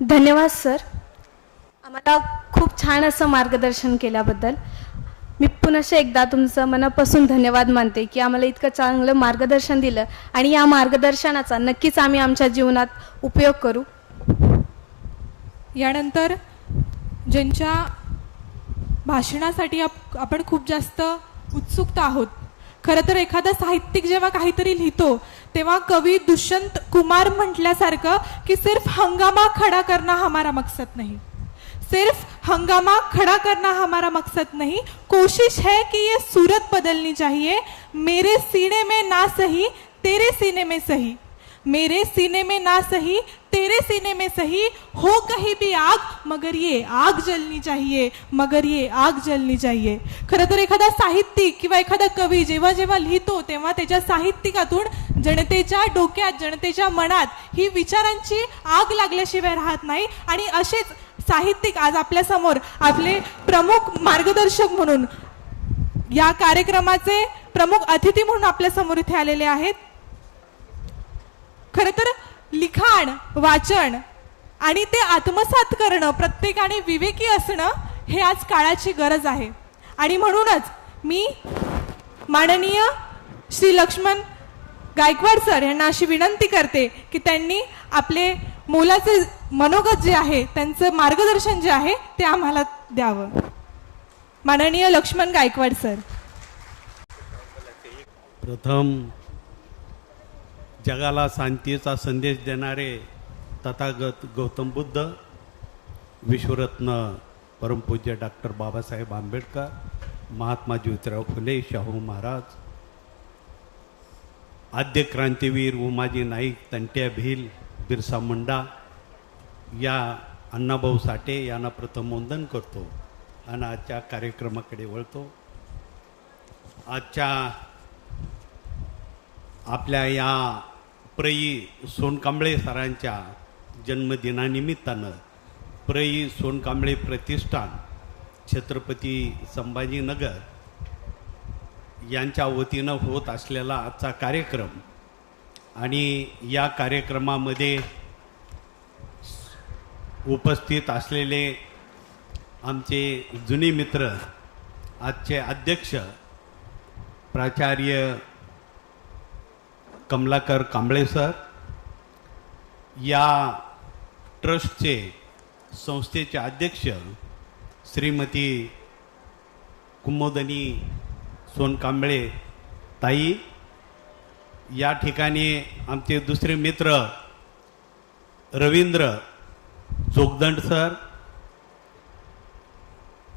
धन्यवाद सर, आम्हाला खूप छान असं मार्गदर्शन केल्याबद्दल. मी पुन्हा एकदा तुमचं मनापासून धन्यवाद मानते की आम्हाला इतकं चांगलं मार्गदर्शन दिलं आणि या मार्गदर्शनाचा नक्कीच आम्ही आमच्या जीवनात उपयोग करू. यानंतर ज्यांच्या भाषणासाठी आपण खूप जास्त उत्सुक आहोत. खरं तर एखादा साहित्यिक जेव्हा काहीतरी लिहितो तेव्हा कवी दुष्यंत कुमार म्हटल्यासारखं की सिर्फ हंगामा खड़ा करना हमारा मकसद नहीं, सिर्फ हंगामा खड़ा करना हमारा मकसद नहीं, कोशिश है कि ये सूरत बदलनी चाहिए. मेरे सीने में ना सही तेरे सीने में सही, मेरे सीने में ना सही तेरे सीने में सही, हो कहीं भी आग मगर ये आग जलनी चाहिए, मगर ये आग जलनी चाहिए. खरं तर एखादा साहित्यिक किंवा एखादा कवी जेव्हा जेव्हा लिहितो तेव्हा त्याच्या साहित्यिकातून जनतेच्या डोक्यात, जनतेच्या मनात ही विचारांची आग लागल्याशिवाय राहत नाही. आणि असेच साहित्यिक आज आपल्या समोर आपले प्रमुख मार्गदर्शक म्हणून, या कार्यक्रमाचे प्रमुख अतिथी म्हणून आपल्या समोर इथे आलेले आहेत. खरं तर लिखाण, वाचन आणि ते आत्मसात करणं, प्रत्येकाने विवेकी असणं हे आज काळाची गरज आहे. आणि म्हणूनच मी माननीय श्री लक्ष्मण गायकवाड सर यांना अशी विनंती करते की त्यांनी आपले मोलाचे मनोगत जे आहे, त्यांचं मार्गदर्शन जे आहे ते आम्हाला द्यावं. माननीय लक्ष्मण गायकवाड सर. प्रथम जगाला शांतीचा संदेश देणारे तथागत गौतम बुद्ध, विश्वरत्न परमपूज्य डॉक्टर बाबासाहेब आंबेडकर, महात्मा ज्योतिराव फुले, शाहू महाराज, आद्य क्रांतीवीर उमाजी नाईक, तंट्या भील, बिरसा मुंडा या अण्णाभाऊ साठे यांना प्रथम वंदन करतो आणि आजच्या कार्यक्रमाकडे वळतो. आजच्या आपल्या या प्रई सोनकांबळे सरांच्या जन्मदिनानिमित्तानं प्रई सोनकांबळे प्रतिष्ठान छत्रपती संभाजीनगर यांच्या वतीनं होत असलेला आजचा कार्यक्रम आणि या कार्यक्रमामध्ये उपस्थित असलेले आमचे जुने मित्र, आजचे अध्यक्ष प्राचार्य कमलाकर कांबळे सर, या ट्रस्टचे संस्थेचे अध्यक्ष श्रीमती कुमोदनी सोनकांबळे ताई, या ठिकाणी आमचे दुसरे मित्र रवींद्र जोगदंड सर,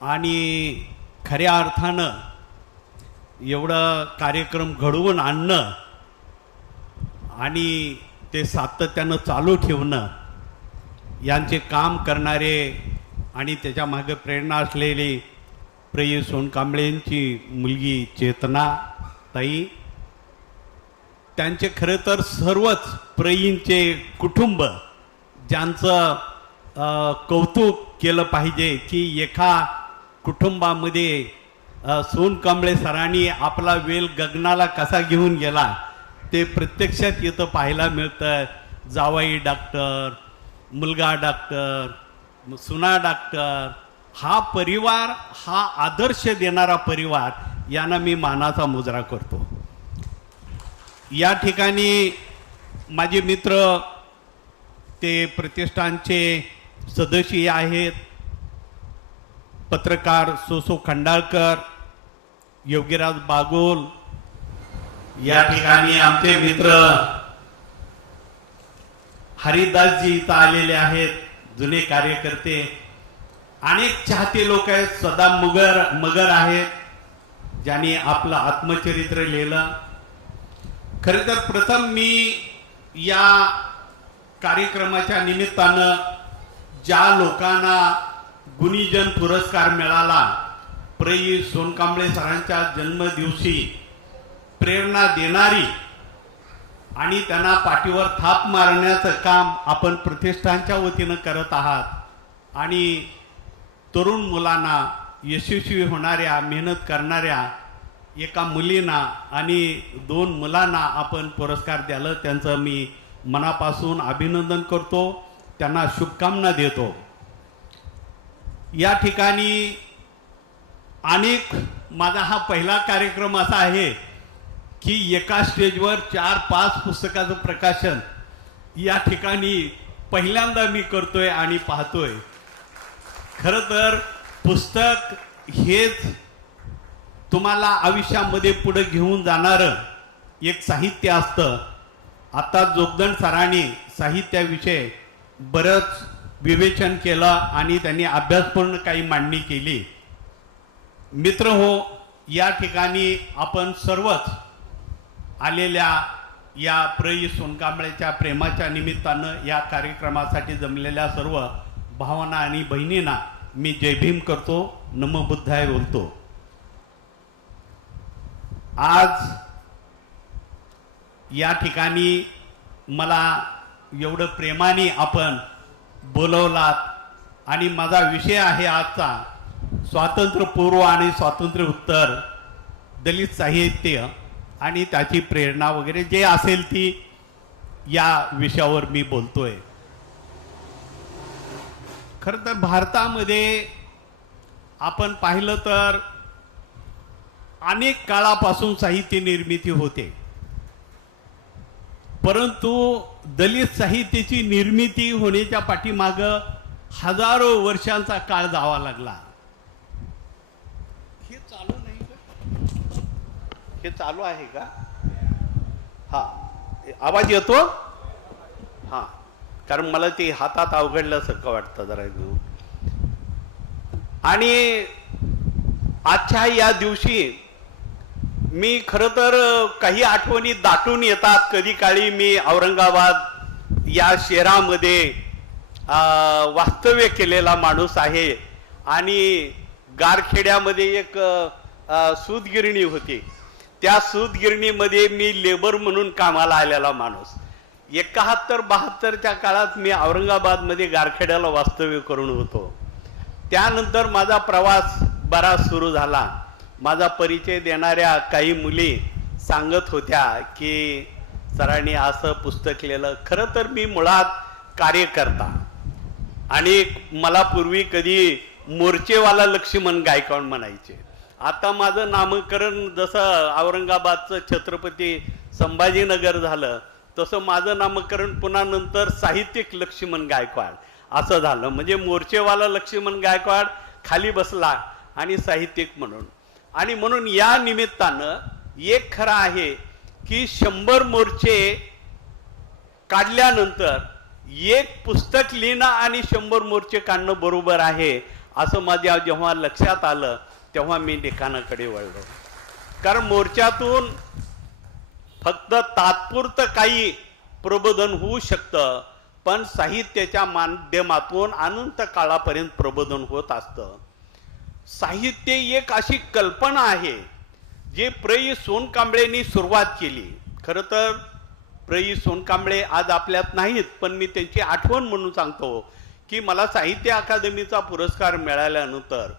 आणि खऱ्या अर्थानं एवढं कार्यक्रम घडवून आणणं आणि ते सातत्यानं चालू ठेवणं, यांचे काम करणारे आणि त्याच्या मागे प्रेरणा असलेली प्रई सोनकांबळेंची मुलगी चेतना ताई, त्यांचे खरं तर सर्वच प्रईंचे कुटुंब ज्यांचं कौतुक केलं पाहिजे की एका कुटुंबामध्ये सोनकांबळे सरांनी आपला वेल गगनाला कसा घेऊन गेला ते प्रत्यक्षात इथं पाहायला मिळतं. जावाई डॉक्टर, मुलगा डॉक्टर, सुना डॉक्टर, हा परिवार, हा आदर्श देणारा परिवार, यांना मी मानाचा मुजरा करतो. या ठिकाणी माझे मित्र ते प्रतिष्ठानचे सदस्य आहेत, पत्रकार सोसो खंडाळकर, योगीराज बागोल, या ठिकाणी आमचे मित्र हरिदासजी इथं आलेले आहेत, जुने कार्यकर्ते, अनेक चाहते लोक आहेत, सदा मगर आहेत ज्यांनी आपलं आत्मचरित्र लिहिलं. खरं तर प्रथम मी या कार्यक्रमाच्या निमित्तानं ज्या लोकांना गुणीजन पुरस्कार मिळाला, प्रई सोनकांबळे सरांच्या जन्मदिवशी प्रेरणा देणारी आणि त्यांना पाठीवर थाप मारण्याचं काम आपण प्रतिष्ठानच्या वतीनं करत आहात, आणि तरुण मुलांना, यशस्वी होणाऱ्या, मेहनत करणाऱ्या एका मुलींना आणि 2 मुलांना आपण पुरस्कार द्याल, त्यांचं मी मनापासून अभिनंदन करतो. त्यांना शुभकामना देतो. या ठिकाणी अनेक माझा हा पहिला कार्यक्रम असा आहे की एका स्टेजवर 4-5 पुस्तकाचं प्रकाशन या ठिकाणी पहिल्यांदा मी करतोय आणि पाहतोय. खरं तर पुस्तक हेच तुम्हाला आयुष्यामध्ये पुढे घेऊन जाणारं एक साहित्य असतं. आता जोगदंड सरांनी साहित्याविषयी बरंच विवेचन केलं आणि त्यांनी अभ्यासपूर्ण काही मांडणी केली. मित्र हो, या ठिकाणी आपण सर्वच आलेल्या या प्र. सोनकांबळेच्या प्रेमाच्या निमित्तानं या कार्यक्रमासाठी जमलेल्या सर्व भावांना आणि बहिणींना मी जय भीम करतो, नमो बुद्धाय बोलतो. आज या ठिकाणी मला एवढं प्रेमाने आपण बोलवलात आणि माझा विषय आहे आजचा स्वातंत्र्यपूर्व आणि स्वातंत्र्य उत्तर दलित साहित्य आणि त्याची प्रेरणा वगैरे जे असेल ती या विषयावर मी बोलतोय. खरं तर भारतामध्ये आपण पाहिलं तर अनेक काळापासून साहित्य निर्मिती होते, परंतु दलित साहित्याची निर्मिती होण्याच्या पाठीमाग हजारो वर्षांचा काळ जावा लागला. हे चालू नाही का? हे चालू आहे का? हा, आवाज येतो? हा, कारण मला ते हातात अवघडल्यासारखं वाटतं जरा घेऊन. आणि आजच्या या दिवशी मी खरं तर काही आठवणी दाटून येतात. कधी काळी मी औरंगाबाद या शहरामध्ये वास्तव्य केलेला माणूस आहे आणि गारखेड्यामध्ये एक सूतगिरणी होती. त्या सूतगिरणीमध्ये मी लेबर म्हणून कामाला आलेला माणूस. 71-72च्या काळात मी औरंगाबादमध्ये गारखेड्याला वास्तव्य करून होतो. त्यानंतर माझा प्रवास बराच सुरू झाला. माझा परिचय देणाऱ्या काही मुली सांगत होत्या की सरांनी असं पुस्तक लिहिलं. खरं तर मी मुळात कार्यकर्ता आणि मला पूर्वी कधी मोर्चेवाला लक्ष्मण गायकवाड म्हणायचे. आता माझं नामकरण जसं औरंगाबादचं छत्रपती संभाजीनगर झालं तसं माझं नामकरण पुन्हा नंतर साहित्यिक लक्ष्मण गायकवाड असं झालं. म्हणजे मोर्चेवाला लक्ष्मण गायकवाड खाली बसला आणि साहित्यिक म्हणून. आणि म्हणून या निमित्तानं एक खरं आहे की 100 मोर्चे काढल्यानंतर एक पुस्तक लिहिणं आणि 100 मोर्चे काढणं बरोबर आहे असं माझ्या जेव्हा लक्षात आलं तेव्हा मी लिखाणाकडे वळलो. कारण मोर्चातून फक्त तात्पुरतं काही प्रबोधन होऊ शकतं, पण साहित्याच्या माध्यमातून अनंत काळापर्यंत प्रबोधन होत असतं. साहित्य एक अशी कल्पना आहे जे प्र. सोनकांबळेंनी सुरुवात केली. खरं तर प्र. सोनकांबळे आज आपल्यात नाहीत, पण मी त्यांची आठवण म्हणून सांगतो की मला साहित्य अकादमीचा पुरस्कार मिळाल्यानंतर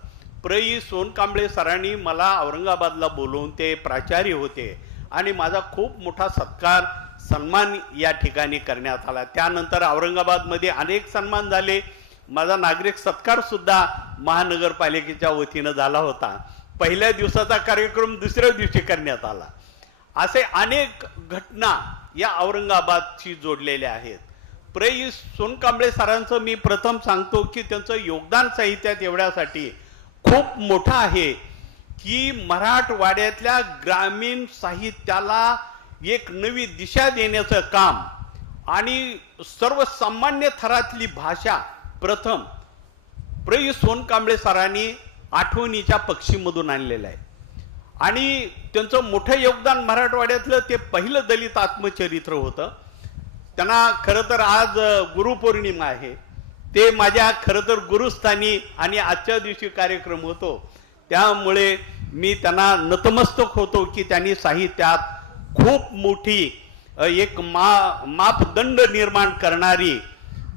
प्र. सोनकांबळे सरांनी मला औरंगाबादला बोलवून, ते प्राचार्य होते आणि माझा खूप मोठा सत्कार सन्मान या ठिकाणी करण्यात आला. त्यानंतर औरंगाबादमध्ये अनेक सन्मान झाले. माझा नागरिक सत्कार सुद्धा महानगरपालिकेच्या वतीनं झाला होता. पहिल्या दिवसाचा कार्यक्रम दुसऱ्या दिवशी करण्यात आला. असे अनेक घटना या औरंगाबादशी जोडलेल्या आहेत. प्र. सोनकांबळे सरांचं मी प्रथम सांगतो की त्यांचं योगदान साहित्यात एवढ्यासाठी खूप मोठं आहे की मराठवाड्यातल्या ग्रामीण साहित्याला एक नवी दिशा देण्याचं काम आणि सर्वसामान्य थरातली भाषा प्रथम प्र. सोनकांबळे सरांनी आठवणीच्या पक्षीमधून आणलेलं आहे. आणि त्यांचं मोठं योगदान मराठवाड्यातलं ते पहिलं दलित आत्मचरित्र होतं. त्यांना खरं तर आज गुरुपौर्णिमा आहे, ते माझ्या खरं तर गुरुस्थानी आणि आजच्या दिवशी कार्यक्रम होतो, त्यामुळे मी त्यांना नतमस्तक होतो की त्यांनी साहित्यात खूप मोठी एक मापदंड निर्माण करणारी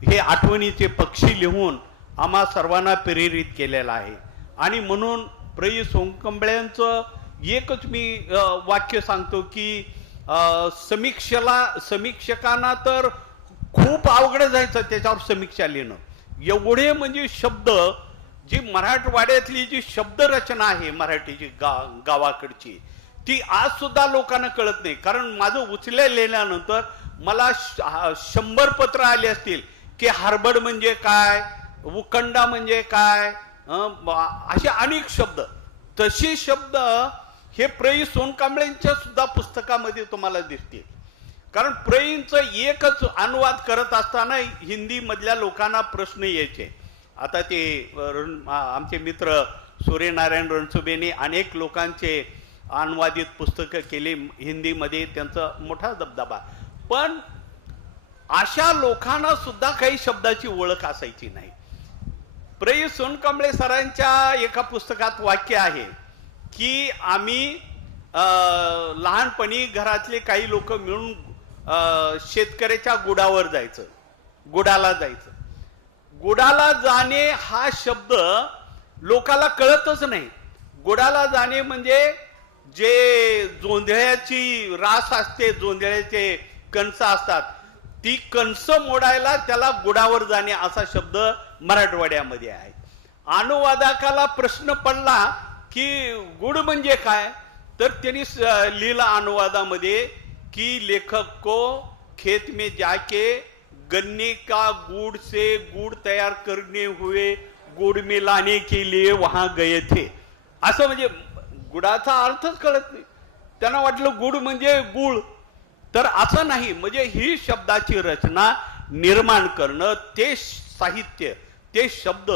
हे आठवणीचे पक्षी लिहून आम्हा सर्वांना प्रेरित केलेलं आहे. आणि म्हणून प्र. सोनकांबळेंचं एकच मी वाक्य सांगतो की समीक्षकांना तर खूप अवघड जायचं त्याच्यावर समीक्षा लिहिणं. एवढे म्हणजे शब्द, जी मराठवाड्यातली जी शब्द रचना आहे मराठीची गावाकडची, ती आज सुद्धा लोकांना कळत नाही. कारण माझं उचल्या लिहिल्यानंतर मला 100 पत्र आले असतील की हार्बर्ड म्हणजे काय, उकंडा म्हणजे काय, असे अनेक शब्द. तसे शब्द हे प्र. सोनकांबळेंच्या सुद्धा पुस्तकामध्ये तुम्हाला दिसतील. कारण प्र.चं एकच अनुवाद करत असताना हिंदी मधल्या लोकांना प्रश्न यायचे. आता ते आमचे मित्र सूर्यनारायण रणसुभेने अनेक लोकांचे अनुवादित पुस्तकं केली हिंदीमध्ये, त्यांचा मोठा दबदबा. पण अशा लोकांना सुद्धा काही शब्दाची ओळख असायची नाही. प्र. सोनकांबळे सरांच्या एका पुस्तकात वाक्य आहे की आम्ही लहानपणी घरातले काही लोक मिळून शेतकऱ्याच्या गुडावर जायचं, गुडाला जायचं. गुडाला जाणे हा शब्द लोकाला कळतच नाही. गुडाला जाणे म्हणजे जे जोंधळ्याची रास असते, जोंधळ्याचे कणस असतात, ती कणस मोडायला त्याला गुडावर जाणे असा शब्द मराठवाड्यामध्ये आहे. अनुवादकाला प्रश्न पडला की गुड म्हणजे काय, तर त्यांनी लिहिला अनुवादामध्ये कि लेखक को खेत में जाके गन्ने का गुड़ से गुड़ तैयार करने हुए गुड़ में लाने के लिए वहां गए थे. असं म्हणजे गुडाचा अर्थच कळत नाही. त्यांना वाटलं गुड म्हणजे गुळ, तर असं नाही. म्हणजे ही शब्दाची रचना निर्माण करणं, ते साहित्य, ते शब्द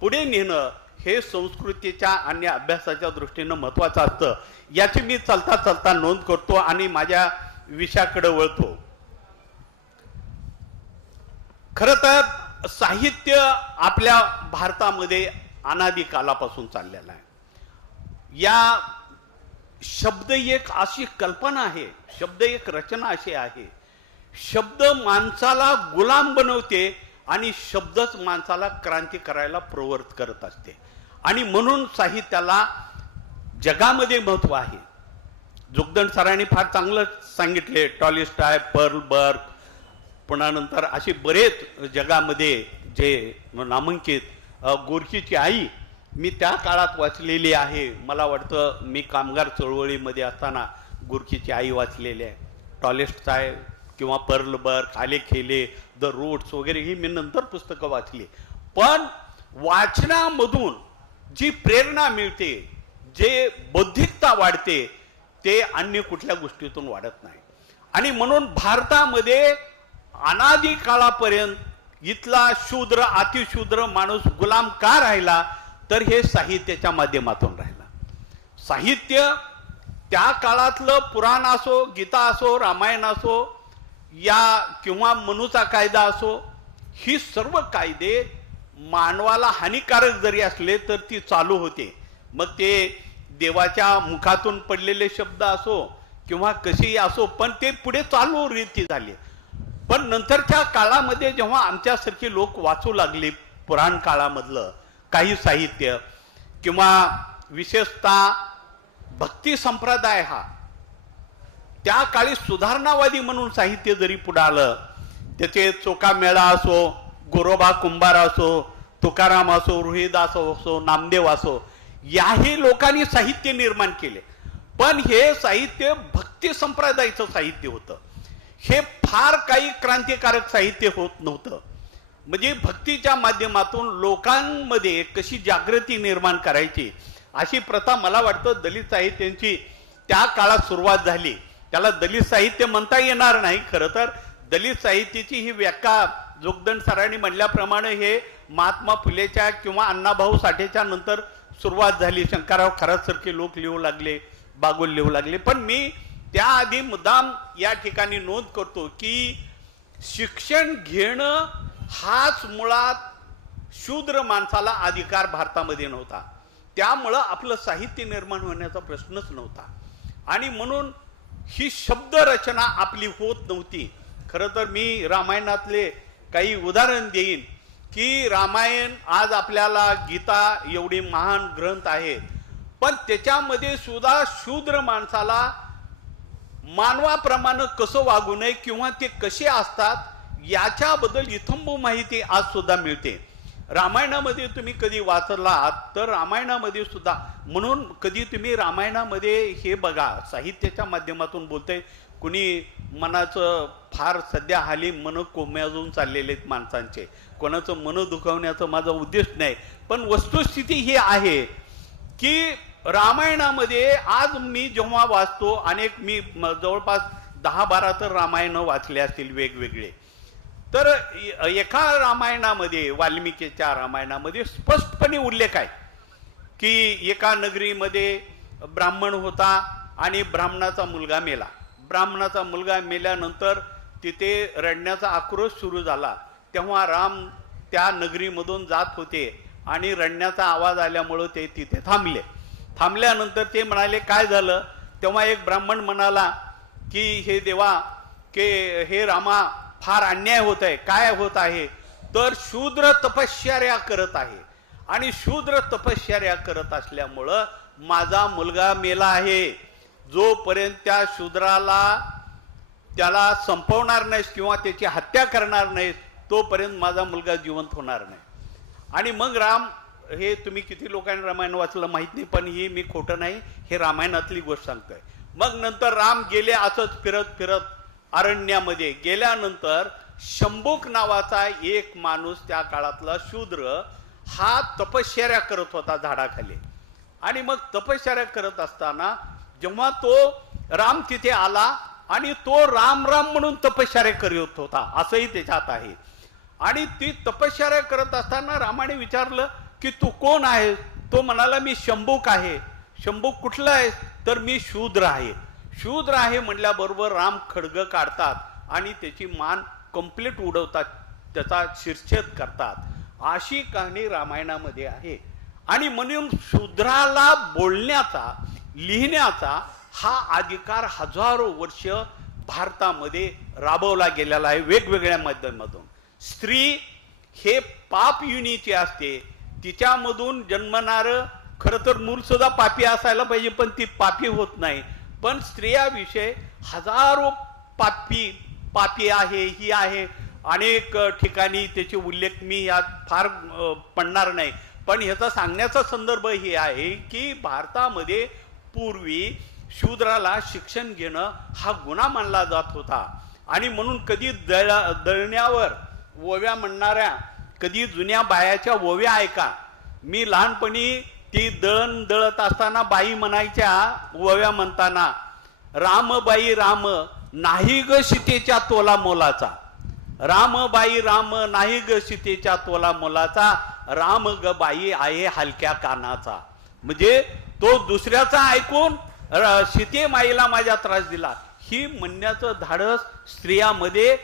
पुढे नेणं हे संस्कृतीच्या आणि अभ्यासाच्या दृष्टीनं महत्वाचं असतं. याची मी चलता चलता नोंद करतो आणि माझ्या विषयाकडे वळतो. खरं तर साहित्य आपल्या भारतामध्ये अनादी कालापासून चाललेलं आहे. या शब्द एक अशी कल्पना आहे, शब्द एक रचना अशी आहे, शब्द माणसाला गुलाम बनवते आणि शब्दच माणसाला क्रांती करायला प्रवृत्त करत असते. आणि म्हणून साहित्याला जगामध्ये महत्व आहे. जोगदंड सरांनी फार चांगलं सांगितले. टॉलिस्टॉय, पर्लबर्ग, पुन्हा नंतर असे बरेच जगामध्ये जे नामांकित, गोरकीची आई मी त्या काळात वाचलेली आहे. मला वाटतं मी कामगार चळवळीमध्ये असताना गोरकीची आई वाचलेली आहे. टॉलिस्टॉय किंवा पर्लबर्ग, आलेखेले, द रूट्स वगैरे ही मी नंतर पुस्तकं वाचली. पण वाचनामधून जी प्रेरणा मिळते, जे बौद्धिकता वाढते, ते अन्य कुठल्या गोष्टीतून वाढत नाही. आणि म्हणून भारतामध्ये अनादी काळापर्यंत इथला शूद्र, अतिशूद्र माणूस गुलाम का राहिला, तर हे साहित्याच्या माध्यमातून राहिला. साहित्य त्या काळातलं पुराण असो, गीता असो, रामायण असो, या किंवा मनूचा कायदा असो, ही सर्व कायदे मानवाला हानिकारक जरी असले तर ती चालू होते. मग ते देवाच्या मुखातून पडलेले शब्द असो किंवा कसेही असो, पण ते पुढे चालू रीती झाली. पण नंतरच्या काळामध्ये जेव्हा आमच्यासारखे लोक वाचू लागले पुराण काळामधलं काही साहित्य, किंवा विशेषतः भक्ती संप्रदाय, हा त्या काळी सुधारणावादी म्हणून साहित्य जरी पुढे आलं, त्याचे चोकामेळा असो, गोरोबा कुंभार असो, तुकाराम असो, रोहिदास असो, नामदेव असो, याही लोकांनी साहित्य निर्माण केले. पण हे साहित्य भक्ती संप्रदायाचं साहित्य होतं. हे फार काही क्रांतिकारक साहित्य होत नव्हतं. म्हणजे भक्तीच्या माध्यमातून लोकांमध्ये कशी जागृती निर्माण करायची अशी प्रथा मला वाटतं दलित साहित्यांची त्या काळात सुरुवात झाली. त्याला दलित साहित्य म्हणता येणार नाही. खरं तर दलित साहित्याची ही व्याख्या जोगदंड सरांनी म्हणल्याप्रमाणे हे महात्मा फुलेच्या किंवा अण्णाभाऊ साठेच्या नंतर सुरुवात झाली. शंकरराव खरातसारखे लोक लिहू लागले, बागुल लिहू लागले. पण मी त्याआधी मुद्दाम या ठिकाणी नोंद करतो की शिक्षण घेणं हाच मुळात शूद्र माणसाला अधिकार भारतामध्ये नव्हता. त्यामुळं आपलं साहित्य निर्माण होण्याचा प्रश्नच नव्हता. आणि म्हणून ही शब्द रचना आपली होत नव्हती. खरं तर मी रामायणातले काही उदाहरण देईन की रामायण आज आपल्याला गीता एवढी महान ग्रंथ आहे, पण त्याच्यामध्ये सुद्धा शूद्र माणसाला मानवाप्रमाणे कसं वागू नये किंवा ते कसे असतात याच्याबद्दल इथंबू माहिती आज सुद्धा मिळते. रामायणामध्ये तुम्ही कधी वाचलात तर रामायणामध्ये सुद्धा, म्हणून कधी तुम्ही रामायणामध्ये हे बघा, साहित्याच्या माध्यमातून बोलतंय, कुणी मनाचं फार सध्या हाली मन कोम्याजून चाललेले आहेत माणसांचे, कोणाचं मन दुखावण्याचं माझा उद्देश नाही, पण वस्तुस्थिती ही आहे की रामायणामध्ये आज मी जेव्हा वाचतो, मी जवळपास 10-12 तर रामायण वाचले असतील वेगवेगळे, तर एका रामायणामध्ये, वाल्मिकीच्या रामायणामध्ये स्पष्टपणे उल्लेख आहे की एका नगरीमध्ये ब्राह्मण होता आणि ब्राह्मणाचा मुलगा मेला. ब्राह्मणाचा मुलगा मेल्यानंतर तिथे रडण्याचा आक्रोश सुरू झाला. तेव्हा राम त्या नगरीमधून जात होते आणि रडण्याचा आवाज आल्यामुळं ते तिथे थांबले. थांबल्यानंतर ते म्हणाले काय झालं. तेव्हा एक ब्राह्मण म्हणाला की हे देवा, की हे रामा, फार अन्याय होत आहे. काय होत आहे तर शूद्र तपश्चर्या करत आहे आणि शूद्र तपश्चर्या करत असल्यामुळं माझा मुलगा मेला आहे. जोपर्यंत त्या शूद्राला त्याला संपवणार नाहीस किंवा त्याची हत्या करणार नाहीस तोपर्यंत माझा मुलगा जिवंत होणार नाही. आणि मग राम, हे तुम्ही किती लोकांनी रामायण वाचलं माहित नाही, पण ही मी खोटं नाही, हे रामायणातली गोष्ट सांगतोय. मग नंतर राम गेले असंच फिरत फिरत अरण्यामध्ये. गेल्यानंतर शंभूक नावाचा एक माणूस, त्या काळातला शूद्र, हा तपश्चर्या करत होता झाडाखाली. आणि मग तपश्चर्या करत असताना जेव्हा तो राम तिथे आला आणि तो राम राम म्हणून तपश्चर्या करत होता, असंही त्याच्यात आहे. आणि ती तपश्चर्या करत असताना रामाने विचारलं की तू कोण आहे. तो म्हणाला मी शंभूक आहे. शंभूक कुठला आहे तर मी शूद्र आहे. शूद्र आहे म्हटल्याबरोबर राम खड्ग काढतात आणि त्याची मान कंप्लीट उडवतात, त्याचा शिरच्छेद करतात. अशी कहाणी रामायणामध्ये आहे. आणि म्हणून शूद्राला बोलण्याचा, लिहिण्याचा हा अधिकार हजारो वर्ष भारतामध्ये राबवला गेलेला आहे वेगवेगळ्या माध्यमातून. स्त्री हे पाप युनीची असते, तिच्यामधून जन्मणार खरं तर मूल सुद्धा पापी असायला पाहिजे, पण ती पापी होत नाही. पण स्त्रियाविषयी हजारो पापी आहे, ही आहे. अनेक ठिकाणी त्याचे उल्लेख मी यात फार पडणार नाही, पण ह्याचा सांगण्याचा संदर्भ हे आहे की भारतामध्ये पूर्वी शूद्राला शिक्षण घेणं हा गुन्हा मानला जात होता. आणि म्हणून कधी दळण्यावर ओव्या म्हणणाऱ्या, कधी जुन्या बायाच्या ओव्या ऐका. मी लहानपणी ती दळण दळत असताना बाई म्हणायच्या ओव्या म्हणताना, रामबाई राम नाही ग सीतेच्या तोला मोलाचा, रामबाई राम नाही ग सीतेच्या तोला मोलाचा, राम ग बाई आहे हलक्या कानाचा. म्हणजे तो दुसऱ्याचा ऐकून सीते माईला माझ्या त्रास दिला, ही म्हणण्याचं धाडस स्त्रियामध्ये,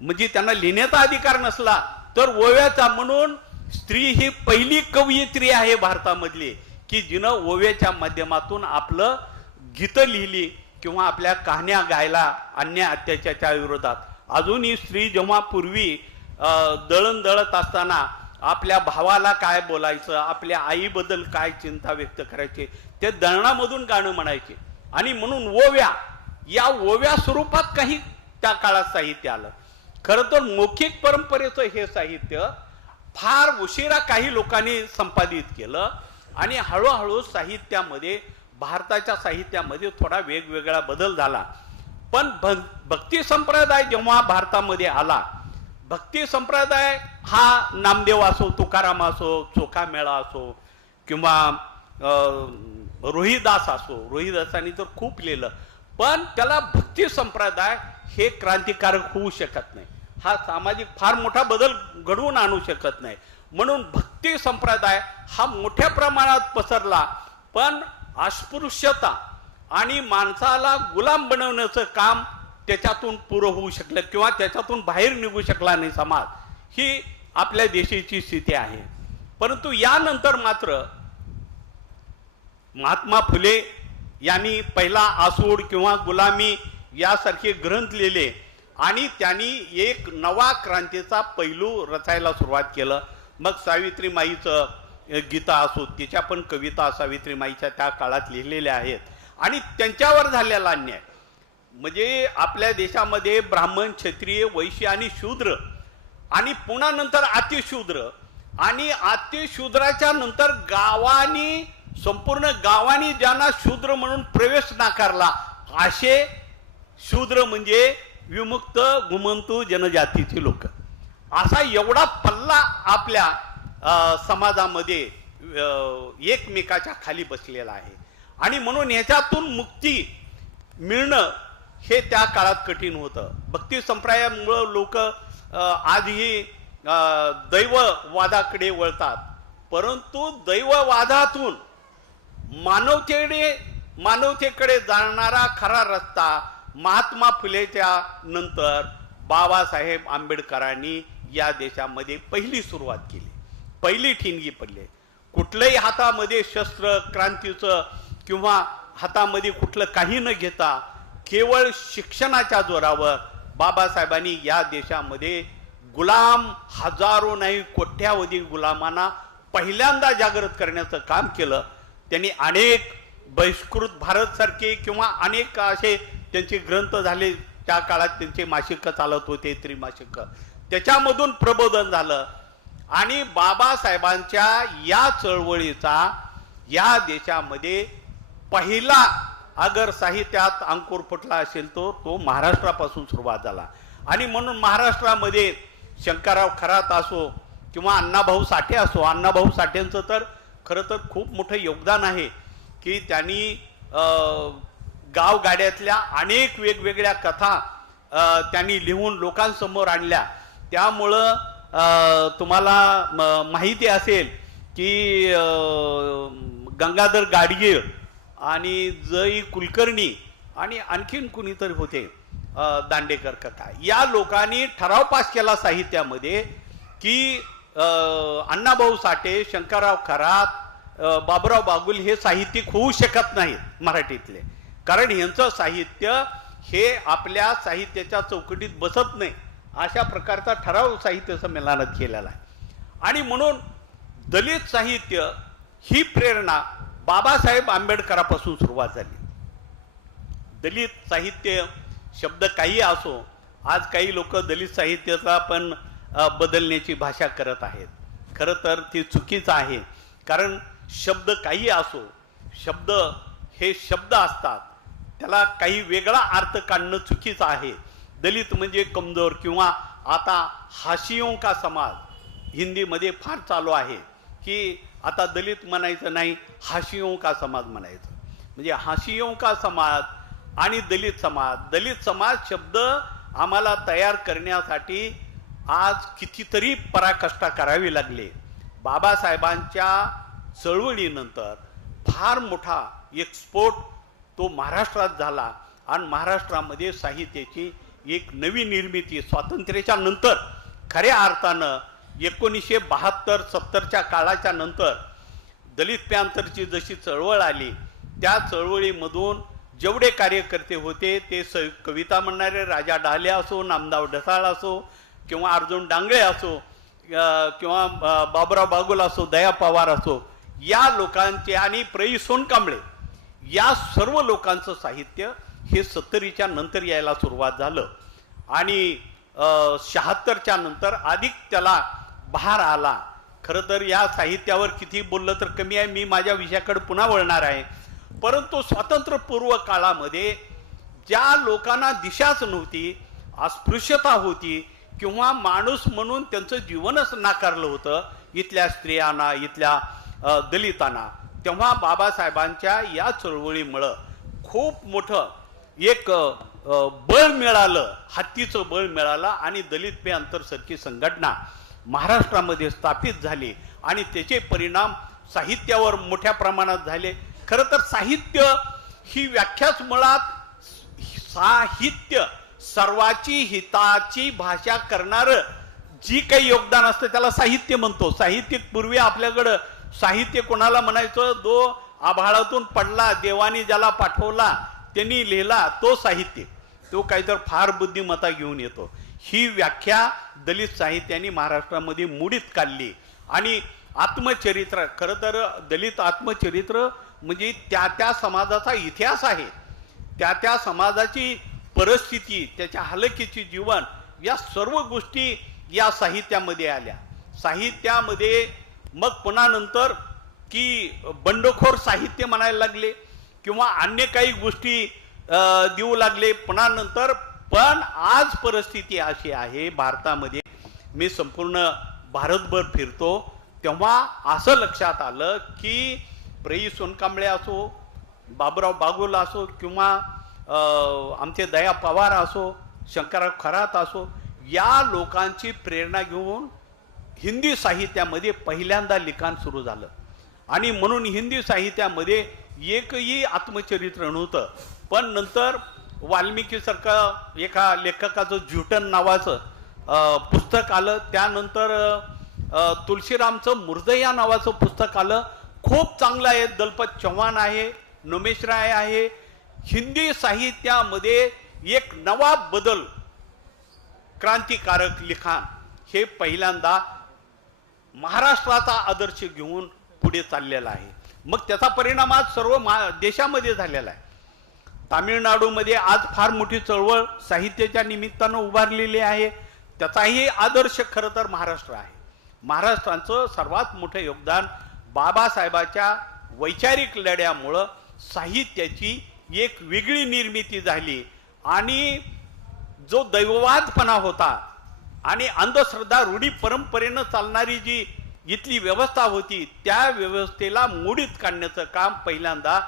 म्हणजे त्यांना लिहिण्याचा अधिकार नसला तर ओव्याचा. म्हणून स्त्री ही पहिली कवयित्री आहे भारतामधली की जिनं ओव्याच्या माध्यमातून आपलं गीतं लिहिली किंवा आपल्या कहाण्या गायला अन्याय अत्याचाराच्या विरोधात. अजूनही स्त्री जेव्हा पूर्वी दळण दळत असताना आपल्या भावाला काय बोलायचं, आपल्या आईबद्दल काय चिंता व्यक्त करायची, ते दळणामधून गाणं म्हणायचे. आणि म्हणून ओव्या, या ओव्या स्वरूपात काही त्या काळात साहित्य आलं. खरं तर मौखिक परंपरेचं हे साहित्य फार उशिरा काही लोकांनी संपादित केलं आणि हळूहळू साहित्यामध्ये, भारताच्या साहित्यामध्ये थोडा वेगवेगळा बदल झाला. पण भक्ती संप्रदाय जेव्हा भारतामध्ये आला, भक्ती संप्रदाय हा नामदेव असो, तुकाराम असो, चोखामेळा असो किंवा रोहिदास असो, रोहिदासांनी तर खूप लिहिलं, पण त्याला भक्ती संप्रदाय हे क्रांतिकारक होऊ शकत नाही, हा सामाजिक फार मोठा बदल घडवून आणू शकत नाही. म्हणून भक्ती संप्रदाय हा मोठ्या प्रमाणात पसरला, पण अस्पृश्यता आणि माणसाला गुलाम बनवण्याचं काम त्याच्यातून पुरं होऊ शकलं किंवा त्याच्यातून बाहेर निघू शकला नाही समाज. ही आपल्या देशाची स्थिती आहे. परंतु यानंतर मात्र महात्मा फुले यांनी पहिला आसूड किंवा गुलामी यासारखे ग्रंथ लिहिले आणि त्यांनी एक नवा क्रांतीचा पैलू रचायला सुरुवात केलं. मग सावित्रीमाईचं गीता असो, तिच्या पण कविता सावित्रीमाईच्या त्या काळात लिहिलेल्या आहेत. आणि त्यांच्यावर झालेला अन्याय, म्हणजे आपल्या देशामध्ये ब्राह्मण, क्षत्रिय, वैश्य आणि शूद्र, आणि पुन्हा नंतर अतिशूद्र, आणि अतिशूद्राच्या नंतर गावानी, संपूर्ण गावानी ज्यांना शूद्र म्हणून प्रवेश नाकारला असे शूद्र म्हणजे विमुक्त घुमंतू जनजातीचे लोक. असा एवढा पल्ला आपल्या समाजामध्ये एकमेकाच्या खाली बसलेला आहे. आणि म्हणून ह्याच्यातून मुक्ती मिळणं हे त्या काळात कठीण होतं. भक्ती संप्रदायामुळं लोक आजही दैववादाकडे वळतात, परंतु दैववादातून मानवतेकडे जाणारा खरा रस्ता महात्मा फुलेच्या नंतर बाबासाहेब आंबेडकरांनी या देशामध्ये पहिली सुरुवात केली, पहिली ठिणगी पडली. कुठलंही हातामध्ये शस्त्र क्रांतीचं किंवा हातामध्ये कुठलं काही न घेता केवळ शिक्षणाच्या जोरावर बाबासाहेबांनी या देशामध्ये गुलाम, हजारो नाही कोट्यावधी गुलामांना पहिल्यांदा जागृत करण्याचं काम केलं. त्यांनी अनेक बहिष्कृत भारत सारखे किंवा अनेक असे त्यांचे ग्रंथ झाले. त्या काळात त्यांचे मासिक चालत होते, त्रिमासिक, त्याच्यामधून प्रबोधन झालं. आणि बाबासाहेबांच्या या चळवळीचा या देशामध्ये पहिला अगर साहित्यात अंकुर फुटला असेल तो महाराष्ट्रापासून सुरुवात झाला. आणि म्हणून महाराष्ट्रामध्ये शंकरराव खरात असो किंवा अण्णाभाऊ साठे असो, अण्णाभाऊ साठेंचं तर खरं तर खूप मोठं योगदान आहे की त्यांनी गावगाड्यातल्या अनेक वेगवेगळ्या कथा त्यांनी लिहून लोकांसमोर आणल्या. त्यामुळं तुम्हाला माहिती असेल की गंगाधर गाडगीळ आणि जई कुलकर्णी आणि आणखीन कुणीतरी होते, दांडेकर काका, या लोकांनी ठराव पास केला साहित्यामध्ये की अण्णाभाऊ साठे, शंकरराव खरात, बाबुराव बागुल हे साहित्यिक होऊ शकत नाहीत मराठीतले, कारण यांचं साहित्य हे आपल्या साहित्याच्या चौकटीत बसत नाही. अशा प्रकारचा ठराव साहित्य संमेलनात केलेला आहे. आणि म्हणून दलित साहित्य ही प्रेरणा बाबासाहेब आंबेडकरापासून सुरुवात झाली. दलित साहित्य शब्द काही असो, आज काही लोक दलित साहित्याचा पण बदलण्याची भाषा करत आहेत. खरं तर ते चुकीचं आहे, कारण शब्द काही असो, शब्द हे शब्द असतात, त्याला काही वेगळा अर्थ काढणं चुकीचं आहे. दलित म्हणजे कमजोर, किंवा आता हाशियों का समाज हिंदीमध्ये फार चालू आहे की आता दलित म्हणायचं नाही, हाशियों का समाज म्हणायचं. म्हणजे हाशियों का समाज आणि दलित समाज शब्द आम्हाला तयार करण्यासाठी आज कितीतरी पराकाष्ठा करावी लागली. बाबासाहेबांच्या चळवळीनंतर फार मोठा एक्सपोर्ट तो महाराष्ट्रात झाला आणि महाराष्ट्रामध्ये साहित्याची एक नवी निर्मिती स्वातंत्र्याच्या नंतर खऱ्या अर्थानं 1972-70च्या काळाच्या नंतर दलित पॅंथरची जशी चळवळ आली, त्या चळवळीमधून जेवढे कार्यकर्ते होते ते कविता म्हणणारे राजा डाले असो, नामदाव ढसाळ असो, किंवा अर्जुन डांगळे असो, किंवा बाबुराव बागुल असो, दया पवार असो, या लोकांचे आणि प्रई सोनकांबळे या सर्व लोकांचं साहित्य हे 70च्या नंतर यायला सुरुवात झालं. आणि 76च्या नंतर अधिक त्याला बहार आला. खरं तर या साहित्यावर किती बोललं तर कमी आहे. मी माझ्या विषयाकडे पुन्हा वळणार आहे. परंतु स्वातंत्र्यपूर्व काळामध्ये ज्या लोकांना दिशाच नव्हती, अस्पृश्यता होती, किंवा माणूस म्हणून त्यांचं जीवनच नाकारलं होतं इथल्या स्त्रियांना, इथल्या दलितांना, तेव्हा बाबासाहेबांच्या या चळवळीमुळं खूप मोठं एक बळ मिळालं, हत्तीचं बळ मिळालं. आणि दलित पॅंथरसारखी संघटना महाराष्ट्रामध्ये स्थापित झाली आणि त्याचे परिणाम साहित्यावर मोठ्या प्रमाणात झाले. खरं तर साहित्य ही व्याख्याच मुळात साहित्य सर्वाची हिताची भाषा करणारं जी काही योगदान असतं त्याला साहित्य म्हणतो. साहित्यिक पूर्वी आपल्याकडं साहित्य कोणाला म्हणायचं, जो आभाळातून पडला, देवानी ज्याला पाठवला, त्यांनी लिहिला, तो साहित्य. तो काहीतरी फार बुद्धिमत्ता घेऊन येतो. ही व्याख्या दलित साहित्याने महाराष्ट्रामध्ये मुडीत काढली. आणि आत्मचरित्र, खरं तर दलित आत्मचरित्र म्हणजे त्या समाजाचा इतिहास आहे, त्या समाजाची परिस्थिती, त्याच्या हलकीची जीवन, या सर्व गोष्टी या साहित्यामध्ये आल्या. साहित्यामध्ये मग पुन्हा नंतर की बंडखोर साहित्य म्हणायला लागले किंवा अन्य काही गोष्टी देऊ लागले पुन्हा नंतर. पण आज परिस्थिती अशी आहे भारतामध्ये, मी संपूर्ण भारतभर फिरतो तेव्हा असं लक्षात आलं की प्रेई सोनकांबळे असो, बाबुराव बागुल असो किंवा आमचे दया पवार असो, शंकरराव खरात असो, या लोकांची प्रेरणा घेऊन हिंदी साहित्यामध्ये पहिल्यांदा लिखाण सुरू झालं. आणि म्हणून हिंदी साहित्यामध्ये एकही आत्मचरित्र नव्हतं. पण नंतर वाल्मिकीसारखं एका लेखकाचं ज्युटन नावाचं पुस्तक आलं. त्यानंतर तुलसीरामचं मुर्दया नावाचं पुस्तक आलं, खूप चांगलं आहे. दलपत चव्हाण आहे, नमेश राय आहे. हिंदी साहित्यामध्ये एक नवा बदल, क्रांतिकारक लिखाण हे पहिल्यांदा महाराष्ट्राचा आदर्श घेऊन पुढे चाललेला आहे. मग त्याचा परिणाम आज सर्व देशामध्ये झालेला आहे. तामिळनाडूमध्ये आज फार मोठी चळवळ साहित्याच्या निमित्तानं उभारलेली आहे. त्याचाही आदर्श खरं तर महाराष्ट्र आहे. महाराष्ट्राचं सर्वात मोठं योगदान बाबासाहेबाच्या वैचारिक लढ्यामुळं साहित्याची एक वेगळी निर्मिती झाली. आणि जो दैववादपणा होता आणि अंधश्रद्धा रूढी परंपरेनं चालणारी जी इथली व्यवस्था होती, त्या व्यवस्थेला मोडीत काढण्याचं काम पहिल्यांदा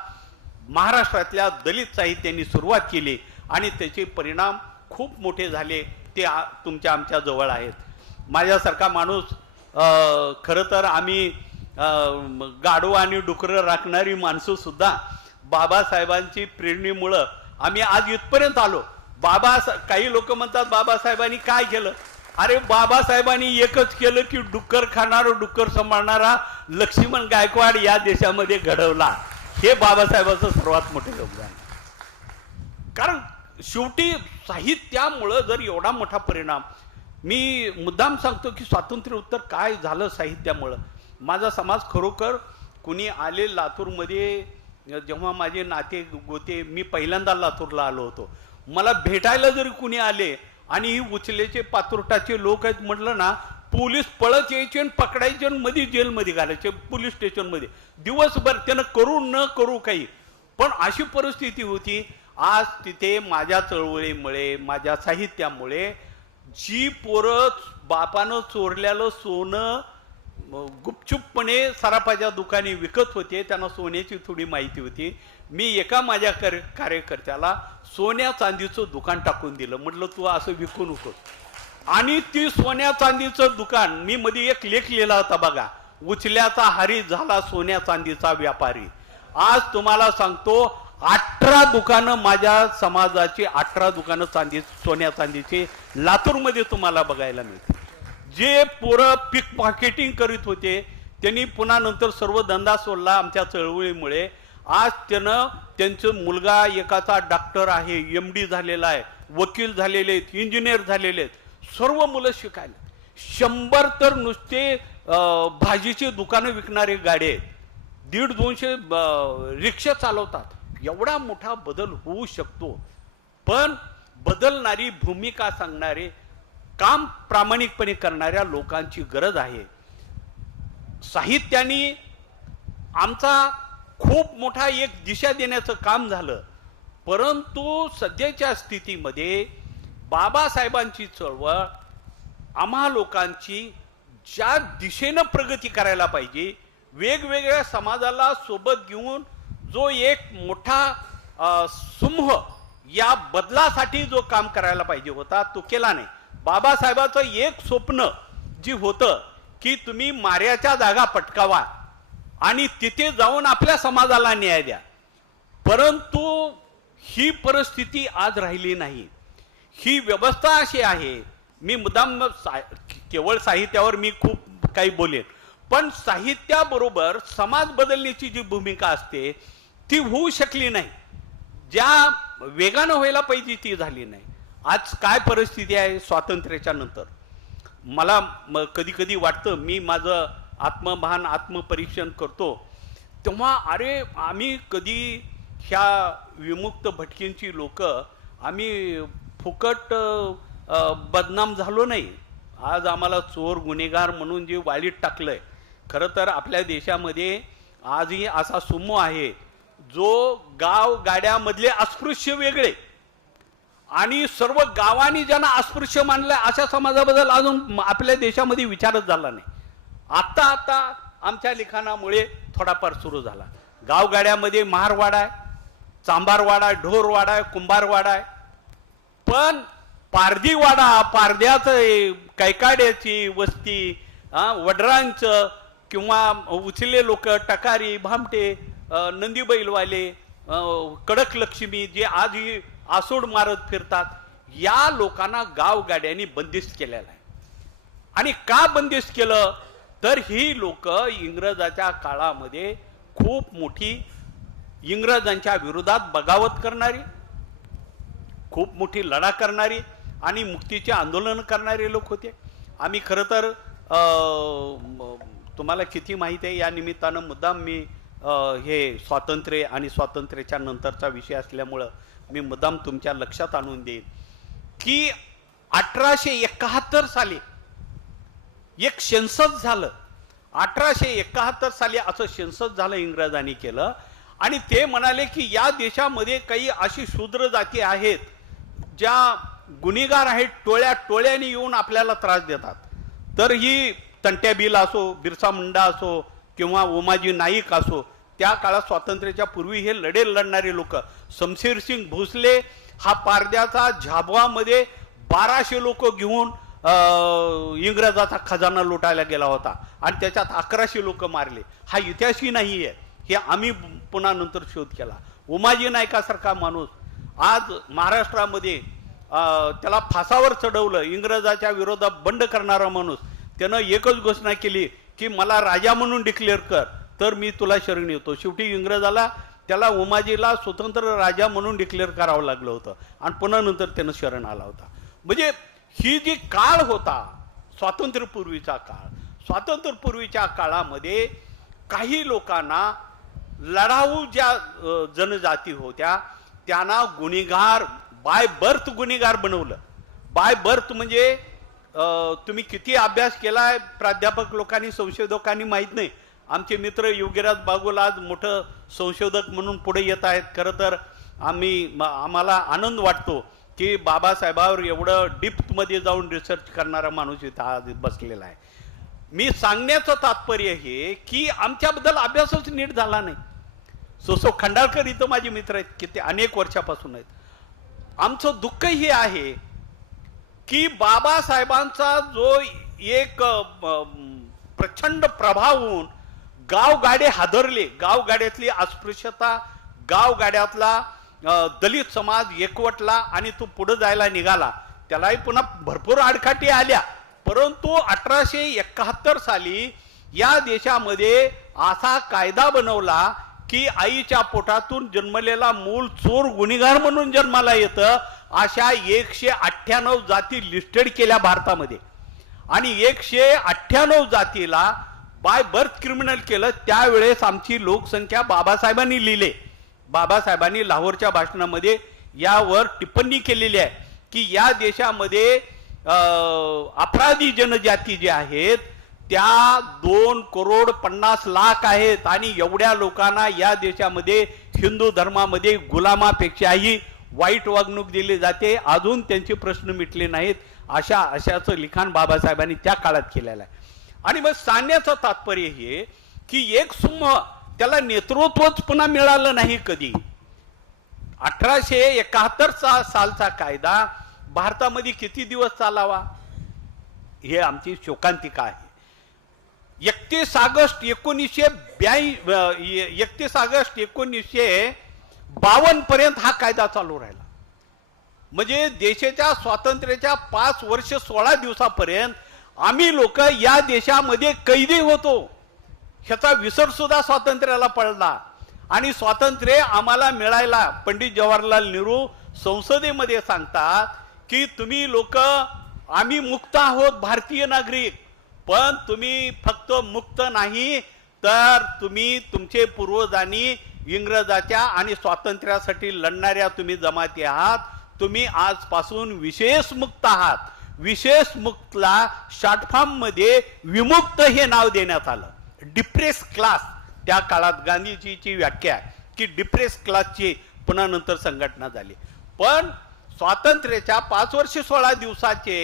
महाराष्ट्रातल्या दलित साहित्याने सुरुवात केली आणि त्याचे परिणाम खूप मोठे झाले. ते तुमच्या आमच्या जवळ आहेत. माझ्यासारखा माणूस खरं तर आम्ही गाढवं आणि डुकरं राखणारी माणसं सुद्धा बाबासाहेबांची प्रेरणेमुळं आम्ही आज इथपर्यंत आलो. काही लोक म्हणतात बाबासाहेबांनी काय केलं. अरे बाबासाहेबांनी एकच केलं की डुक्कर खाणारा, डुक्कर सांभाळणारा लक्ष्मण गायकवाड या देशामध्ये घडवला. हे बाबासाहेबांचं सर्वात मोठे योगदान. कारण शेवटी साहित्यामुळं जर एवढा मोठा परिणाम, मी मुद्दाम सांगतो की स्वातंत्र्योत्तर काय झालं साहित्यामुळं. माझा समाज खरोखर कुणी आले लातूरमध्ये, जेव्हा माझे नाते गोते, मी पहिल्यांदा लातूरला आलो होतो, मला भेटायला जरी कुणी आले आणि ही उचलेचे पातुरटाचे लोक आहेत म्हटलं ना, पोलीस पळत यायचे आणि पकडायचे आणि मध्ये जेलमध्ये घालायचे, पोलीस स्टेशनमध्ये दिवसभर. त्यानं करू न करू काही, पण अशी परिस्थिती होती. आज तिथे माझ्या चळवळीमुळे, माझ्या साहित्यामुळे जी पोरं बापानं चोरल्यालं सोनं गुपचूपपणे सराफाच्या दुकानी विकत होते, त्यांना सोन्याची थोडी माहिती होती. मी एका माझ्या कार्यकर्त्याला सोन्या चांदीचं दुकान टाकून दिलं. म्हटलं तू असं विकू नकोस. आणि ती सोन्या चांदीचं दुकान, मी मध्ये एक लेख लिहिला होता बघा, उचल्याचा हारी झाला सोन्या चांदीचा व्यापारी. आज तुम्हाला सांगतो 18 दुकानं, माझ्या समाजाची 18 दुकानं सोन्या चांदीची लातूरमध्ये तुम्हाला बघायला मिळते. जे पोरं पिक पॉकेटिंग करीत होते त्यांनी पुन्हा नंतर सर्व धंदा सोडला आमच्या चळवळीमुळे. आज त्यांचं मुलगा एकाचा डॉक्टर आहे, MD झालेला आहे, वकील झालेले आहेत, इंजिनियर झालेले आहेत, सर्व मुलं शिकायला. 100 तर नुसते भाजीचे दुकानं विकणारे गाडे आहेत, 150-200 रिक्षा चालवतात. एवढा मोठा बदल होऊ शकतो. पण बदलणारी भूमिका सांगणारे, काम प्रामाणिकपणे करणाऱ्या लोकांची गरज आहे. साहित्याने आमचा खूप मोठा एक दिशा देण्याचं काम झालं. परंतु सध्याच्या स्थितीमध्ये बाबासाहेबांची चळवळ आम्हा लोकांची ज्या दिशेनं प्रगती करायला पाहिजे, वेगवेगळ्या समाजाला सोबत घेऊन जो एक मोठा समूह या बदलासाठी जो काम करायला पाहिजे होता, तो केला नाही. बाबासाहेबांचं एक स्वप्न जी होतं की तुम्ही माऱ्याच्या जागा पटकावा आणि तिथे जाऊन आपल्या समाजाला न्याय द्या. परंतु ही परिस्थिती आज राहिली नाही. ही व्यवस्था अशी आहे. मी मुद्दाम केवळ साहित्यावर मी खूप काही बोलेन, पण साहित्याबरोबर समाज बदलण्याची जी भूमिका असते ती होऊ शकली नाही. ज्या वेगानं व्हायला पाहिजे ती झाली नाही. आज काय परिस्थिती आहे स्वातंत्र्याच्या नंतर, मला कधी कधी वाटतं, मी माझं आत्मभान आत्मपरीक्षण करतो तेव्हा अरे आम्ही कधी ह्या विमुक्त भटकींची लोक आम्ही फुकट बदनाम झालो नाही. आज आम्हाला चोर गुन्हेगार म्हणून जे वाळीत टाकलंय. खरं तर आपल्या देशामध्ये आजही असा सुमो आहे जो गाव गाड्यामधले अस्पृश्य वेगळे आणि सर्व गावांनी ज्यांना अस्पृश्य मानलंय अशा समाजाबद्दल अजून आपल्या देशामध्ये विचारच झाला नाही. आता आमच्या लिखाणामुळे थोडाफार सुरू झाला. गावगाड्यामध्ये महारवाडा आहे, चांभारवाडा आहे, ढोरवाडा आहे, कुंभारवाडा आहे, पण पारधीवाडा, पारध्याचं कैकाड्याची वस्ती, वडरांचं किंवा उचले लोक, टकारी, भामटे, नंदी बैलवाले, कडक लक्ष्मी जे आजही आसोड मारत फिरतात, या लोकांना गावगाड्यांनी बंदिस्त केलेलं आहे. आणि का बंदिस्त केलं तर ही लोक इंग्रजाच्या काळामध्ये खूप मोठी इंग्रजांच्या विरोधात बगावत करणारी, खूप मोठी लढा करणारी आणि मुक्तीचे आंदोलन करणारे लोक होते. आम्ही खरं तर तुम्हाला किती माहिती आहे, या निमित्तानं मुद्दाम मी हे स्वातंत्र्य आणि स्वातंत्र्याच्या नंतरचा विषय असल्यामुळं मी मुद्दाम तुमच्या लक्षात आणून देईन की 1871 साली एक सेन्सस झालं. 1871 साली असं सेन्सस झालं, इंग्रजांनी केलं आणि ते म्हणाले की या देशामध्ये काही अशी शूद्र जाती आहेत ज्या गुन्हेगार आहेत, टोळ्या टोळ्याने येऊन आपल्याला त्रास देतात. तर ही तंट्या भील असो, बिरसा मुंडा असो किंवा उमाजी नाईक असो, त्या काळात स्वातंत्र्याच्या पूर्वी हे लढणारे लोक, शमशेरसिंग भोसले हा पारद्याचा झाबवामध्ये 1200 लोक घेऊन इंग्रजाचा खजाना लुटायला गेला होता आणि त्याच्यात 1100 लोक मारले. हा इतिहासही नाही आहे, हे आम्ही पुन्हा नंतर शोध केला. उमाजी नाईकासारखा माणूस आज महाराष्ट्रामध्ये त्याला फासावर चढवलं, इंग्रजाच्या विरोधात बंड करणारा माणूस, त्यानं एकच घोषणा केली की मला राजा म्हणून डिक्लेअर कर तर मी तुला शरण येतो. शेवटी इंग्रजाला त्याला उमाजीला स्वतंत्र राजा म्हणून डिक्लेअर करावं लागलं होतं आणि पुन्हा नंतर त्यानं शरण आला होता. म्हणजे ही जी काळ होता स्वातंत्र्यपूर्वीचा काळ, स्वातंत्र्यपूर्वीच्या काळामध्ये काही लोकांना, लढाऊ ज्या जनजाती होत्या त्यांना गुन्हेगार, बाय बर्थ गुन्हेगार बनवलं. बाय बर्थ म्हणजे तुम्ही किती अभ्यास केलाय प्राध्यापक लोकांनी, संशोधकांनी माहीत नाही. आमचे मित्र योगीराज बागुल आज मोठं संशोधक म्हणून पुढे येत आहेत. खरं तर आम्हाला आनंद वाटतो की बाबासाहेबांवर एवढं डिप्थमध्ये जाऊन रिसर्च करणारा माणूस इथं आज बसलेला आहे. मी सांगण्याचं तात्पर्य हे की आमच्याबद्दल अभ्यासच नीट झाला नाही. सो खंडाळकर इथं माझे मित्र आहेत, किती अनेक वर्षापासून आहेत. आमचं दुःख हे आहे की बाबासाहेबांचा जो एक प्रचंड प्रभाव होऊन गावगाडे हादरले, गावगाड्यातली अस्पृश्यता, गावगाड्यातला दलित समाज एकवटला आणि तो पुढे जायला निघाला. त्यालाही पुन्हा भरपूर आडकाठी आल्या, परंतु 1871 साली या देशामध्ये असा कायदा बनवला की आईच्या पोटातून जन्मलेला मूल चोर गुन्हेगार म्हणून जन्माला येतं. अशा 198 जाती लिस्टेड केल्या भारतामध्ये आणि 198 जातीला बाय बर्थ क्रिमिनल केलं. त्यावेळेस आमची लोकसंख्या बाबासाहेबांनी लिहिले, बाबासाहेबांनी लाहोरच्या भाषणामध्ये यावर टिप्पणी केलेली आहे की या देशामध्ये अपराधी जनजाती जे आहेत त्या 2,50,00,000 आहेत आणि एवढ्या लोकांना या देशामध्ये हिंदू धर्मामध्ये गुलामापेक्षाही वाईट वागणूक दिली जाते, अजून त्यांचे प्रश्न मिटले नाहीत. अशाचं लिखाण बाबासाहेबांनी त्या काळात केलेलं आहे. आणि मग सांगण्याचं तात्पर्य हे की एक समूह त्याला नेतृत्वच पुन्हा मिळालं नाही कधी. 1871 सालचा कायदा भारतामध्ये किती दिवस चालावा हे आमची शोकांतिका आहे. 31 ऑगस्ट 1952 पर्यंत हा कायदा चालू राहिला. म्हणजे देशाच्या स्वातंत्र्याच्या 5 वर्ष 16 दिवसापर्यंत आम्ही लोक या देशामध्ये कैदी होतो. ह्याचा विसर सुद्धा स्वातंत्र्याला पडला आणि स्वातंत्र्य आम्हाला मिळायला पंडित जवाहरलाल नेहरू संसदेमध्ये सांगतात की तुम्ही लोक, आम्ही मुक्त आहोत भारतीय नागरिक, पण तुम्ही फक्त मुक्त नाही तर तुम्ही तुमचे पूर्वजांनी इंग्रजाच्या आणि स्वातंत्र्यासाठी लढणाऱ्या तुम्ही जमाती आहात, तुम्ही आजपासून विशेष मुक्त आहात. विशेष मुक्तला शॉर्ट फॉर्म मध्ये विमुक्त हे नाव देण्यात आलं. डिप्रेस क्लास त्या काळात गांधीजीची व्याख्या की डिप्रेस क्लासची पुन्हा नंतर संघटना झाली. पण स्वातंत्र्याच्या 5 वर्ष 16 दिवसाचे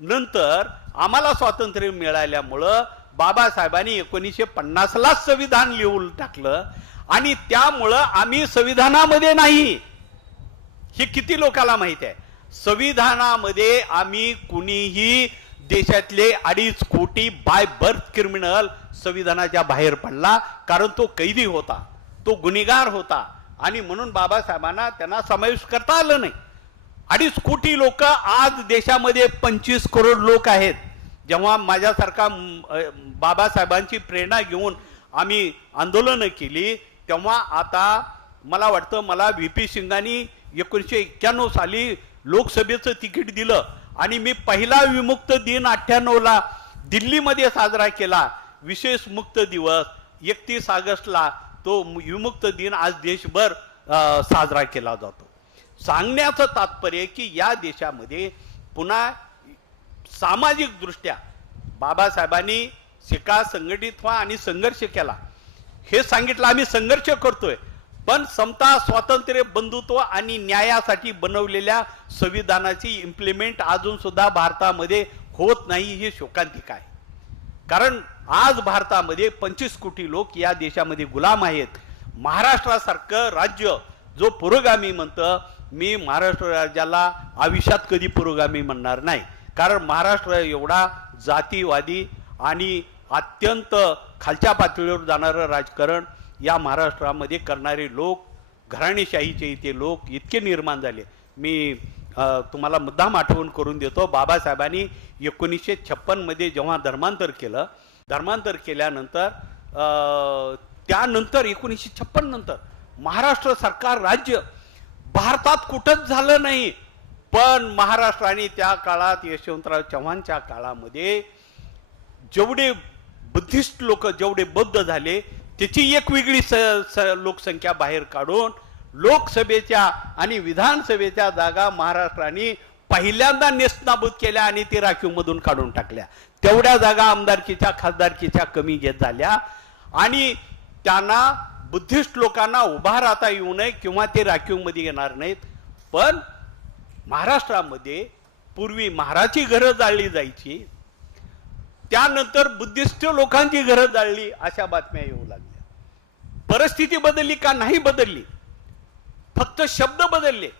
नंतर आम्हाला स्वातंत्र्य मिळाल्यामुळं बाबासाहेबांनी 1950ला संविधान लिहून टाकलं आणि त्यामुळं आम्ही संविधानामध्ये नाही. हे किती लोकांना माहित आहे? संविधानामध्ये आम्ही कुणीही देशातले 2.5 कोटी बाय बर्थ क्रिमिनल संविधानाच्या बाहेर पडला, कारण तो कैदी होता, तो गुन्हेगार होता आणि म्हणून बाबासाहेबांना त्यांना समावेश करता आलं नाही. 2.5 कोटी लोक आज देशामध्ये 25 करोड लोक आहेत. जेव्हा माझ्यासारखा बाबासाहेबांची प्रेरणा घेऊन आम्ही आंदोलनं केली तेव्हा आता मला वाटतं मला व्ही.पी. सिंगांनी 1991 साली लोकसभेचं तिकीट दिलं आणि मी पहिला विमुक्त दिन 98ला दिल्लीमध्ये साजरा केला. विशेष मुक्त दिवस 31 ऑगस्टला तो विमुक्त दिन आज देशभर साजरा केला जातो. सांगण्याचं तात्पर्य की या देशामध्ये पुन्हा सामाजिक दृष्ट्या बाबासाहेबांनी शिका, संघटित व्हा आणि संघर्ष केला. हे सांगितलं आम्ही संघर्ष करतोय, पण समता, स्वातंत्र्य, बंधुत्व आणि न्यायासाठी बनवलेल्या संविधानाची इम्प्लिमेंट अजून सुद्धा भारतामध्ये होत नाही. हे शोकांतिक आहे. कारण आज भारतामध्ये 25 कोटी लोक या देशामध्ये गुलाम आहेत. महाराष्ट्रासारखं राज्य जो पुरोगामी म्हणतं, मी महाराष्ट्र राज्याला आयुष्यात कधी पुरोगामी म्हणणार नाही. कारण महाराष्ट्र एवढा जातीवादी आणि अत्यंत खालच्या पातळीवर जाणारं राजकारण या महाराष्ट्रामध्ये करणारे लोक, घराणेशाहीचे इथे लोक इतके निर्माण झाले. मी तुम्हाला मुद्दाम आठवण करून देतो. बाबासाहेबांनी 1956 मध्ये जेव्हा धर्मांतर केलं, धर्मांतर केल्यानंतर त्यानंतर 1956 नंतर महाराष्ट्र सरकार राज्य भारतात कुठंच झालं नाही. पण महाराष्ट्राने त्या काळात यशवंतराव चव्हाणच्या काळामध्ये जेवढे बुद्धिस्ट लोक, जेवढे बौद्ध झाले त्याची एक वेगळी लोकसंख्या बाहेर काढून लोकसभेच्या आणि विधानसभेच्या जागा महाराष्ट्राने पहिल्यांदा नेस्तनाबूत केल्या आणि ते राखीवमधून काढून टाकल्या. तेवढ्या जागा आमदारकीच्या, खासदारकीच्या कमी घेत झाल्या आणि त्यांना बुद्धिस्ट लोकांना उभा राहता येऊ नये किंवा ते राखीवमध्ये येणार नाहीत. पण महाराष्ट्रामध्ये पूर्वी महाराची घरं जाळली जायची, त्यानंतर बुद्धिस्ट लोकांची घरं जाळली, अशा बातम्या येऊ लागल्या. परिस्थिती बदलली का? नाही बदलली, फक्त शब्द बदलले.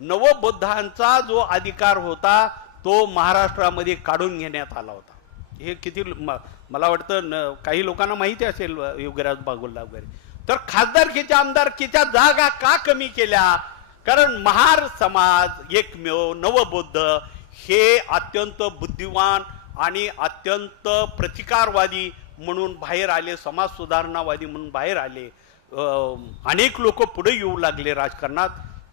नवबौद्धांचा जो अधिकार होता तो महाराष्ट्रामध्ये काढून घेण्यात आला होता. हे किती मला वाटतं काही लोकांना माहिती असेल, योगीराज बागुलला वगैरे. तर खासदारकीच्या, आमदारकीच्या जागा का कमी केल्या? कारण महार समाज एकमेव नवबौद्ध हे अत्यंत बुद्धिवान आणि अत्यंत प्रतिकारवादी म्हणून बाहेर आले, समाज सुधारणावादी म्हणून बाहेर आले. अनेक लोक पुढे येऊ लागले राजकारणात,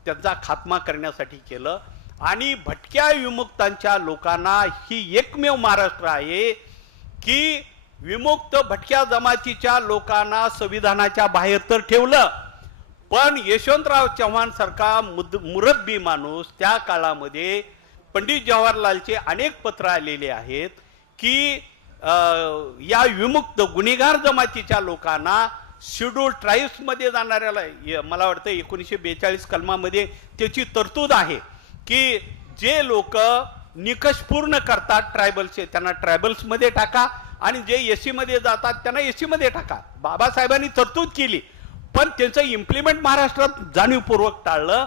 त्यांचा खात्मा करण्यासाठी केलं. आणि भटक्या विमुक्तांच्या लोकांना ही एकमेव महाराष्ट्र आहे की विमुक्त भटक्या जमातीच्या लोकांना संविधानाच्या बाहेर तर ठेवलं, पण यशवंतराव चव्हाण सारखा मुरब्बी माणूस त्या काळामध्ये पंडित जवाहरलालचे अनेक पत्र आलेले आहेत की या विमुक्त गुन्हेगार जमातीच्या लोकांना शेड्यूल ट्राईब्स मध्ये जाणाऱ्याला, मला वाटतं 1942 कलमामध्ये त्याची तरतूद आहे की जे लोक निकष पूर्ण करतात ट्रायबल्सचे त्यांना ट्रायबल्स मध्ये टाका आणि जे एससी मध्ये जातात त्यांना एससी मध्ये टाका. बाबासाहेबांनी तरतूद केली, पण त्यांचं इम्प्लिमेंट महाराष्ट्रात जाणीवपूर्वक टाळलं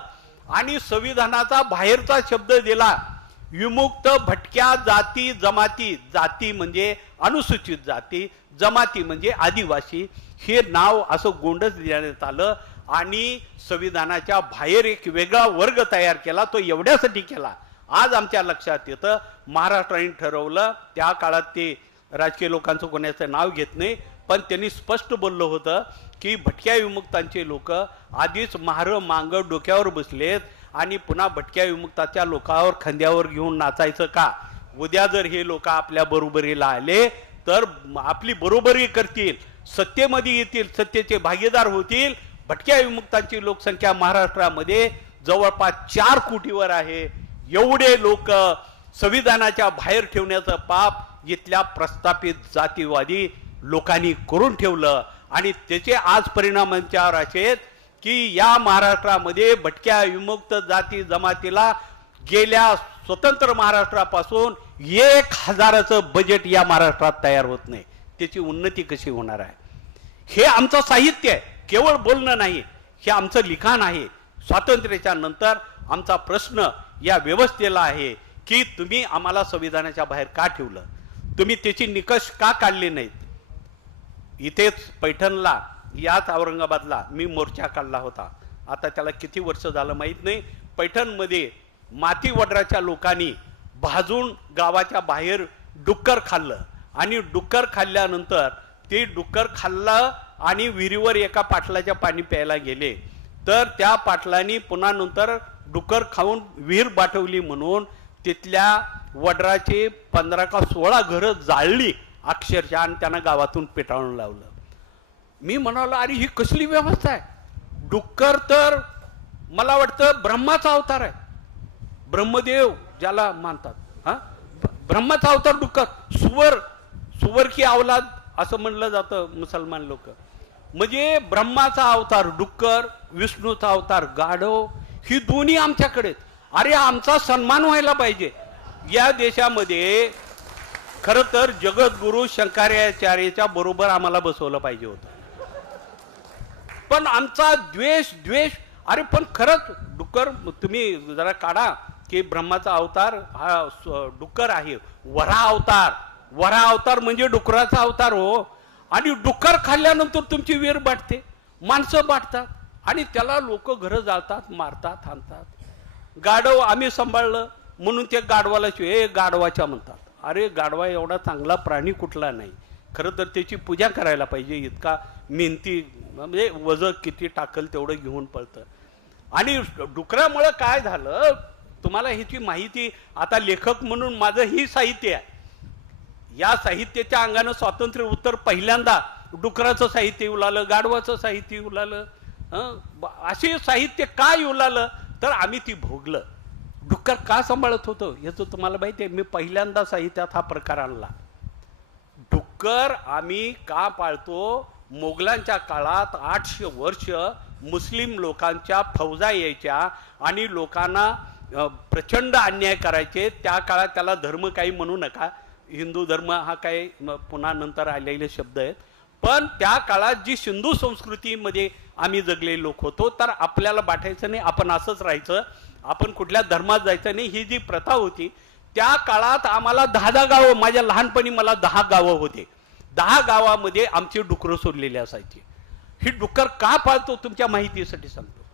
आणि संविधानाचा बाहेरचा शब्द दिला. विमुक्त भटक्या जाती जमाती, जाती म्हणजे अनुसूचित जाती, जमाती म्हणजे आदिवासी, हे नाव असं गोंडच देण्यात आलं आणि संविधानाच्या बाहेर एक वेगळा वर्ग तयार केला. तो एवढ्यासाठी केला, आज आमच्या लक्षात येतं महाराष्ट्राने ठरवलं. त्या काळात ते राजकीय लोकांचं कोणाचं नाव घेत नाही, पण त्यांनी स्पष्ट बोललं होतं की भटक्या विमुक्तांचे लोक आधीच महार मांग डोक्यावर बसलेत आणि पुन्हा भटक्या विमुक्ताच्या लोकांवर खांद्यावर घेऊन नाचायचं का? उद्या जर हे लोक आपल्या बरोबरीला आले तर आपली बरोबरी करतील, सत्तेमध्ये येतील, सत्तेचे भागीदार होतील. भटक्या विमुक्तांची लोकसंख्या महाराष्ट्रामध्ये जवळपास 4 कोटीवर आहे. एवढे लोक संविधानाच्या बाहेर ठेवण्याचं पाप इथल्या प्रस्थापित जातीवादी लोकांनी करून ठेवलं आणि त्याचे आज परिणाम आमच्यावर असे आहेत की या महाराष्ट्रामध्ये भटक्या विमुक्त जाती जमातीला गेल्या स्वतंत्र महाराष्ट्रापासून 1000चं बजेट या महाराष्ट्रात तयार होत नाही. त्याची उन्नती कशी होणार आहे? हे आमचं साहित्य आहे, केवळ बोलणं नाही, हे आमचं लिखाण आहे. स्वातंत्र्याच्या नंतर आमचा प्रश्न या व्यवस्थेला आहे की तुम्ही आम्हाला संविधानाच्या बाहेर का ठेवलं, तुम्ही त्याची निकष का काढले नाहीत. इथेच पैठणला, याच औरंगाबादला मी मोर्चा काढला होता. आता त्याला किती वर्ष झालं माहीत नाही. पैठणमध्ये माती वडराच्या लोकांनी भाजून गावाच्या बाहेर डुक्कर खाल्लं आणि डुक्कर खाल्ल्यानंतर ते डुक्कर खाल्लं आणि विहिरीवर एका पाटलाच्या पाणी प्यायला गेले. तर त्या पाटलांनी पुन्हा नंतर डुक्कर खाऊन विहीर बाटवली म्हणून तिथल्या वडराचे 15 का 16 घरं जाळली अक्षरशः आणि त्यांना गावातून पेटाळून लावलं. मी म्हणालो अरे ही कसली व्यवस्था आहे. डुक्कर तर मला वाटतं ब्रह्माचा अवतार आहे, ब्रह्मदेव ज्याला मानतात, हा ब्रह्माचा अवतार डुक्कर. सुवर की अवलाद असं म्हणलं जातं मुसलमान लोक. म्हणजे ब्रह्माचा अवतार डुक्कर, विष्णूचा अवतार गाढव, ही दोन्ही आमच्याकडे. अरे आमचा सन्मान व्हायला पाहिजे. या देशामध्ये खरं तर जगद्गुरु शंकराचार्याच्या बरोबर आम्हाला बसवलं पाहिजे होतं, पण आमचा द्वेष. अरे पण खरंच डुक्कर तुम्ही जरा काढा की ब्रह्माचा अवतार हा डुक्कर आहे. वरा अवतार म्हणजे डुकराचा अवतार हो. आणि डुक्कर खाल्ल्यानंतर तुमची विहीर बाटते, माणसं बाटतात आणि त्याला लोक घरं जाळतात, मारतात, हाणतात. गाढव आम्ही सांभाळलं म्हणून ते गाढवाला गाढवाच्या म्हणतात. अरे गाढवा एवढा चांगला प्राणी कुठला नाही. खरं तर त्याची पूजा करायला पाहिजे. इतका मेहनती, म्हणजे वजन किती टाकल तेवढं घेऊन पळतं. आणि डुकरामुळं काय झालं तुम्हाला ह्याची माहिती. आता लेखक म्हणून माझं ही साहित्य आहे. या साहित्याच्या अंगानं स्वातंत्र्य उत्तर पहिल्यांदा डुकराचं साहित्य उलालं, गाढवाचं साहित्य उलालं. असे साहित्य का उलालं तर आम्ही ती भोगलं. डुक्कर का सांभाळत होतं याचं तुम्हाला माहिती आहे. मी पहिल्यांदा साहित्यात हा प्रकार आणला. डुक्कर आम्ही का पाळतो, मोगलांच्या काळात 800 वर्ष मुस्लिम लोकांच्या फौजा यायच्या आणि लोकांना प्रचंड अन्याय करायचे. त्या काळात त्याला धर्म काही म्हणू नका, हिंदू धर्म हा काही पुन्हा नंतर आलेले शब्द आहेत. पण त्या काळात जी सिंधू संस्कृतीमध्ये आम्ही जगलेले लोक होतो, तर आपल्याला बाठायचं नाही, आपण असंच राहायचं, आपण कुठल्या धर्मात जायचं नाही, ही जी प्रथा होती. त्या काळात आम्हाला 10 गावं, माझ्या लहानपणी मला 10 गावं होते. 10 गावामध्ये आमची डुकरं सोडलेली असायची. ही डुक्कर का पाळतो तुमच्या माहितीसाठी सांगतो.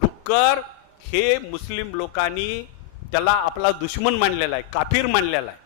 डुक्कर हे मुस्लिम लोकांनी त्याला आपला दुश्मन मानलेला आहे, काफिर मानलेला आहे.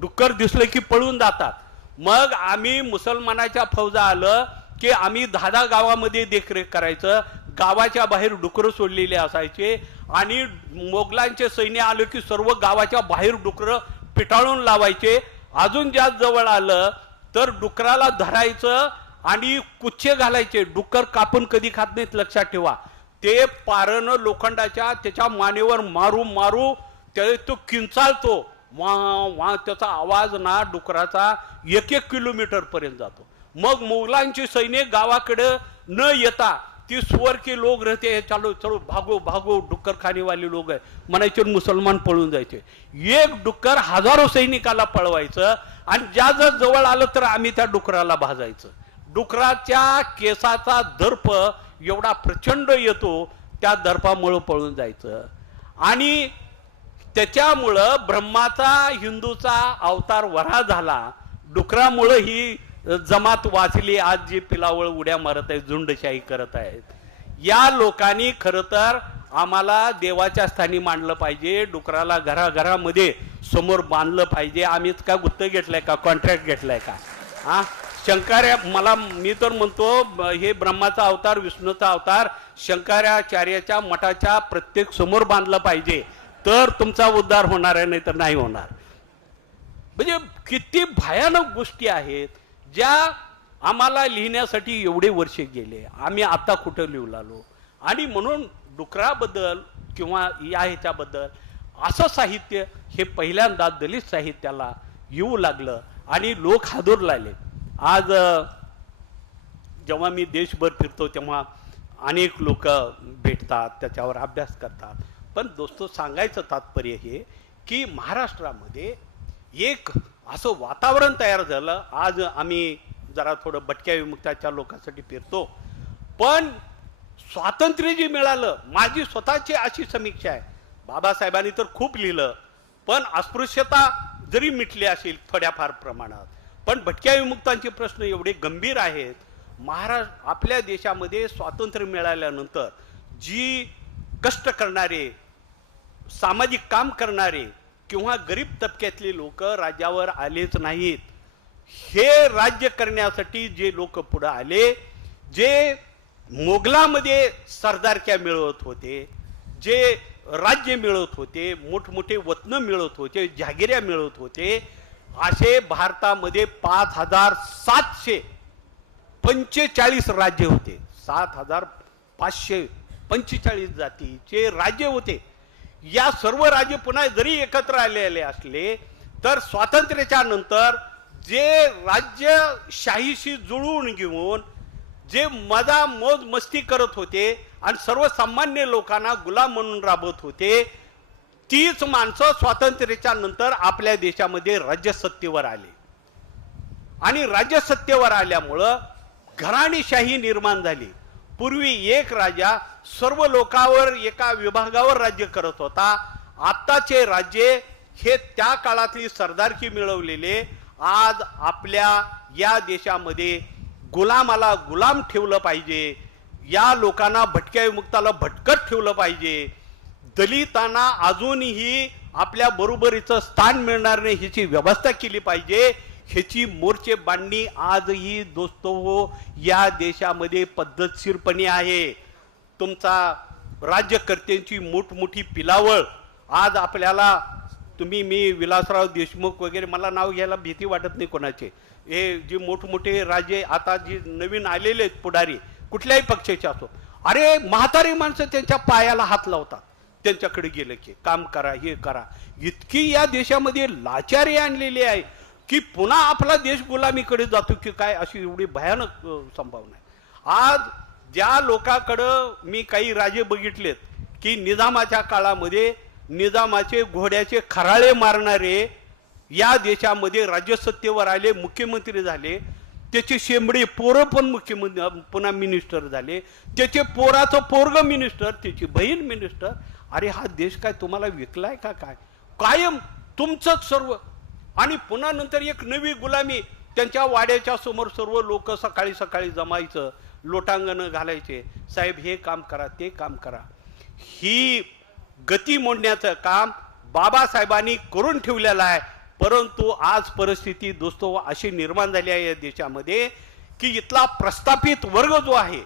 डुक्कर दिसलं की पळून जातात. मग आम्ही मुसलमानाच्या फौजा आलं की आम्ही 10 गावामध्ये देखरेख करायचं. गावाच्या बाहेर डुकरं सोडलेले असायचे आणि मोगलांचे सैन्य आलं की सर्व गावाच्या बाहेर डुकरं पिटाळून लावायचे. अजून जास्त जवळ आलं तर डुकराला धरायचं आणि कुच्चे घालायचे. डुक्कर कापून कधी खात नाहीत, लक्षात ठेवा. ते पारणं लोखंडाच्या त्याच्या मानेवर मारू तो किंचाळतो, वा त्याचा आवाज ना डुकराचा 1 किलोमीटर पर्यंत जातो. मग मोगलांची सैन्य गावाकडे न येता ती सुवर के लोग रहते हैं, चलो चलो भागो डुक्कर खाने वाले लोग आहे म्हणायचे, मुसलमान पळून जायचे. एक डुक्कर हजारो सैनिकाला पळवायचं आणि ज्या जवळ आलं तर आम्ही त्या डुकराला भाजायचं. डुकराच्या केसाचा दर्प एवढा प्रचंड येतो, त्या दर्पामुळं पळून जायचं. आणि त्याच्यामुळं ब्रह्माचा हिंदूचा अवतार वरा झाला. डुकरामुळं ही जमात वाचली. आज जी पिलावळ उड्या मारत आहेत, झुंडशाही करत आहेत. या लोकांनी खरं तर आम्हाला देवाच्या स्थानी मांडलं पाहिजे. डुकराला घराघरामध्ये समोर बांधलं पाहिजे. आम्हीच का गुत्त घेतलंय का, कॉन्ट्रॅक्ट घेतलाय का? हा शंकर्या, मी तर म्हणतो हे ब्रह्माचा अवतार, विष्णूचा अवतार शंकराचार्याच्या मठाच्या प्रत्येक समोर बांधलं पाहिजे, तर तुमचा उद्धार होणार आहे, नाही तर नाही होणार. म्हणजे किती भयानक गोष्टी आहेत ज्या आम्हाला लिहिण्यासाठी एवढे वर्ष गेले. आम्ही आता कुठं लिहू लागलो. आणि म्हणून डुकराबद्दल किंवा या ह्याच्याबद्दल असं साहित्य हे पहिल्यांदा दलित साहित्याला येऊ लागलं आणि लोक हादरू लागले. आज जेव्हा मी देशभर फिरतो तेव्हा अनेक लोक भेटतात, त्याच्यावर अभ्यास करतात. पण दोस्तो, सांगायचं तात्पर्य हे की महाराष्ट्रामध्ये एक असं वातावरण तयार झालं. आज आम्ही जरा थोडं भटक्या विमुक्ताच्या लोकांसाठी फिरतो, पण स्वातंत्र्य जे मिळालं, माझी स्वतःची अशी समीक्षा आहे. बाबासाहेबांनी तर खूप लिहिलं, पण अस्पृश्यता जरी मिटली असेल थोड्याफार प्रमाणात, पण भटक्या विमुक्तांचे प्रश्न एवढे गंभीर आहेत. आपल्या देशामध्ये स्वातंत्र्य मिळाल्यानंतर जी कष्ट करणारे, सामाजिक काम करणारे किंवा गरीब तबक्यातले लोक राज्यावर आलेच नाहीत. हे राज्य करण्यासाठी जे लोक पुढे आले, जे मोगलामध्ये सरदारक्या मिळवत होते, जे राज्य मिळवत होते, मोठमोठे वतनं मिळवत होते, जहागिऱ्या मिळवत होते, असे भारतामध्ये 5745 राज्य होते. 7545 जातीचे राज्य होते. या सर्व राज्य पुन्हा जरी एकत्र आलेले असले तर स्वातंत्र्याच्या नंतर जे राज्य शाहीशी जुळवून घेऊन जे मोज मस्ती करत होते आणि सर्वसामान्य लोकांना गुलाम म्हणून राबवत होते, तीच माणसं स्वातंत्र्याच्या नंतर आपल्या देशामध्ये राज्यसत्तेवर आले. आणि राज्यसत्तेवर आल्यामुळं घराणेशाही निर्माण झाली. पूर्वी एक राजा सर्व लोकांवर एका विभागावर राज्य करत होता. आत्ताचे राज्य हे त्या काळातली सरदारकी मिळवलेले आज आपल्या या देशामध्ये गुलामाला गुलाम ठेवलं पाहिजे, या लोकांना भटक्या विमुक्ताला भटकत ठेवलं पाहिजे, दलितांना अजूनही आपल्या बरोबरीचं स्थान मिळणार नाही ह्याची व्यवस्था केली पाहिजे, ह्याची मोर्चे बांधणी आजही दोस्तो हो या देशामध्ये पद्धतशीरपणे आहे. तुमचा राज्यकर्त्यांची मोठमोठी पिलावळ आज आपल्याला, मी विलासराव देशमुख वगैरे, मला नाव घ्यायला भीती वाटत नाही कोणाचे, हे जे मोठमोठे राजे आता जे नवीन आलेले आहेत पुढारी कुठल्याही पक्षाचे असो, अरे म्हातारी माणसं त्यांच्या पायाला हात लावतात त्यांच्याकडे गेलं की काम करा, हे करा. इतकी या देशामध्ये लाचारी आणलेली आहे की पुन्हा आपला देश गुलामीकडे जातो की काय, अशी एवढी भयानक संभावना आहे. आज ज्या लोकांकडं मी काही राजे बघितलेत की निजामाच्या काळामध्ये निजामाचे घोड्याचे खराळे मारणारे या देशामध्ये राज्यसत्तेवर आले, मुख्यमंत्री झाले, त्याचे शेंबडे पोरं पण मुख्यमंत्री पुन्हा मिनिस्टर झाले, त्याचे पोराचं पोरग मिनिस्टर, त्याची बहीण मिनिस्टर. अरे हा देश काय तुम्हाला विकलाय का काय? कायम तुमचंच सर्व. आणि पुन्हा नंतर एक नवी गुलामी, त्यांच्या वाड्याच्या समोर सर्व लोक सकाळी सकाळी जमायचं, लोटांगण घालायचे, साहेब हे काम करा, ते काम करा. ही गती मोडण्याचं काम बाबासाहेबांनी करून ठेवलेलं आहे. परंतु आज परिस्थिती दोस्तो अशी निर्माण झाली आहे या देशामध्ये की इथला प्रस्थापित वर्ग जो आहे,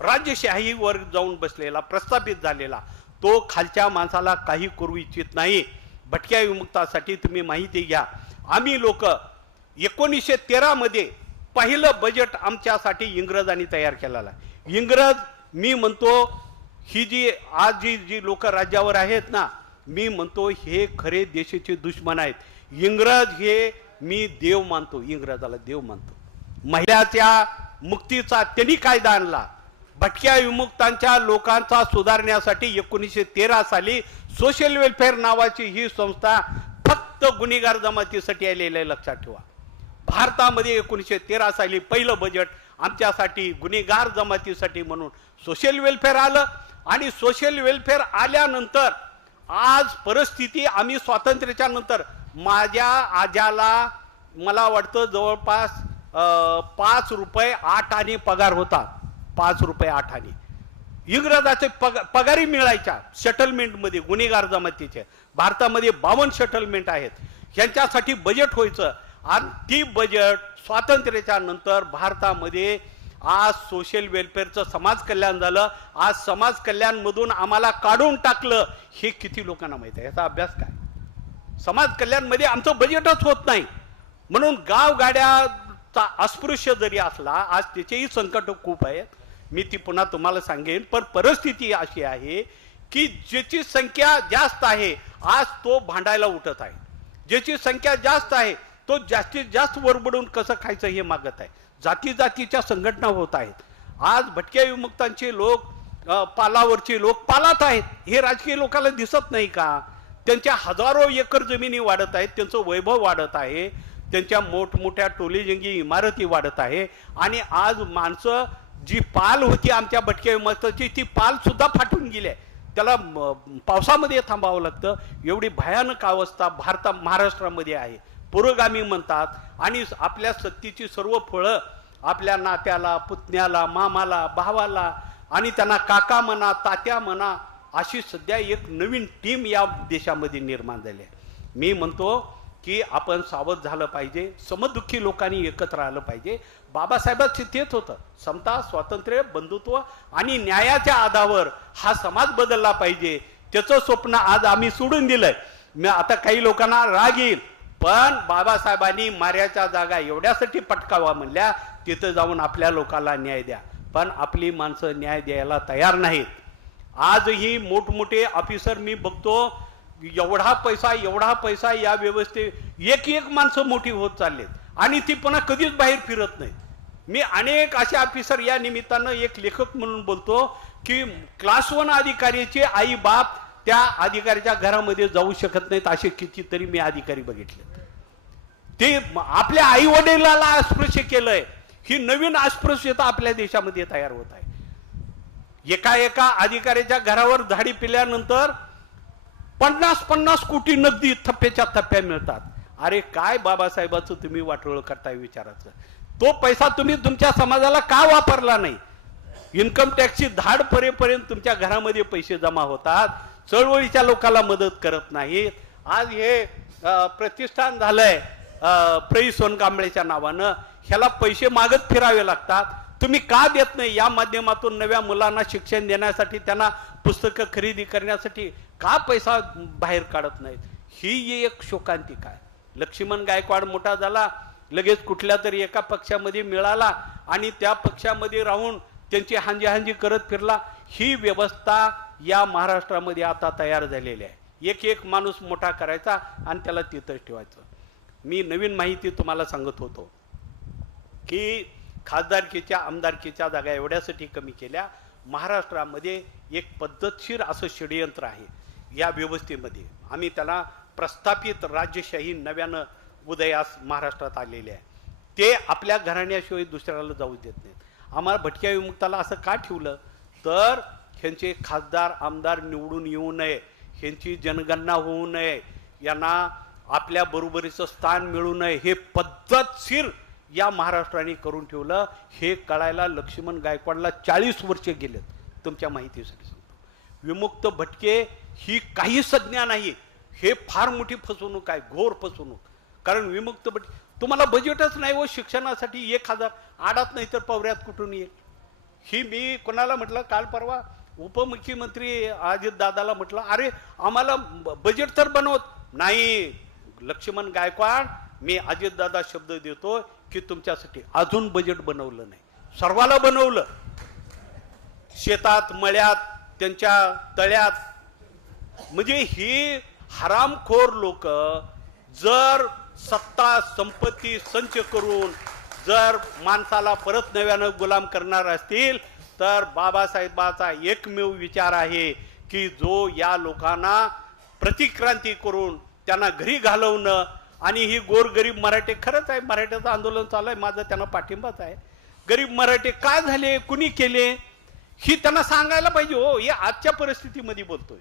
राज्यशाही वर्ग जाऊन बसलेला, प्रस्थापित झालेला, तो खालच्या माणसाला काही करू इच्छित नाही. भटक्या विमुक्तासाठी तुम्ही माहिती घ्या, आम्ही लोक 1913 मध्ये पहिलं बजेट आमच्यासाठी इंग्रजांनी तयार केलेलं आहे. इंग्रज, मी म्हणतो ही जी आज जी लोक राज्यावर आहेत ना, मी म्हणतो हे खरे देशाचे दुश्मन आहेत. इंग्रज हे मी देव मानतो, इंग्रजाला देव मानतो. महिलाच्या मुक्तीचा त्यांनी कायदा आणला. भटक्या विमुक्तांच्या लोकांचा सुधारण्यासाठी 1913 साली सोशल वेलफेअर नावाची ही संस्था फक्त गुन्हेगार जमातीसाठी आलेली आहे, लक्षात ठेवा. भारतामध्ये 1913 साली पहिलं बजेट आमच्यासाठी गुन्हेगार जमातीसाठी म्हणून सोशल वेलफेअर आलं. आणि सोशल वेलफेअर आल्यानंतर आज परिस्थिती, आम्ही स्वातंत्र्याच्या नंतर माझ्या आज्याला मला वाटतं जवळपास 5 रुपये 8 आणे पगार होता. 5 रुपये 8 आणे इंग्रजाचे पगारी मिळायच्या सेटलमेंटमध्ये गुन्हेगार जमातीचे. भारतामध्ये 52 सेटलमेंट आहेत, ह्यांच्यासाठी बजेट व्हायचं. आणि ती बजेट स्वातंत्र्याच्या नंतर भारतामध्ये आज सोशल वेलफेअरचं समाज कल्याण झालं. आज समाज कल्याणमधून आम्हाला काढून टाकलं, हे किती लोकांना माहित आहे? याचा अभ्यास काय? समाज कल्याणमध्ये आमचं बजेटच होत नाही. म्हणून गावगाड्याचा अस्पृश्य जरी असला, आज त्याचेही संकट खूप आहेत, मी ती पुन्हा तुम्हाला सांगेन. पण परिस्थिती अशी आहे की ज्याची संख्या जास्त आहे आज तो भांडायला उठत आहे, ज्याची संख्या जास्त आहे तो जास्तीत जास्त वरबडून कसं खायचं हे मागत आहे. जाती जातीच्या संघटना होत आहेत. आज भटक्या विमुक्तांचे लोक पालावरचे लोक पालात आहेत. हे राजकीय लोकांना दिसत नाही का? त्यांच्या हजारो एकर जमिनी वाढत आहेत, त्यांचं वैभव वाढत आहे, त्यांच्या मोठमोठ्या टोलेजंगी इमारती वाढत आहे. आणि आज माणसं जी पाल होती आमच्या भटक्या विमुक्तांची ती पाल सुद्धा फाटून गेली आहे. त्याला पावसामध्ये थांबावं लागतं. एवढी भयानक अवस्था महाराष्ट्रामध्ये आहे. पुरोगामी म्हणतात आणि आपल्या सत्तेची सर्व फळं आपल्या नात्याला, पुतण्याला, मामाला, भावाला आणि त्यांना काका म्हणा, तात्या म्हणा, अशी सध्या एक नवीन टीम या देशामध्ये निर्माण झाली आहे. मी म्हणतो की आपण सावध झालं पाहिजे. समदुःखी लोकांनी एकत्र आलं पाहिजे. बाबासाहेबांचं तेच होतं, समता, स्वातंत्र्य, बंधुत्व आणि न्यायाच्या आधारावर हा समाज बदलला पाहिजे. त्याचं स्वप्न आज आम्ही सोडून दिलंय. मी आता काही लोकांना राग येईल, पण बाबासाहेबांनी माऱ्याच्या जागा एवढ्यासाठी पटकावा म्हणल्या, तिथं जाऊन आपल्या लोकांना न्याय द्या. पण आपली माणसं न्याय द्यायला तयार नाहीत. आजही मोठमोठे ऑफिसर मी बघतो, एवढा पैसा या व्यवस्थेत, एक माणसं मोठी होत चाललेत आणि ती पुन्हा कधीच बाहेर फिरत नाहीत. मी अनेक असे ऑफिसर या निमित्तानं एक लेखक म्हणून बोलतो की क्लास 1 अधिकाऱ्याचे आई बाप त्या अधिकाऱ्याच्या घरामध्ये जाऊ शकत नाहीत. असे कितीतरी मी अधिकारी बघितले. ते आपल्या आई वडिलाला अस्पृश्य केलंय. ही नवीन अस्पृश्यता आपल्या देशामध्ये तयार होत आहे. एका अधिकाऱ्याच्या घरावर झाडी पिल्यानंतर 50 कोटी नगदी थप्प्याच्या थप्प्या मिळतात. अरे काय बाबासाहेबाचं तुम्ही वाटोळ करताय विचाराचं. तो पैसा तुम्ही तुमच्या समाजाला का वापरला नाही? इन्कम टॅक्सची धाड परेपर्यंत तुमच्या घरामध्ये पैसे जमा होतात. चळवळीच्या लोकांना मदत करत नाहीत. आज हे प्रतिष्ठान झालंय प्रई सोनकांबळेच्या नावानं. ह्याला पैसे मागत फिरावे लागतात. तुम्ही का देत नाही? या माध्यमातून नव्या मुलांना शिक्षण देण्यासाठी, त्यांना पुस्तकं खरेदी करण्यासाठी का पैसा बाहेर काढत नाहीत? ही एक शोकांतिका आहे. लक्ष्मण गायकवाड मोठा झाला, लगेच कुठल्या तरी एका पक्षामध्ये मिळाला आणि त्या पक्षामध्ये राहून त्यांची हांजी करत फिरला. ही व्यवस्था या महाराष्ट्रामध्ये आता तयार झालेली आहे. एक माणूस मोठा करायचा आणि त्याला तिथंच ठेवायचं. मी नवीन माहिती तुम्हाला सांगत होतो की खासदारकीच्या आमदारकीच्या जागा एवढ्यासाठी कमी केल्या. महाराष्ट्रामध्ये एक पद्धतशीर असं षडयंत्र आहे या व्यवस्थेमध्ये. आम्ही त्याला प्रस्थापित राज्यशाही नव्यानं उदयास महाराष्ट्रात आलेले आहे. ते आपल्या घराण्याशिवाय दुसऱ्याला जाऊ देत नाहीत. आम्हाला भटक्या विमुक्ताला असं का ठेवलं तर ह्यांचे खासदार आमदार निवडून येऊ नये, ह्यांची जनगणना होऊ नये, यांना आपल्या बरोबरीचं स्थान मिळू नये, हे पद्धतशीर या महाराष्ट्राने करून ठेवलं. हे कळायला लक्ष्मण गायकवाडला 40 वर्ष गेलेत. तुमच्या माहितीसाठी सांगतो, विमुक्त भटके ही काही संज्ञा नाही. हे फार मोठी फसवणूक आहे, घोर फसवणूक. कारण विमुक्त भटके तुम्हाला बजेटच नाही हो शिक्षणासाठी. 1000 आडात नाही तर पवऱ्यात कुठून येईल? ही मी कोणाला म्हटलं, काल परवा उपमुख्यमंत्री अजित दादाला म्हटलं, अरे आम्हाला बजेट तर बनवत नाही. लक्ष्मण गायकवाड, मी अजित दादा शब्द देतो की तुमच्यासाठी अजून बजेट बनवलं नाही. सर्वाला बनवलं. शेतात, मळ्यात, त्यांच्या तळ्यात. म्हणजे ही हरामखोर लोक जर सत्ता संपत्ती संच करून जर माणसाला परत नव्यानं गुलाम करणार असतील तर बाबासाहेबाचा एकमेव विचार आहे की जो या लोकांना प्रतिक्रांती करून त्यांना घरी घालवणं. आणि ही गोरगरीब मराठे, खरंच आहे मराठ्याचं आंदोलन चालू आहे, माझा त्यांना पाठिंबाच आहे. गरीब मराठे का झाले, कुणी केले, ही त्यांना सांगायला पाहिजे हो. हे आजच्या परिस्थितीमध्ये बोलतोय.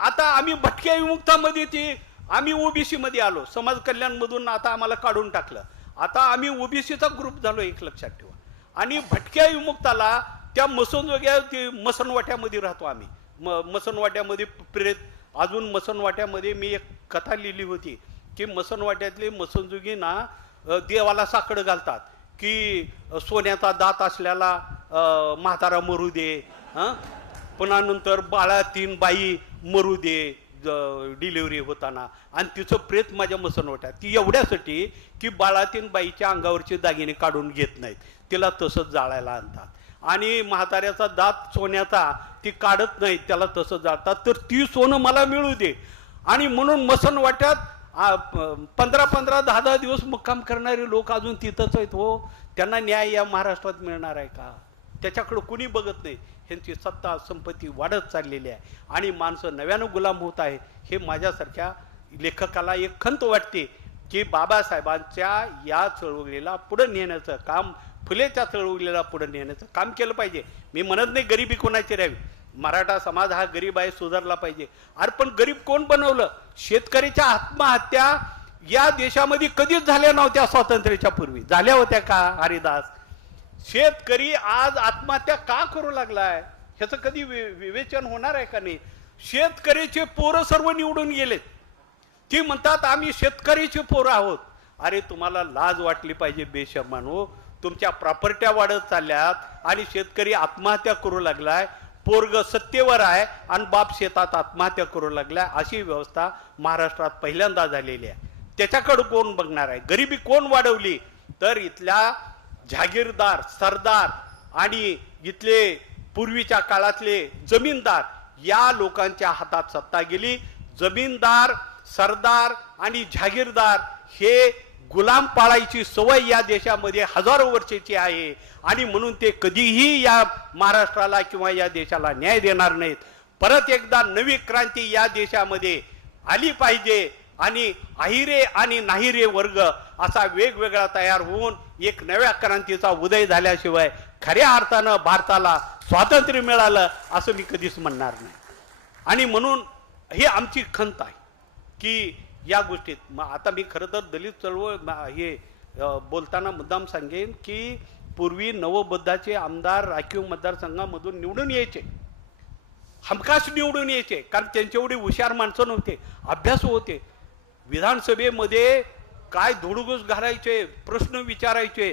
आता आम्ही भटक्या विमुक्तामध्ये ती आम्ही ओबीसी मध्ये आलो, समाज कल्याण मधून आता आम्हाला काढून टाकलं. आता आम्ही ओबीसीचा ग्रुप झालो, एक लक्षात ठेवा. आणि भटक्या विमुक्ताला त्या मसनवाट्यामध्ये राहतो आम्ही. मसनवाट्यामध्ये प्रेत, अजून मसनवाट्यामध्ये मी एक कथा लिहिली होती की मसनवाट्यातले मसनजुगी ना देवाला साकड घालतात की सोन्याचा दात असल्याला म्हातारा मरू दे, पुन्हा नंतर बाळातीन बाई मरू दे डिलिव्हरी होताना, आणि तिचं प्रेत माझ्या मसनवाट्यात. ती एवढ्यासाठी की बाळातीन बाईच्या अंगावरचे दागिने काढून घेत नाहीत, तिला तसंच जाळायला आणतात. आणि म्हाताऱ्याचा दात सोन्याचा ती काढत नाही, त्याला तसं जातात, तर ती सोनं मला मिळू दे. आणि म्हणून मसन वाट्यात 15-15, 10-10 दिवस मुक्काम करणारे लोक अजून तिथंच आहेत हो. त्यांना न्याय या महाराष्ट्रात मिळणार आहे का? त्याच्याकडे कुणी बघत नाही. ह्यांची सत्ता संपत्ती वाढत चाललेली आहे आणि माणसं नव्यानं गुलाम होत आहे. हे माझ्यासारख्या लेखकाला एक खंत वाटते की बाबासाहेबांच्या या चळवळीला पुढे नेण्याचं काम, फुलेच्या चळवळीला पुढे नेण्याचं काम केलं पाहिजे. मी म्हणत नाही गरिबी कोणाची राहावी, मराठा समाज हा गरीब आहे, सुधारला पाहिजे. अरे पण गरीब कोण बनवलं? शेतकऱ्याच्या आत्महत्या या देशामध्ये कधीच झाल्या नव्हत्या. स्वातंत्र्याच्या पूर्वी झाल्या होत्या का हरिदास? शेतकरी आज आत्महत्या का करू लागलाय ह्याचं कधी विवेचन होणार आहे का नाही? शेतकऱ्याचे पोरं सर्व निवडून गेलेत. ती म्हणतात आम्ही शेतकऱ्याचे पोरं आहोत. अरे तुम्हाला लाज वाटली पाहिजे बेशर्मानो. तुमच्या प्रॉपर्ट्या वाढत चालल्यात आणि शेतकरी आत्महत्या करू लागलाय. पोरग सत्तेवर आहे आणि बाप शेतात आत्महत्या करू लागलाय. अशी व्यवस्था महाराष्ट्रात पहिल्यांदा झालेली आहे. त्याच्याकडे कोण बघणार आहे? गरिबी कोण वाढवली? तर इथल्या जहागीरदार, सरदार आणि इथले पूर्वीच्या काळातले जमीनदार या लोकांच्या हातात सत्ता गेली. जमीनदार, सरदार आणि जहागीरदार हे गुलाम पाळायची सवय या देशामध्ये हजारो वर्षाची आहे आणि म्हणून ते कधीही या महाराष्ट्राला किंवा या देशाला न्याय देणार नाहीत. परत एकदा नवी क्रांती या देशामध्ये आली पाहिजे आणि अहिरे आणि नाहिरे वर्ग असा वेगवेगळा तयार होऊन एक नव्या क्रांतीचा उदय झाल्याशिवाय खऱ्या अर्थानं भारताला स्वातंत्र्य मिळालं असं मी कधीच म्हणणार नाही. आणि म्हणून ही आमची खंत आहे की या गोष्टीत आता मी खरं तर दलित चळवळ हे बोलताना मुद्दाम सांगेन की पूर्वी नवबद्धाचे आमदार राखीव मतदारसंघामधून निवडून यायचे, हमखास निवडून यायचे, कारण त्यांच्या एवढी हुशार माणसं नव्हते, अभ्यासू होते. विधानसभेमध्ये काय धुडगूस घालायचे, प्रश्न विचारायचे,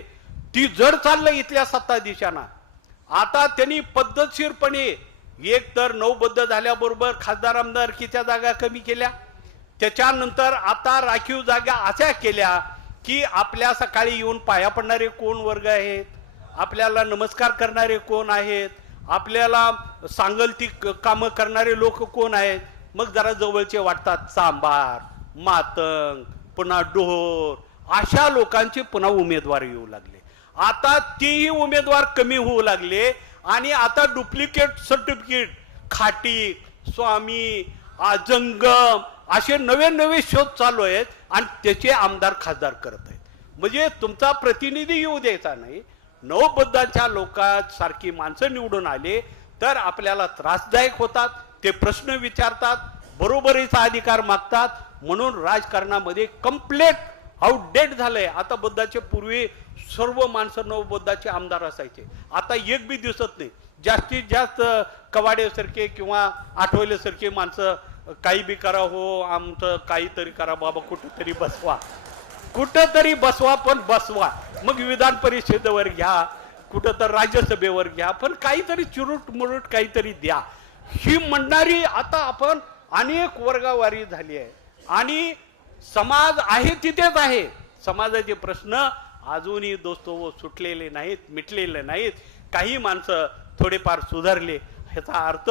ती जड चाललं इथल्या सत्ताधीशांना. आता त्यांनी पद्धतशीरपणे एक तर नवबद्ध झाल्याबरोबर खासदार आमदारकीच्या जागा कमी केल्या, त्याच्यानंतर आता राखीव जागा अशा केल्या की आपल्या सकाळी येऊन पाया पडणारे कोण वर्ग आहेत, आपल्याला नमस्कार करणारे कोण आहेत, आपल्याला सांगल ती कामं करणारे लोक कोण आहेत. मग जरा जवळचे वाटतात चांभार, मातंग, पुन्हा डोहोर, अशा लोकांचे पुन्हा उमेदवार येऊ लागले. आता तेही उमेदवार कमी होऊ लागले आणि आता डुप्लिकेट सर्टिफिकेट, खाटी, स्वामी, जंगम असे नवे नवे शोध चालू आहेत आणि त्याचे आमदार खासदार करत आहेत. म्हणजे तुमचा प्रतिनिधी येऊ द्यायचा नाही. नवबद्धांच्या लोकांसारखी माणसं निवडून आले तर आपल्याला त्रासदायक होतात. ते प्रश्न विचारतात, बरोबरीचा अधिकार मागतात. म्हणून राजकारणामध्ये कम्प्लीट आउटडेट झालंय. आता बद्धाचे पूर्वी सर्व माणसं नवबद्धाचे आमदार असायचे, आता एक बी दिसत नाही. जास्तीत जास्त कवाडेसारखे किंवा आठवलेसारखे माणसं काही बी करा हो, आमचं काहीतरी करा बाबा, कुठंतरी बसवा, कुठंतरी बसवा, पण बसवा. मग विधान परिषदेवर घ्या, कुठं तर राज्यसभेवर घ्या, पण काहीतरी चुरूट मुरूट काहीतरी द्या. ही म्हणणारी आता आपण अनेक वर्गावारी झाली आहे आणि समाज आहे तिथेच आहे. समाजाचे प्रश्न अजूनही दोस्तो सुटलेले नाहीत, मिटलेले नाहीत. काही माणसं थोडेफार सुधारले, ह्याचा अर्थ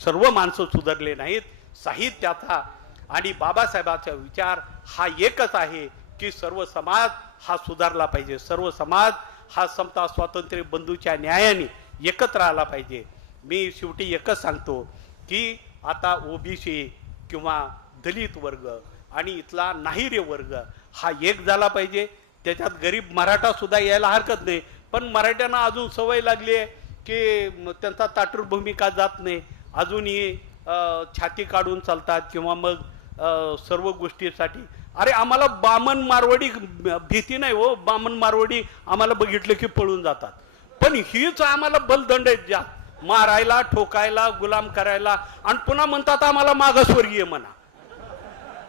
सर्व माणसं सुधारले नाहीत. साहित्याचा आणि बाबासाहेबांचा विचार हा एकच आहे की सर्व समाज हा सुधारला पाहिजे, सर्व समाज हा समता स्वातंत्र्य बंधूच्या न्यायाने एकत्र आला पाहिजे. मी शेवटी एकच सांगतो की आता ओबीसी किंवा दलित वर्ग आणि इथला नाहिरे वर्ग हा एक झाला पाहिजे. त्याच्यात गरीब मराठा सुद्धा यायला हरकत नाही, पण मराठ्यांना अजून सवय लागली आहे की त्यांचा ताटूर भूमिका जात नाही, अजूनही छाती काढून चालतात किंवा मग सर्व गोष्टीसाठी. अरे आम्हाला बामण मारवाडी भीती नाही हो, बामण मारवाडी आम्हाला बघितलं की पळून जातात, पण हीच आम्हाला बलदंड आहेत ज्या मारायला, ठोकायला, गुलाम करायला. आणि पुन्हा म्हणतात आम्हाला मागासवर्गीय म्हणा,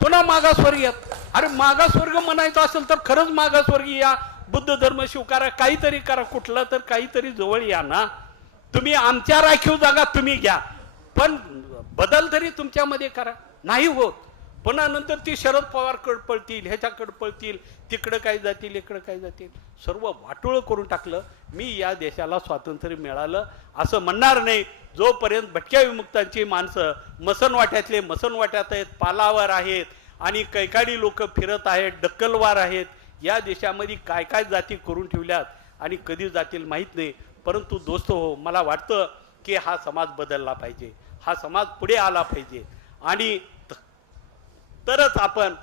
पुन्हा मागासवर्गीय. अरे मागासवर्ग म्हणायचं असेल तर खरंच मागासवर्गीय या, बुद्ध धर्म स्वीकारा, काहीतरी करा, कुठलं तर काहीतरी जवळ या ना. तुम्ही आमच्या राखीव जागा तुम्ही घ्या, पण बदल तरी तुमच्यामध्ये करा. नाही होत, पुन्हा नंतर ती शरद पवारकडे पळतील, ह्याच्याकडे पळतील, तिकडं काय जातील, इकडं काय जातील, सर्व वाटोळं करून टाकलं. मी या देशाला स्वातंत्र्य मिळालं असं म्हणणार नाही जोपर्यंत भटक्या विमुक्तांची माणसं मसनवाट्यातले मसनवाट्यात आहेत, पालावर आहेत आणि कैकाडी लोक फिरत आहेत, डक्कलवार आहेत. या देशामध्ये काय काय जाती करून ठेवल्यात आणि कधी जातील माहीत नाही. परंतु दोस्त हो, मला वाटतं की हा समाज बदलला पाहिजे, हा समाज पुढे आला पाहिजे आणि तरच आपण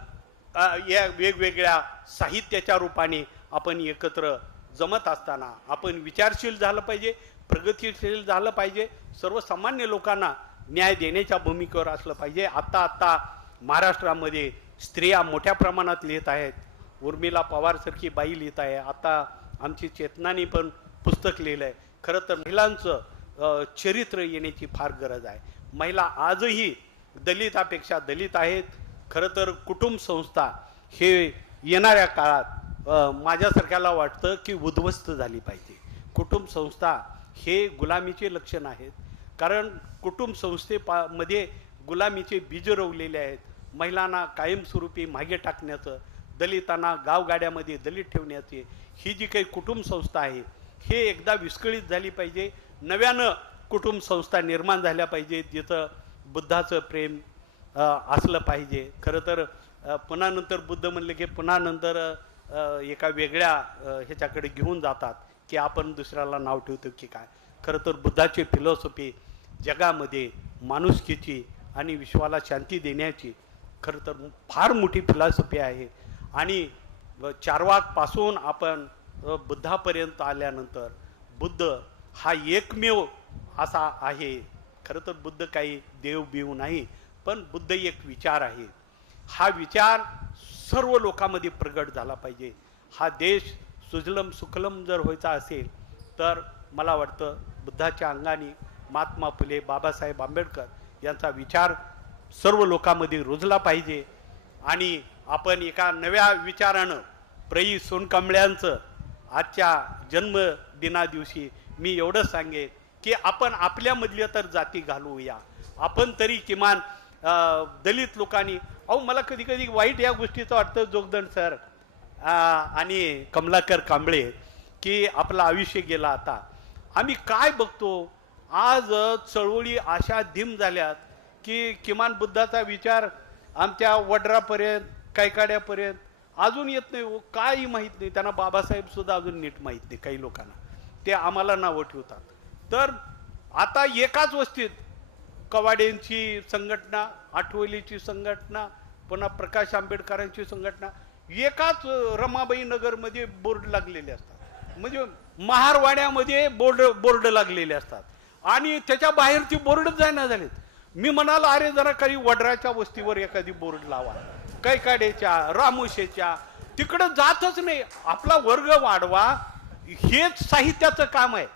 या वेगवेगळ्या साहित्याच्या रूपाने आपण एकत्र जमत असताना आपण विचारशील झालं पाहिजे, प्रगतीशील झालं पाहिजे, सर्वसामान्य लोकांना न्याय देण्याच्या भूमिकेवर असलं पाहिजे. आत्ता महाराष्ट्रामध्ये स्त्रिया मोठ्या प्रमाणात लिहित आहेत. उर्मिला पवारसारखी बाई लिहित आहे. आता आमची चेतनाने पण पुस्तक लिहिलं आहे. खरं तर महिलांचं चरित्र येण्याची फार गरज आहे. महिला आजही दलितापेक्षा दलित आहेत. खरं तर कुटुंब संस्था हे येणाऱ्या काळात माझ्यासारख्याला वाटतं की उद्ध्वस्त झाली पाहिजे. कुटुंब संस्था हे गुलामीचे लक्षण आहेत. कारण कुटुंब संस्थेमध्ये गुलामीचे बीज रोवलेले आहेत. महिलांना कायमस्वरूपी मागे टाकण्याचं, दलितांना गावगाड्यामध्ये दलित ठेवण्याचे ही जी काही कुटुंब संस्था आहे हे एकदा विस्कळीत झाली पाहिजे. नव्यानं कुटुंब संस्था निर्माण झाल्या पाहिजे जिथं बुद्धाचं प्रेम असलं पाहिजे. खरं तर पुन्हा नंतर बुद्ध म्हणले की पुन्हा नंतर एका वेगळ्या ह्याच्याकडे घेऊन जातात की आपण दुसऱ्याला नाव ठेवतो की काय. खरं तर बुद्धाची फिलॉसॉफी जगामध्ये माणुसकीची आणि विश्वाला शांती देण्याची खरं तर फार मोठी फिलॉसॉफी आहे. आणि चार्वाकपासून आपण बुद्धापर्यंत आल्यानंतर बुद्ध हा एकमेव असा आहे. खरं तर बुद्ध काही देव बिव नाही, पण बुद्ध एक विचार आहे. हा विचार सर्व लोकांमध्ये प्रगट झाला पाहिजे. हा देश सुजलम सुखलम जर व्हायचा असेल तर मला वाटतं बुद्धाच्या अंगाने महात्मा फुले, बाबासाहेब आंबेडकर यांचा विचार सर्व लोकांमध्ये रुजला पाहिजे. आणि आपण एका नव्या विचारानं प्रई सोनकांबळ्यांचं आजच्या जन्मदिनादिवशी मी एवढंच सांगेन की आपण आपल्यामधल्या तर जाती घालवूया. आपण तरी किमान दलित लोकांनी, अहो मला कधी कधी वाईट या गोष्टीचं वाटतं जोगदंड सर आणि कमलाकर कांबळे की आपलं आयुष्य गेलं. आता आम्ही काय बघतो आज चळवळी अशा धीम झाल्यात की किमान बुद्धाचा विचार आमच्या वडरापर्यंत कैकाड्यापर्यंत अजून येत नाही. काही माहीत नाही त्यांना. बाबासाहेब सुद्धा अजून नीट माहीत नाही काही लोकांना. ते आम्हाला नावं ठेवतात. तर आता एकाच वस्तीत कवाड्यांची संघटना, आठवलीची संघटना, पुन्हा प्रकाश आंबेडकरांची संघटना, एकाच रमाबाई नगरमध्ये बोर्ड लागलेले असतात. म्हणजे महारवाड्यामध्ये बोर्ड लागलेले असतात आणि त्याच्या बाहेरची बोर्ड जायना झालेत. मी म्हणालो अरे जरा काही वडराच्या वस्तीवर एखादी बोर्ड लावा, कैकाड्याच्या, रामोशेच्या, तिकडं जातच नाही. आपला वर्ग वाढवा, हेच साहित्याचं काम आहे.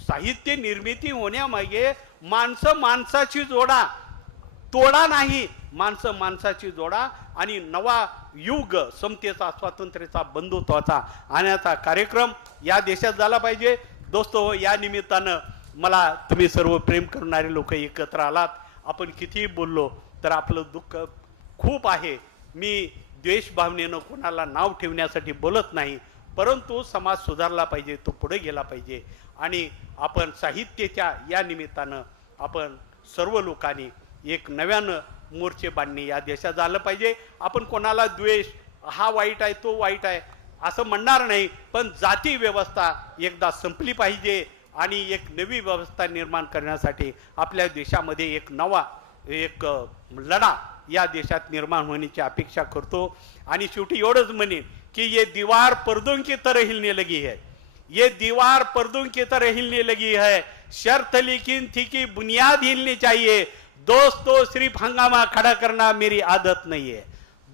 साहित्य निर्मिती होण्यामागे माणसं माणसाची जोडा, तोडा नाही, माणसं माणसाची जोडा आणि नवा युग समतेचा, स्वातंत्र्याचा, बंधुत्वाचा आणण्याचा कार्यक्रम या देशात झाला पाहिजे. दोस्तो, या निमित्तानं मला तुम्ही सर्व प्रेम करणारे लोक एकत्र आलात. आपण कितीही बोललो तर आपलं दुःख खूप आहे. मी द्वेष भावनेनं कोणाला नाव ठेवण्यासाठी बोलत नाही, परंतु समाज सुधारला पाहिजे, तो पुढे गेला पाहिजे. आणि आपण साहित्याच्या या निमित्तानं आपण सर्व लोकांनी एक नव्यानं मोर्चे बांधणे या देशात झालं पाहिजे. आपण कोणाला द्वेष, हा वाईट आहे तो वाईट आहे असं म्हणणार नाही, पण जाती व्यवस्था एकदा संपली पाहिजे आणि एक नवी व्यवस्था निर्माण करण्यासाठी आपल्या देशामध्ये एक नवा लढा या देशात निर्माण होण्याची अपेक्षा करतो. आणि शेवटी एवढंच म्हणेन कि ये दीवार पर्दों की तरह हिलने लगी है, ये दीवार पर्दों की तरह हिलने लगी है, शर्त लेकिन थी कि बुनियाद हिलनी चाहिए. दोस्तों, सिर्फ हंगामा खड़ा करना मेरी आदत नहीं है.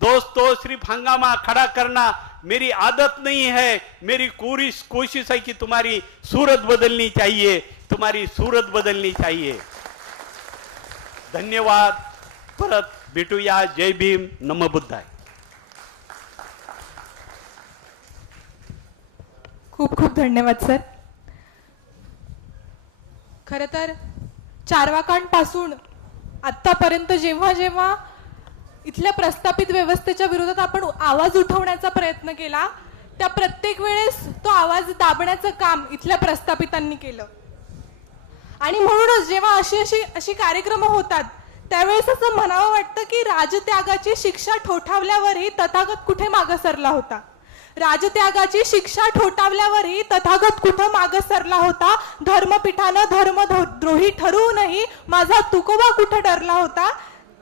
दोस्तों, सिर्फ हंगामा खड़ा करना मेरी आदत नहीं है. मेरी कोशिश है कि तुम्हारी सूरत बदलनी चाहिए, तुम्हारी सूरत बदलनी चाहिए. धन्यवाद. परत भेटूया. जय भीम. नमो बुद्धाय. खूप खूप धन्यवाद सर. खरं तर चार्वाकांपासून आत्तापर्यंत जेव्हा जेव्हा इथल्या प्रस्थापित व्यवस्थेच्या विरोधात आपण आवाज उठवण्याचा प्रयत्न केला, त्या प्रत्येक वेळेस तो आवाज दाबण्याचं काम इथल्या प्रस्थापितांनी केलं. आणि म्हणूनच जेव्हा अशी कार्यक्रम होतात त्यावेळेस असं म्हणावं वाटतं की राजत्यागाची शिक्षा ठोठावल्यावरही तथागत कुठे मागं सरला होता. राजत्यागाची शिक्षा ठोठावल्यावरही तथागत कुठं मागं सरला होता. धर्मपीठानं धर्मद्रोही ठरवूनही माझा तुकोबा कुठं डरला होता.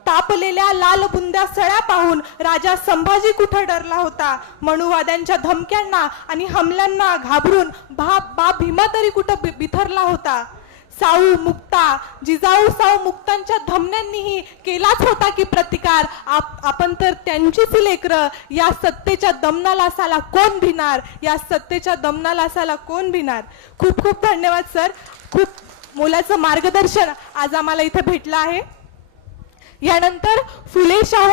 तापलेल्या लाल बुंद्या सळ्या पाहून राजा संभाजी कुठं डरला होता. मनुवाद्यांच्या धमक्यांना आणि हमल्यांना घाबरून बा भीमा तरी कुठं बिथरला होता. साऊ मुक्ता जिजाऊ साऊ मुक्तांच्या धमन्यांनीही केलाच होता की प्रतिकार. आपण तर त्यांचीच लेकरं. या सत्तेच्या दमनालासाला कोण भिणार, या सत्तेच्या दमनालासाला कोण भिणार. खूप खूप धन्यवाद सर. खूप मोलाचं मार्गदर्शन आज आम्हाला इथे भेटलं आहे. यानंतर फुले शाहू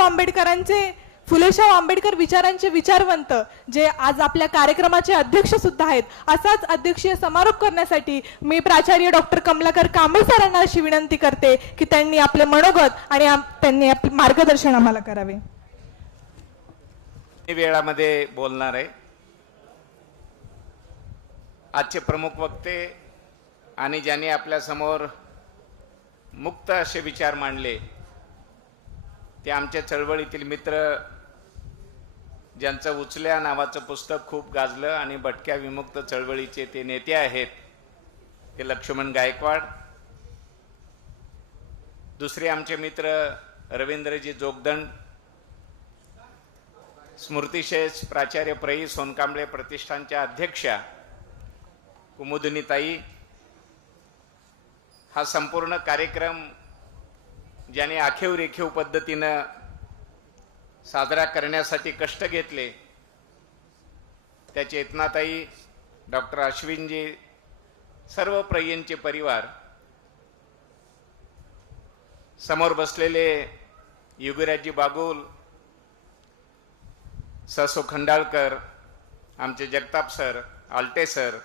आंबेडकर विचारांचे विचारवंत जे आज आपल्या कार्यक्रमाचे अध्यक्ष सुद्धा आहेत, असाच अध्यक्षीय समारोप करण्यासाठी मी प्राचार्य डॉक्टर कमलाकर कांबळे सरांना अशी विनंती करते की त्यांनी आपले मनोगत आणि त्यांनी आपले मार्गदर्शन आम्हाला करावे. वेळामध्ये बोलणार आहे. आजचे प्रमुख वक्ते आणि ज्यांनी आपल्या समोर मुक्त असे विचार मांडले ते आमच्या चळवळीतील मित्र, ज्यांचं उचल्या नावाचं पुस्तक खूप गाजलं आणि भटक्या विमुक्त चळवळीचे ते नेते आहेत, ते लक्ष्मण गायकवाड. दुसरे आमचे मित्र रवींद्रजी जोगदंड, स्मृतिशेष प्राचार्य प्रई सोनकांबळे प्रतिष्ठानच्या अध्यक्षा कुमुदिनीताई. हा संपूर्ण कार्यक्रम ज्याने आखीव रेखीव पद्धतीनं साजरा करण्यासाठी कष्ट घेतले त्या चेतनाताई, डॉक्टर अश्विनजी, सर्व प्रय्यांचे परिवार, समोर बसलेले युगराजजी बागुल, ससो खंडाळकर, आमचे जगताप सर, आलटे सर,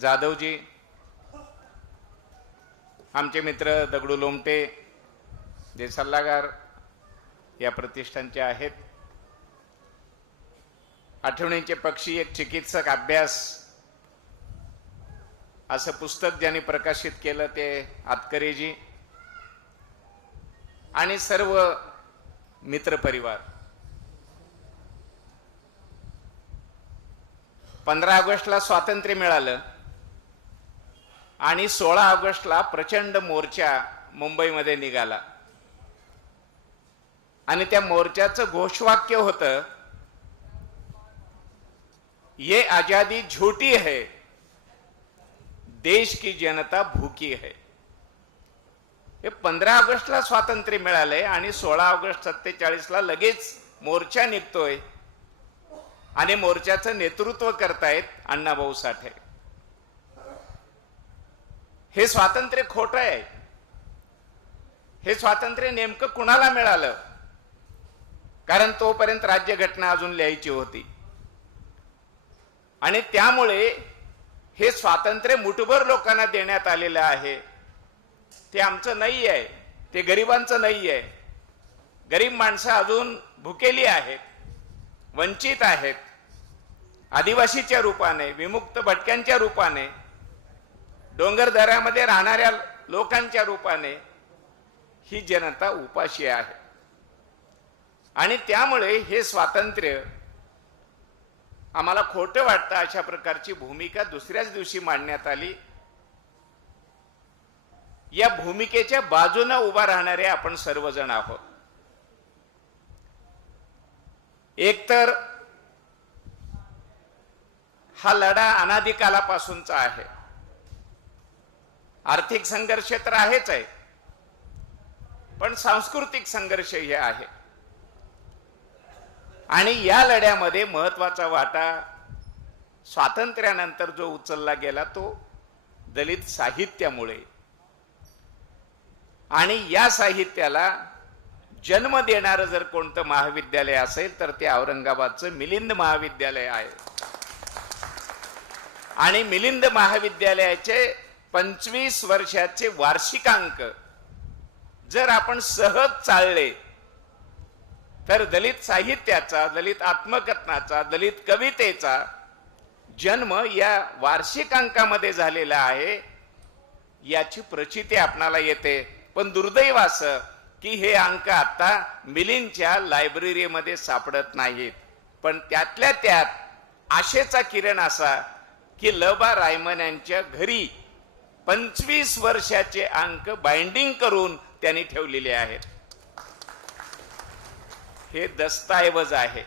जाधवजी, आमचे मित्र दगडू लोमटे जे सल्लागार या प्रतिष्ठानचे आहेत. आठवणीचे पक्षी एक चिकित्सक अभ्यास असं पुस्तक ज्यांनी प्रकाशित केलं ते आतकरेजी आणि सर्व मित्रपरिवार. 15 ऑगस्टला स्वातंत्र्य मिळालं आणि 16 ऑगस्टला प्रचंड मोर्चा मुंबईमध्ये निघाला आणि त्या मोर्चाचं घोषवाक्य होतं, ये आजादी झूठी है, देश की जनता भूकी है. हे 15 ऑगस्टला स्वातंत्र्य मिळालंय आणि 16 ऑगस्ट 47ला लगेच मोर्चा निघतोय आणि मोर्चाचं नेतृत्व करतायत अण्णाभाऊ साठे. हे स्वातंत्र्य खोटं आहे. हे स्वातंत्र्य नेमकं कुणाला मिळालं? कारण तोपर्यंत राज्यघटना अजून लिहायची होती आणि त्यामुळे हे स्वातंत्र्य मुठभर लोकांना देण्यात आलेलं आहे. ते आमचं नाही आहे, ते गरिबांचं नाही आहे. गरीब माणसं अजून भुकेली आहेत, वंचित आहेत. आदिवासीच्या रूपाने, विमुक्त भटक्यांच्या रूपाने, डोंगर दऱ्यामध्ये राहणाऱ्या लोकांच्या रूपाने ही जनता उपाशी आहे. आणि त्यामुळे हे स्वातंत्र्य आम्हाला खोटं वाटतं. अशा प्रकारची भूमिका दुसऱ्याच दिवशी मांडण्यात आली. या भूमिकेच्या बाजूने उभा राहणारे आपण सर्वजण आहोत. एकतर हा लढा अनादिकालापासूनचा आहे. आर्थिक संघर्ष तर आहेच आहे, पण सांस्कृतिक संघर्ष हे आहे. आणि या लढ्यामध्ये महत्वाचा वाटा स्वातंत्र्यानंतर जो उचलला गेला तो दलित साहित्यामुळे. आणि या साहित्याला जन्म देणारं जर कोणतं महाविद्यालय असेल तर ते औरंगाबादचं मिलिंद महाविद्यालय आहे. आणि मिलिंद महाविद्यालयाचे 25 वर्षाचे वार्षिकांक जर आपण सहज चालले तर दलित साहित्याचा, दलित आत्मकथनाचा, दलित कवितेचा जन्म या वार्षिक अंकामध्ये झालेला आहे याची प्रचिती आपणाला येते. पण दुर्दैव असं की हे अंक आता मिलिंदच्या लायब्ररीमध्ये सापडत नाहीत. पण त्यातल्या त्यात आशेचा किरण असा की ल.बा. रायमन यांच्या घरी 25 वर्षाचे अंक बाइंडिंग करून त्यांनी ठेवलेले आहेत. हे दस्तऐवज आहे.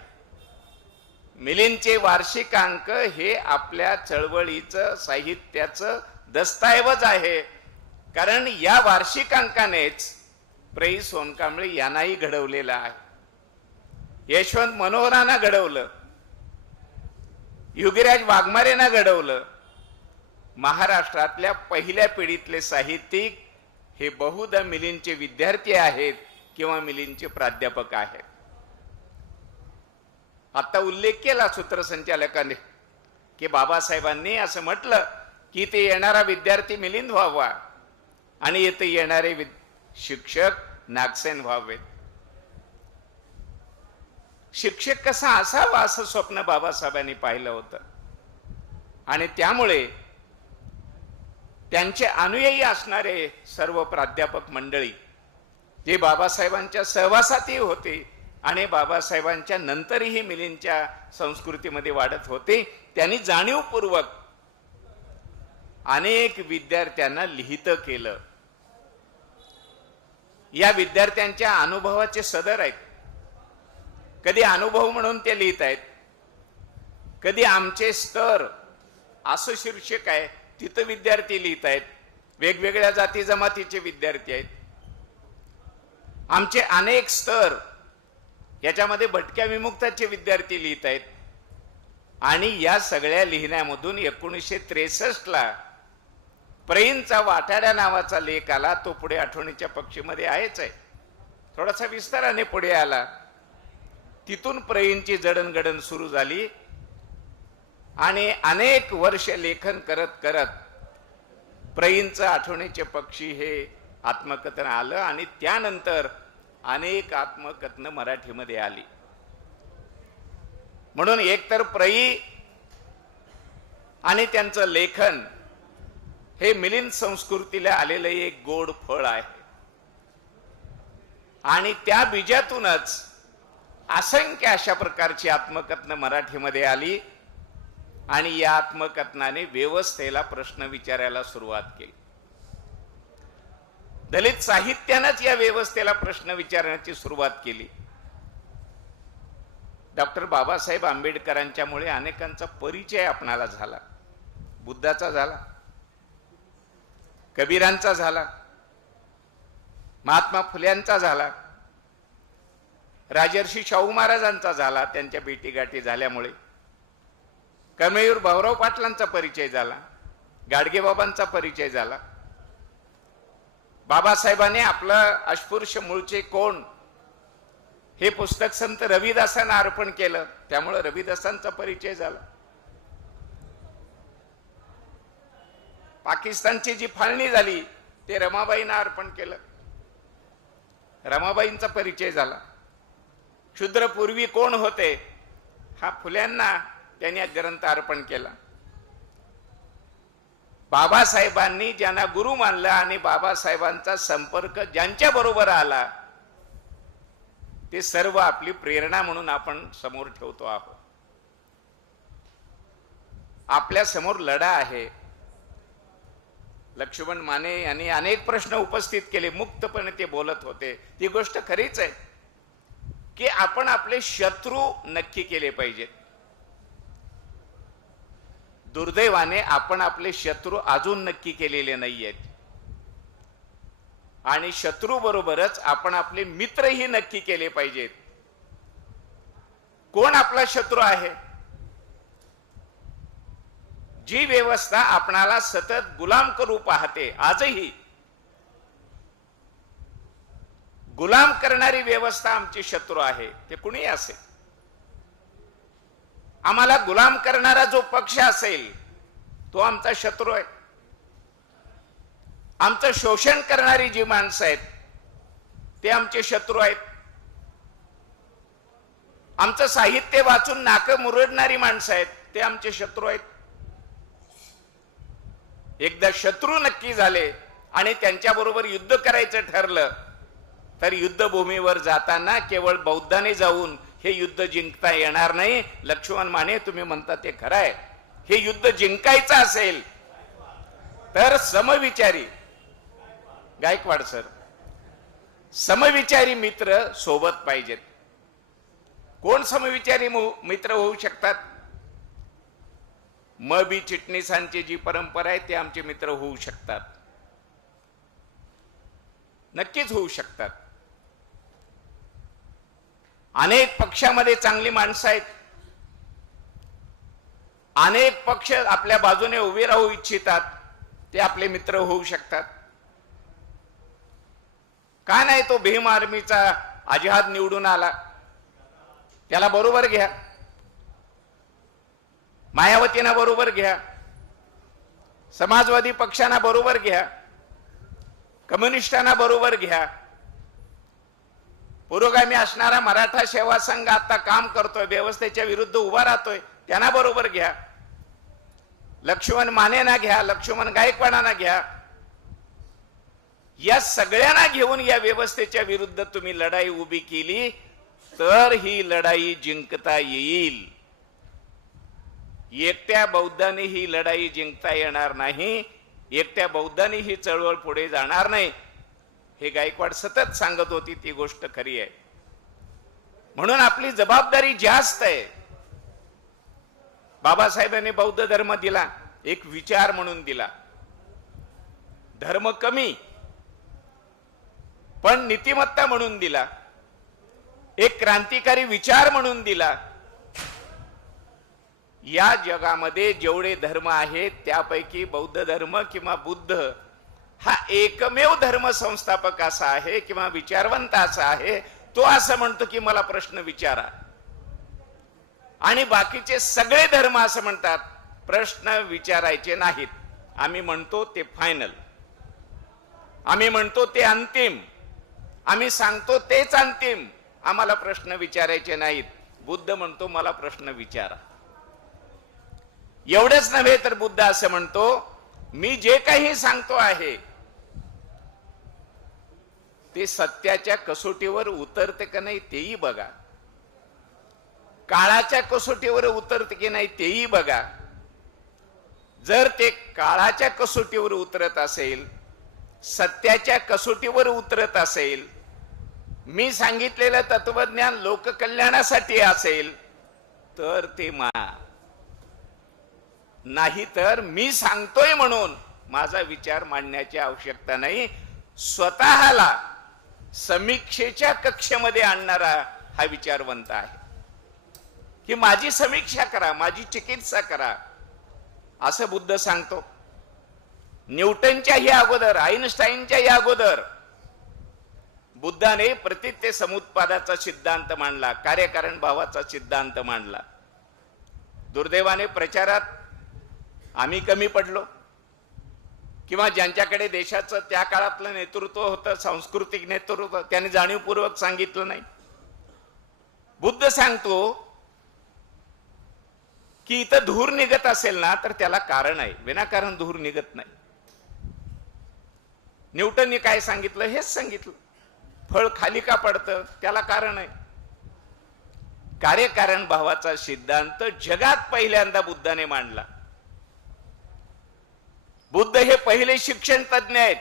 मिलिंदचे वार्षिक अंक हे आपल्या चळवळीचं, साहित्याचं दस्तऐवज आहे. कारण या वार्षिक अंकानेच प्रै सोनकांबळे यांनाही घडवलेलं आहे. यशवंत मनोहरांना घडवलं, योगीराज वाघमारेंना घडवलं. महाराष्ट्रातल्या पहिल्या पिढीतले साहित्यिक हे बहुधा मिलिंदचे विद्यार्थी आहेत किंवा मिलिंदचे प्राध्यापक आहेत. आता उल्लेख केला सूत्रसंचालकाने की बाबासाहेबांनी असं म्हटलं की ते येणारा विद्यार्थी मिलिंद व्हावा आणि येथे येणारे शिक्षक नागसेन व्हावेत. शिक्षक कसा असावा असं स्वप्न बाबासाहेबांनी पाहिलं होतं आणि त्यामुळे त्यांचे अनुयायी असणारे सर्व प्राध्यापक मंडळी जे बाबासाहेबांच्या सहवासातही होते आणि बाबासाहेबांच्या नंतरही मिलिंदच्या संस्कृतीमध्ये वाढत होते, त्यांनी जाणीवपूर्वक अनेक विद्यार्थ्यांना लिहित केलं. या विद्यार्थ्यांच्या अनुभवाचे सदर आहेत. कधी अनुभव म्हणून ते लिहित आहेत, कधी आमचे स्तर असं शीर्षक आहे तिथं विद्यार्थी लिहित आहेत. वेगवेगळ्या जाती जमातीचे विद्यार्थी आहेत. आमचे अनेक स्तर याच्यामध्ये भटक्या विमुक्ताचे विद्यार्थी लिहित आहेत. आणि या सगळ्या लिहिण्यामधून 1963 प्रैंचा वाटाड्या नावाचा लेख आला. तो पुढे आठवणीच्या पक्षीमध्ये आहेच आहे, थोडासा विस्ताराने पुढे आला. तिथून प्रैंची जडणघडण सुरू झाली आणि अनेक वर्ष लेखन करत करत प्रैंचं आठवणीचे पक्षी हे आत्मकथन आलं आणि त्यानंतर अनेक आत्मकथनं मराठीमध्ये आली. म्हणून एकतर प्रई आणि त्यांचं लेखन हे मिलिंद संस्कृतीला आलेलं एक गोड फळ आहे आणि त्या बीजातूनच असंख्य अशा प्रकारची आत्मकथनं मराठीमध्ये आली आणि या आत्मकथनाने व्यवस्थेला प्रश्न विचारायला सुरुवात केली. दलित साहित्यानंच या व्यवस्थेला प्रश्न विचारण्याची सुरुवात केली. डॉक्टर बाबासाहेब आंबेडकरांच्यामुळे अनेकांचा परिचय आपणाला झाला. बुद्धाचा झाला, कबीरांचा झाला, महात्मा फुल्यांचा झाला, राजर्षी शाहू महाराजांचा झाला. त्यांच्या भेटीगाठी झाल्यामुळे कर्मवीर भाऊराव पाटलांचा परिचय झाला, गाडगेबाबांचा परिचय झाला. बाबासाहेबांनी आपलं अस्पृश्य मूळचे कोण हे पुस्तक संत रविदासांना अर्पण केलं, त्यामुळे रविदासांचा परिचय झाला. पाकिस्तानची जी फाळणी झाली ते रमाबाईंना अर्पण केलं, रमाबाईंचा परिचय झाला. शूद्रपूर्वी कोण होते हा फुल्यांना त्यांनी ग्रंथ अर्पण केला. बाबासाहेबांनी ज्यांना गुरु मानलं आणि बाबासाहेबांचा संपर्क ज्यांच्या बरोबर आला ते सर्व आपली प्रेरणा म्हणून आपण समोर ठेवतो आहोत. आपल्या समोर लढा आहे. लक्ष्मण माने यांनी अनेक प्रश्न उपस्थित केले, मुक्तपणे ते बोलत होते. ती गोष्ट खरीच आहे की आपण आपले शत्रू नक्की केले पाहिजेत. दुर्दैवाने आपण आपले शत्रू अजून नक्की केलेले नाहीयेत आणि शत्रू बरोबरच आपण आपले मित्रही नक्की केले पाहिजेत. कोण आपला शत्रू आहे? जी व्यवस्था आपणाला सतत गुलाम करू पाहते, आजही गुलाम करणारी व्यवस्था आमची शत्रू आहे. ते कुणी असेल, आम्हाला गुलाम करणारा जो पक्ष असेल तो आमचा शत्रू आहे. आमचं शोषण करणारी जी माणसं आहेत ते आमचे शत्रू आहेत. आमचं साहित्य वाचून नाकं मुरडणारी माणसं आहेत, ते आमचे शत्रू आहेत. एकदा शत्रू नक्की झाले आणि त्यांच्याबरोबर युद्ध करायचं ठरलं तर युद्धभूमीवर जाताना केवळ बौद्धाने जाऊन हे युद्ध जिंकता येणार नाही. लक्ष्मण माने, तुम्ही म्हणता ते खरं आहे. हे युद्ध जिंकायचं असेल तर समविचारी, गायकवाड सर, समविचारी मित्र सोबत पाहिजेत. कोण समविचारी मित्र होऊ शकतात? म बी चिटणीसांची जी परंपरा आहे ते आमचे मित्र होऊ शकतात, नक्कीच होऊ शकतात. अनेक पक्षामध्ये चांगली माणसं आहेत, अनेक पक्ष आपल्या बाजूने उभे राहू इच्छितात, ते आपले मित्र होऊ शकतात. का नाही तो भीम आर्मीचा आझाद निवडून आला, त्याला बरोबर घ्या, मायावतींना बरोबर घ्या, समाजवादी पक्षांना बरोबर घ्या, कम्युनिस्टांना बरोबर घ्या. पुरोगामी असणारा मराठा सेवा संघ आता काम करतोय, व्यवस्थेच्या विरुद्ध उभा राहतोय, त्यांना बरोबर घ्या. लक्ष्मण मानेंना घ्या, लक्ष्मण गायकवाडांना घ्या. या सगळ्यांना घेऊन या व्यवस्थेच्या विरुद्ध तुम्ही लढाई उभी केली तर ही लढाई जिंकता येईल. एकट्या बौद्धांनी ही लढाई जिंकता येणार नाही, एकट्या बौद्धांनी ही चळवळ पुढे जाणार नाही. हे गायकवाड सतत सांगत होती, ती गोष्ट खरी आहे. म्हणून आपली जबाबदारी जास्त आहे. बाबासाहेबांनी बौद्ध धर्म दिला, एक विचार म्हणून दिला. धर्म कमी पण नीतिमत्ता म्हणून दिला, एक क्रांतिकारी विचार म्हणून दिला. या जगामध्ये जेवढे धर्म आहेत त्यापैकी बौद्ध धर्म किंवा बुद्ध हा एकमेव धर्म संस्थापक असा आहे किंवा विचारवंत असा आहे, तो असं म्हणतो की मला प्रश्न विचारा. आणि बाकीचे सगळे धर्म असं म्हणतात प्रश्न विचारायचे नाहीत. आम्ही म्हणतो ते फायनल, आम्ही म्हणतो ते अंतिम, आम्ही सांगतो तेच अंतिम, आम्हाला प्रश्न विचारायचे नाहीत. बुद्ध म्हणतो मला प्रश्न विचारा. एवढंच नव्हे तर बुद्ध असं म्हणतो मी जे काही सांगतो आहे ते सत्याच्या कसोटीवर उतरते का नाही तेही बघा, काळाच्या कसोटीवर उतरते की नाही तेही बघा. जर ते काळाच्या कसोटीवर उतरत असेल, सत्याच्या कसोटीवर उतरत असेल, मी सांगितलेलं तत्वज्ञान लोककल्याणासाठी असेल तर ते माना. नाही तर मी सांगतोय म्हणून माझा विचार मांडण्याची आवश्यकता नाही. स्वतःला समीक्षेच्या कक्षेमध्ये आणणारा हा विचारवंत आहे की माझी समीक्षा करा, माझी चिकित्सा करा, असं बुद्ध सांगतो. न्यूटनच्याही अगोदर, आईन्स्टाईनच्याही अगोदर बुद्धाने प्रतीत्य समुत्पादाचा सिद्धांत मांडला, कार्यकारण भावाचा सिद्धांत मांडला. दुर्दैवाने प्रचारात आम्ही कमी पडलो किंवा ज्यांच्याकडे देशाचं त्या काळातलं नेतृत्व होतं, सांस्कृतिक नेतृत्व, त्याने जाणीवपूर्वक सांगितलं नाही. बुद्ध सांगतो की इथं धूर निघत असेल ना तर त्याला कारण आहे, विनाकारण धूर निघत नाही. न्यूटनने काय सांगितलं? हेच सांगितलं, फळ खाली का पडतं त्याला कारण आहे. कार्यकारण भावाचा सिद्धांत जगात पहिल्यांदा बुद्धाने मांडला. बुद्ध हे पहिले शिक्षण तज्ञ आहेत,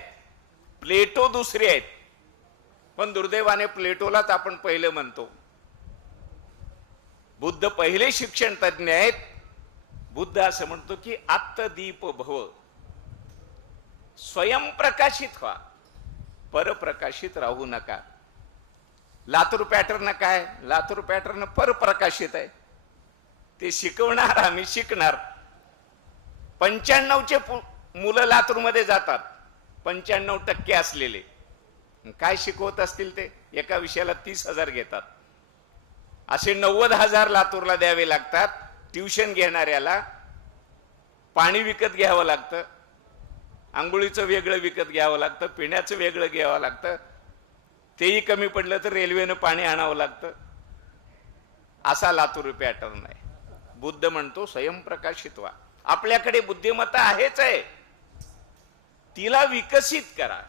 प्लेटो दुसरे आहेत. पण दुर्दैवाने प्लेटोलाच आपण पहिलं म्हणतो. बुद्ध पहिले शिक्षण तज्ञ आहेत. बुद्ध असं म्हणतो की आत्मदीप भव, स्वयंप्रकाशित व्हा, परप्रकाशित राहू नका. लातूर पॅटर्न काय? लातूर पॅटर्न परप्रकाशित आहे, ते शिकवणार, आम्ही शिकणार. 95चे मुलं लातूरमध्ये जातात, 95% असलेले काय शिकवत असतील ते? एका विषयाला 30,000 घेतात. असे 90,000 लातूरला द्यावे लागतात. ट्युशन घेणाऱ्याला पाणी विकत घ्यावं लागतं, आंघोळीचं वेगळं विकत घ्यावं लागतं, पिण्याचं वेगळं घ्यावं लागतं. तेही कमी पडलं तर रेल्वेनं पाणी आणावं लागतं. असा लातूर पॅटर्न आहे. बुद्ध म्हणतो स्वयंप्रकाशित व्हा. आपल्याकडे बुद्धिमत्ता आहेच आहे, तिला विकसित करा,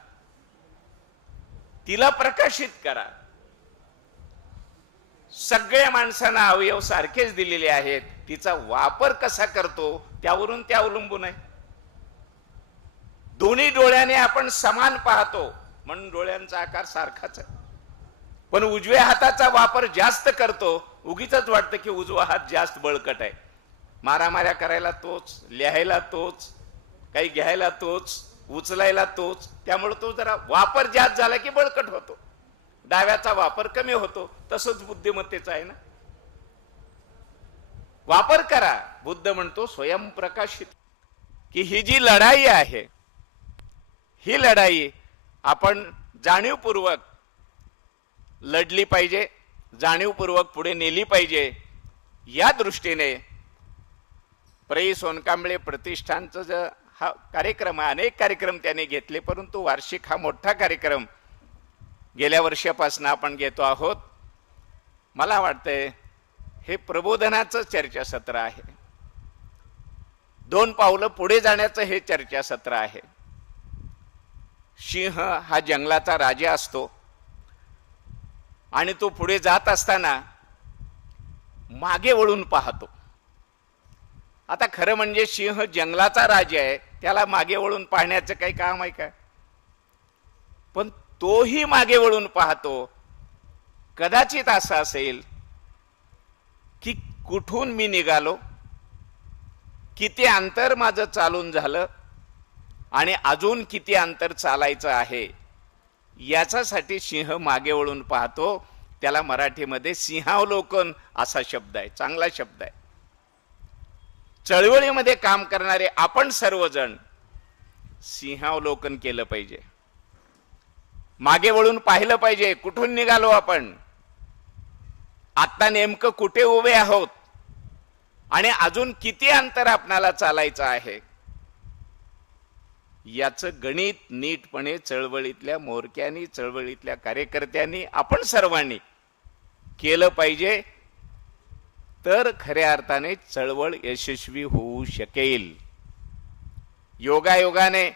तिला प्रकाशित करा. सगळ्या माणसांना अवयव सारखेच दिलेले आहेत, तिचा वापर कसा करतो त्यावरून ते अवलंबून आहे. दोन्ही डोळ्याने आपण समान पाहतो म्हणून डोळ्यांचा आकार सारखाच आहे, पण उजव्या हाताचा वापर जास्त करतो, उगीच वाटतं की उजवा हात जास्त बळकट आहे. मारामाऱ्या करायला तोच, लिहायला तोच, काही घ्यायला तोच, उचलायला तोच. त्यामुळे तो जरा वापर जास्त झाला की बळकट होतो, डाव्याचा वापर कमी होतो. तसंच बुद्धिमत्तेचा आहे ना, वापर करा. बुद्ध म्हणतो स्वयंप्रकाशित. की ही जी लढाई आहे, ही लढाई आपण जाणीवपूर्वक लढली पाहिजे, जाणीवपूर्वक पुढे नेली पाहिजे. या दृष्टीने प्र. सोनकांबळे प्रतिष्ठानचा जो हा कार्यक्रम आहे, अनेक कार्यक्रम त्याने घेतले, परंतु वार्षिक हा मोठा कार्यक्रम गेल्या वर्षापासून आपण घेतो आहोत. मला वाटतंय हे प्रबोधनाचं चर्चासत्र आहे, 2 पावलं पुढे जाण्याचं हे चर्चासत्र आहे. सिंह हा जंगलाचा राजा असतो आणि तो पुढे जात असताना मागे वळून पाहतो. आता खरं म्हणजे सिंह जंगलाचा राजा आहे, त्याला मागे वळून पाहण्याचं काही काम आहे का? पण तोही मागे वळून पाहतो. कदाचित असं असेल की कुठून मी निघालो, किती अंतर माझं चालून झालं आणि अजून किती अंतर चालायचं आहे, याच्यासाठी सिंह मागे वळून पाहतो. त्याला मराठीमध्ये सिंहावलोकन असा शब्द आहे, चांगला शब्द आहे. चळवळीमध्ये काम करणारे आपण सर्वजण सिंहावलोकन केलं पाहिजे, मागे वळून पाहिलं पाहिजे. कुठून निघालो आपण, आता नेमकं कुठे उभे आहोत आणि अजून किती अंतर आपणाला चालायचं आहे, याचं गणित नीटपणे चळवळीतल्या म्होरक्यांनी, चळवळीतल्या कार्यकर्त्यांनी, आपण सर्वांनी केलं पाहिजे. तर खऱ्या अर्थाने चळवळ यशस्वी होऊ शकेल. योगायोगाने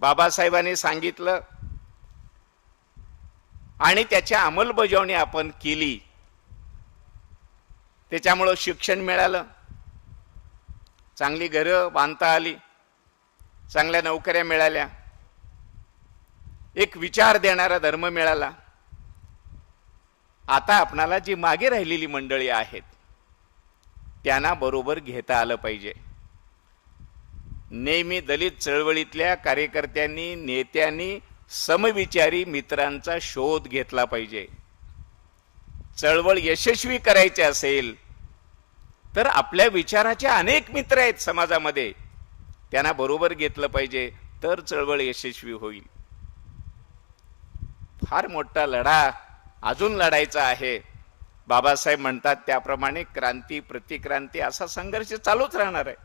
बाबासाहेबांनी सांगितलं आणि त्याची अंमलबजावणी आपण केली, त्याच्यामुळं शिक्षण मिळालं, चांगली घरं बांधता आली, चांगल्या नोकऱ्या मिळाल्या, एक विचार देणारा धर्म मिळाला. आता आपणाला जी मागे राहिलेली मंडळी आहेत त्यांना बरोबर घेता आलं पाहिजे. नेहमी दलित चळवळीतल्या कार्यकर्त्यांनी, नेत्यांनी समविचारी मित्रांचा शोध घेतला पाहिजे. चळवळ यशस्वी करायची असेल तर आपल्या विचाराचे अनेक मित्र आहेत समाजामध्ये, त्यांना बरोबर घेतलं पाहिजे, तर चळवळ यशस्वी होईल. फार मोठा लढा अजून लढायचा आहे. बाबासाहेब म्हणतात त्याप्रमाणे क्रांती प्रतिक्रांती असा संघर्ष चालूच राहणार आहे.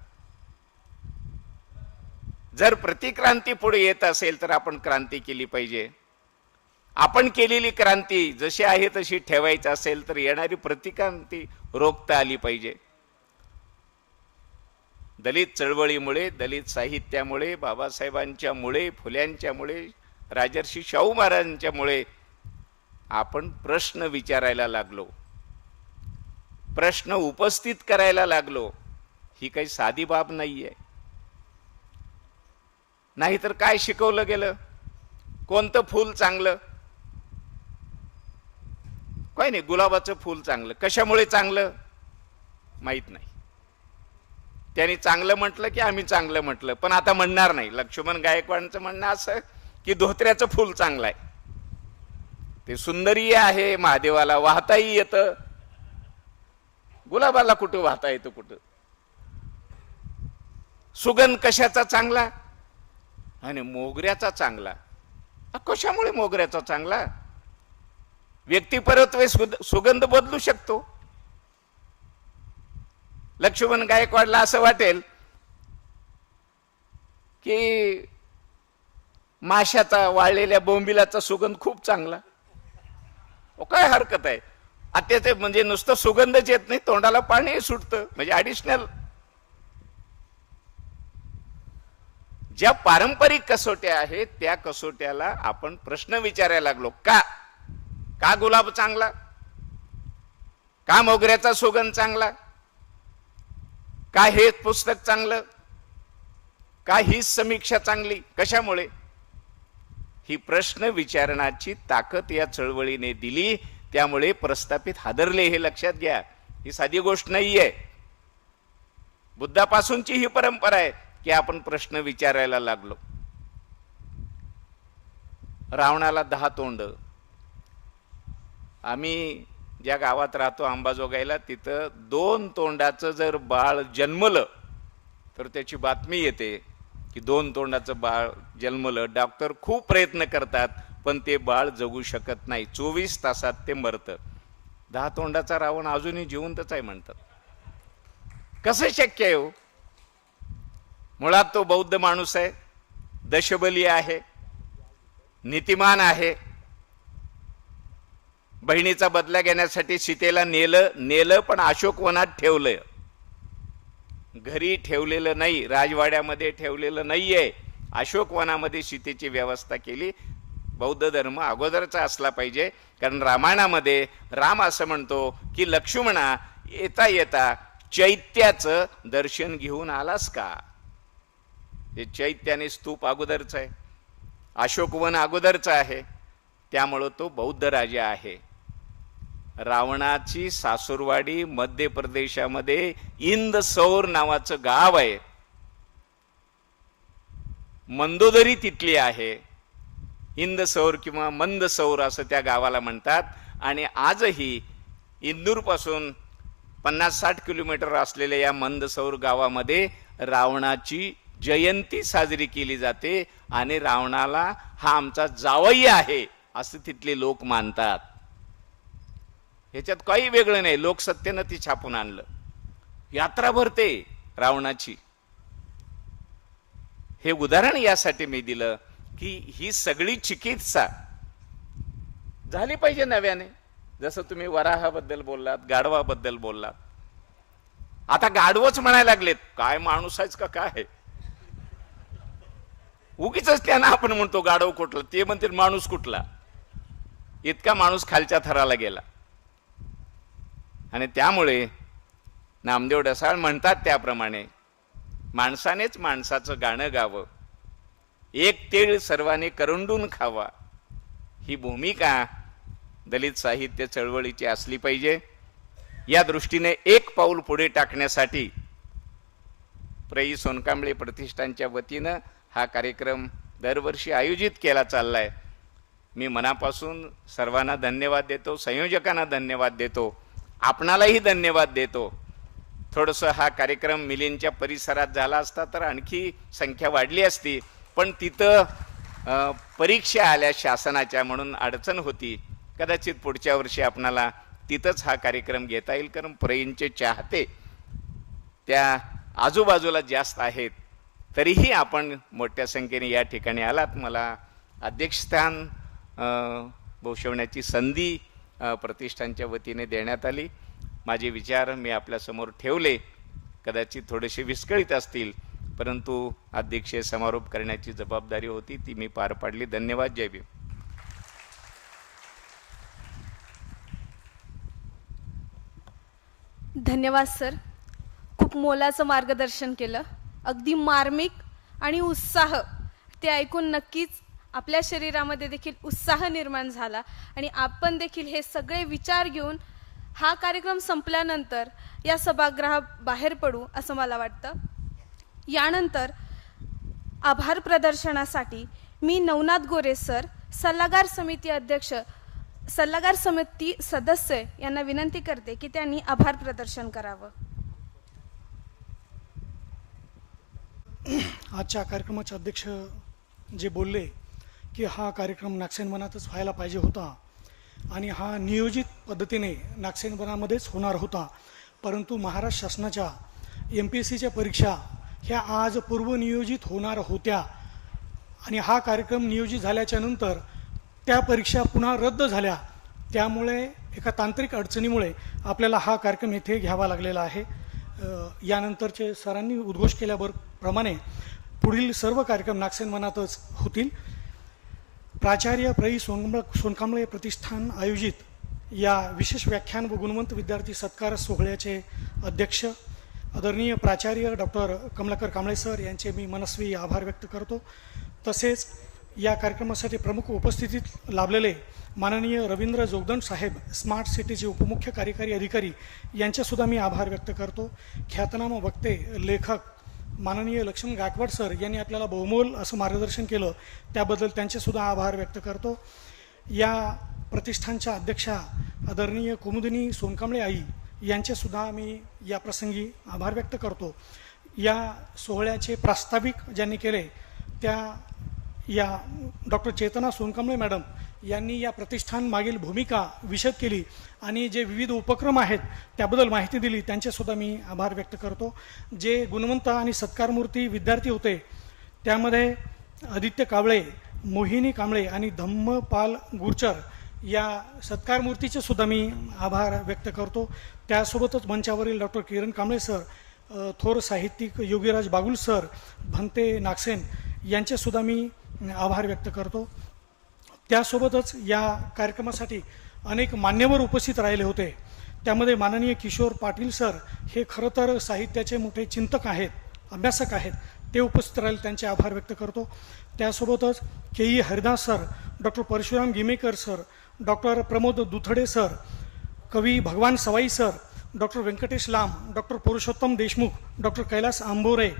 जर प्रतिक्रांती पुढे येत असेल तर आपण क्रांती केली पाहिजे. आपण केलेली क्रांती जशी आहे तशी ठेवायची असेल तर येणारी प्रतिक्रांती रोखता आली पाहिजे. दलित चळवळीमुळे, दलित साहित्यामुळे, बाबासाहेबांच्या मुळे, फुल्यांच्या मुळे, राजर्षी शाहू महाराजांच्या मुळे आपण प्रश्न विचारायला लागलो, प्रश्न उपस्थित करायला लागलो. ही काही साधी बाब नाहीये. नाहीतर काय शिकवलं गेलं, कोणतं फूल चांगलं, काय नाही, गुलाबाचं फूल चांगलं. कशामुळे चांगलं माहित नाही. त्यांनी चांगलं म्हटलं की आम्ही चांगलं म्हटलं, पण आता म्हणणार नाही. लक्ष्मण गायकवाडांचं म्हणणं असं की धोत्र्याचं फूल चांगलं आहे, ते सुंदरीय आहे, महादेवाला वाहताही येतं, गुलाबाला कुठं वाहता येतं कुठं. सुगंध कशाचा चांगला आणि मोगऱ्याचा चांगला. कशामुळे मोगऱ्याचा चांगला? व्यक्तिपरत्वे सुगंध बदलू शकतो. लक्ष्मण गायकवाडला असं वाटेल की माशाचा, वाळलेल्या बोंबिलाचा सुगंध खूप चांगला, काय हरकत आहे, आता म्हणजे नुसतं सुगंधच येत नाही, तोंडाला पाणी सुटतं, म्हणजे ऍडिशनल. ज्या पारंपरिक कसोट्या आहेत त्या कसोट्याला आपण प्रश्न विचारायला लागलो. का गुलाब चांगला, का मोगऱ्याचा सुगंध चांगला, का हे पुस्तक चांगलं, का ही समीक्षा चांगली, कशामुळे? ही प्रश्न विचारण्याची ताकद या चळवळीने दिली, त्यामुळे प्रस्थापित हादरले. हे लक्षात घ्या, ही साधी गोष्ट नाहीये. बुद्धापासूनची ही परंपरा आहे की आपण प्रश्न विचारायला लागलो. रावणाला 10 तोंड. आम्ही ज्या गावात राहतो अंबाजोगाईला, तिथं 2 तोंडाचं जर बाळ जन्मलं तर त्याची बातमी येते की 2 तोंडाचं बाळ जन्मलं. डॉक्टर खूप प्रयत्न करतात पण ते बाळ जगू शकत नाही, 24 तासात ते मरतं. 10 तोंडाचा रावण अजूनही जिवंतच आहे म्हणतात. कसं शक्य आहे हो? मुळात तो बौद्ध माणूस आहे, दशबली आहे, नीतिमान आहे. बहिणीचा बदला घेण्यासाठी सीतेला नेलं पण अशोकवनात ठेवलं. घरी ठेवलेलं नाही, राजवाड्यामध्ये ठेवलेलं नाहीये, अशोकवनामध्ये सीतेची व्यवस्था केली. बौद्ध धर्म अगोदरचा असला पाहिजे, कारण रामायणामध्ये राम असं म्हणतो की लक्ष्मणा, येता येता चैत्याचं दर्शन घेऊन आलास का? हे चैत्याने स्तूप अगोदरच आहे, अशोकवन अगोदरचं आहे, त्यामुळं तो बौद्ध राजा आहे. रावणाची सासूरवाडी मध्य प्रदेशामध्ये इंदसौर नावाचं गाव आहे. मंदोदरी तिथली आहे. इंदसौर किंवा मंदसौर असं त्या गावाला म्हणतात. आणि आजही इंदूर पासून 50-60 किलोमीटर असलेल्या या मंदसौर गावामध्ये रावणाची जयंती साजरी केली जाते आणि रावणाला हा आमचा जावई आहे असं तिथले लोक मानतात. ह्याच्यात काही वेगळं नाही. लोकसत्तेनं ती छापून आणलं. यात्रा भरते रावणाची. हे उदाहरण यासाठी मी दिलं की ही सगळी चिकित्सा झाली पाहिजे नव्याने. जसं तुम्ही वराहाबद्दल बोललात, गाढवाबद्दल बोललात. आता गाढवच म्हणायला लागलेत. काय माणूस आहेच का काय? उगीच त्यांना आपण म्हणतो गाढव कुठला, ते म्हणतील माणूस कुठला. इतका माणूस खालच्या थराला गेला. आणि त्यामुळे नामदेव ढसाळ म्हणतात त्याप्रमाणे माणसानेच माणसाचं गाणं गावं, एक तीळ सर्वांनी करंडून खावा, ही भूमिका दलित साहित्य चळवळीची असली पाहिजे. या दृष्टीने एक पाऊल पुढे टाकण्यासाठी प्र. सोनकांबळे प्रतिष्ठानच्या वतीनं हा कार्यक्रम दरवर्षी आयोजित केला चाललाय. मी मनापासून सर्वांना धन्यवाद देतो, संयोजकांना धन्यवाद देतो, आपणालाही धन्यवाद देतो. थोडंसं हा कार्यक्रम मिलिंदच्या परिसरात झाला असता तर आणखी संख्या वाढली असती, पण तिथं परीक्षा आल्या शासनाच्या म्हणून अडचण होती. कदाचित पुढच्या वर्षी आपणाला तिथंच हा कार्यक्रम घेता येईल, कारण प्रईंचे चाहते त्या आजूबाजूला जास्त आहेत. तरीही आपण मोठ्या संख्येने या ठिकाणी आलात. मला अध्यक्षस्थान भूषवण्याची संधी प्रतिष्ठानच्या वतीने देण्यात आली. माझे विचार मी आपल्यासमोर ठेवले. कदाचित थोडेसे विस्कळीत असतील, परंतु अध्यक्षीय समारोप करण्याची जबाबदारी होती, ती मी पार पाडली. धन्यवाद. जय भीम. धन्यवाद सर. खूप मोलाचं मार्गदर्शन केलं. अगदी मार्मिक आणि उत्साह, ते ऐकून नक्कीच आपल्या शरीरामध्ये देखील उत्साह निर्माण झाला. आणि आपण देखील हे सगळे विचार घेऊन हा कार्यक्रम संपल्यानंतर या सभागृहाबाहेर पडू असं मला वाटतं. यानंतर आभार प्रदर्शनासाठी मी नवनाथ गोरे सर, सल्लागार समिती अध्यक्ष, सल्लागार समिती सदस्य यांना विनंती करते की त्यांनी आभार प्रदर्शन करावं. आजच्या कार्यक्रमाचे अध्यक्ष जे बोलले की हा कार्यक्रम नागसेनवनातच व्हायला पाहिजे होता आणि हा नियोजित पद्धतीने नागसेनवनामध्येच होणार होता, परंतु महाराष्ट्र शासनाच्या MPSCच्या परीक्षा ह्या आज पूर्वनियोजित होणार होत्या आणि हा कार्यक्रम नियोजित झाल्याच्या नंतर त्या परीक्षा पुन्हा रद्द झाल्या. त्यामुळे एका तांत्रिक अडचणीमुळे आपल्याला हा कार्यक्रम येथे घ्यावा लागलेला आहे. यानंतरचे सरांनी उद्घोष केल्याप्रमाणे पुढील सर्व कार्यक्रम नागसेन वनातच होतील. प्राचार्य प्र. सोनकांबळे प्रतिष्ठान आयोजित या विशेष व्याख्यान व गुणवंत विद्यार्थी सत्कार सोहळ्याचे अध्यक्ष आदरणीय प्राचार्य डॉक्टर कमलाकर कांबळे सर यांचे मी मनस्वी आभार व्यक्त करतो. तसेच या कार्यक्रमासाठी प्रमुख उपस्थितीत लाभलेले माननीय रवींद्र जोगदंड साहेब स्मार्ट सिटीचे उपमुख्य कार्यकारी अधिकारी यांचेसुद्धा मी आभार व्यक्त करतो. ख्यातनाम वक्ते लेखक माननीय लक्ष्मण गायकवाड सर यांनी आपल्याला बहुमोल असं मार्गदर्शन केलं, त्याबद्दल त्यांचेसुद्धा आभार व्यक्त करतो. या प्रतिष्ठानच्या अध्यक्षा आदरणीय कुमुदिनी सोनकांबळे आई यांचेसुद्धा मी या प्रसंगी आभार व्यक्त करतो. या सोहळ्याचे प्रास्ताविक ज्यांनी केले त्या या डॉक्टर चेतना सोनकांबळे मॅडम यांनी या प्रतिष्ठान मागील भूमिका विशद केली आणि जे विविध उपक्रम आहेत त्याबद्दल माहिती दिली, त्यांचेसुद्धा मी आभार व्यक्त करतो. जे गुणवंत आणि सत्कारमूर्ती विद्यार्थी होते त्यामध्ये आदित्य कावळे, मोहिनी कांबळे आणि धम्मपाल गुरचर या सत्कारमूर्तीचे सुद्धा मी आभार व्यक्त करतो. त्यासोबतच मंचावरील डॉक्टर किरण कांबळे सर, थोर साहित्यिक योगीराज बागुल सर, भंते नागसेन यांचेसुद्धा मी आभार व्यक्त करतो. त्यासोबतच या कार्यक्रमासाठी अनेक मान्यवर उपस्थित राहिले होते. त्यामध्ये माननीय किशोर पाटील सर हे खरं तर साहित्याचे मोठे चिंतक आहेत, अभ्यासक आहेत, ते उपस्थित राहिले, त्यांचे आभार व्यक्त करतो. त्यासोबतच K E. Haridas sir, doctor Parshuram Gimekar sir, doctor Pramod Duthade sir, कवी Bhagwan Sawai sir, doctor Vyankatesh Lamb, doctor Purushottam Deshmukh, doctor Kailas Ambore,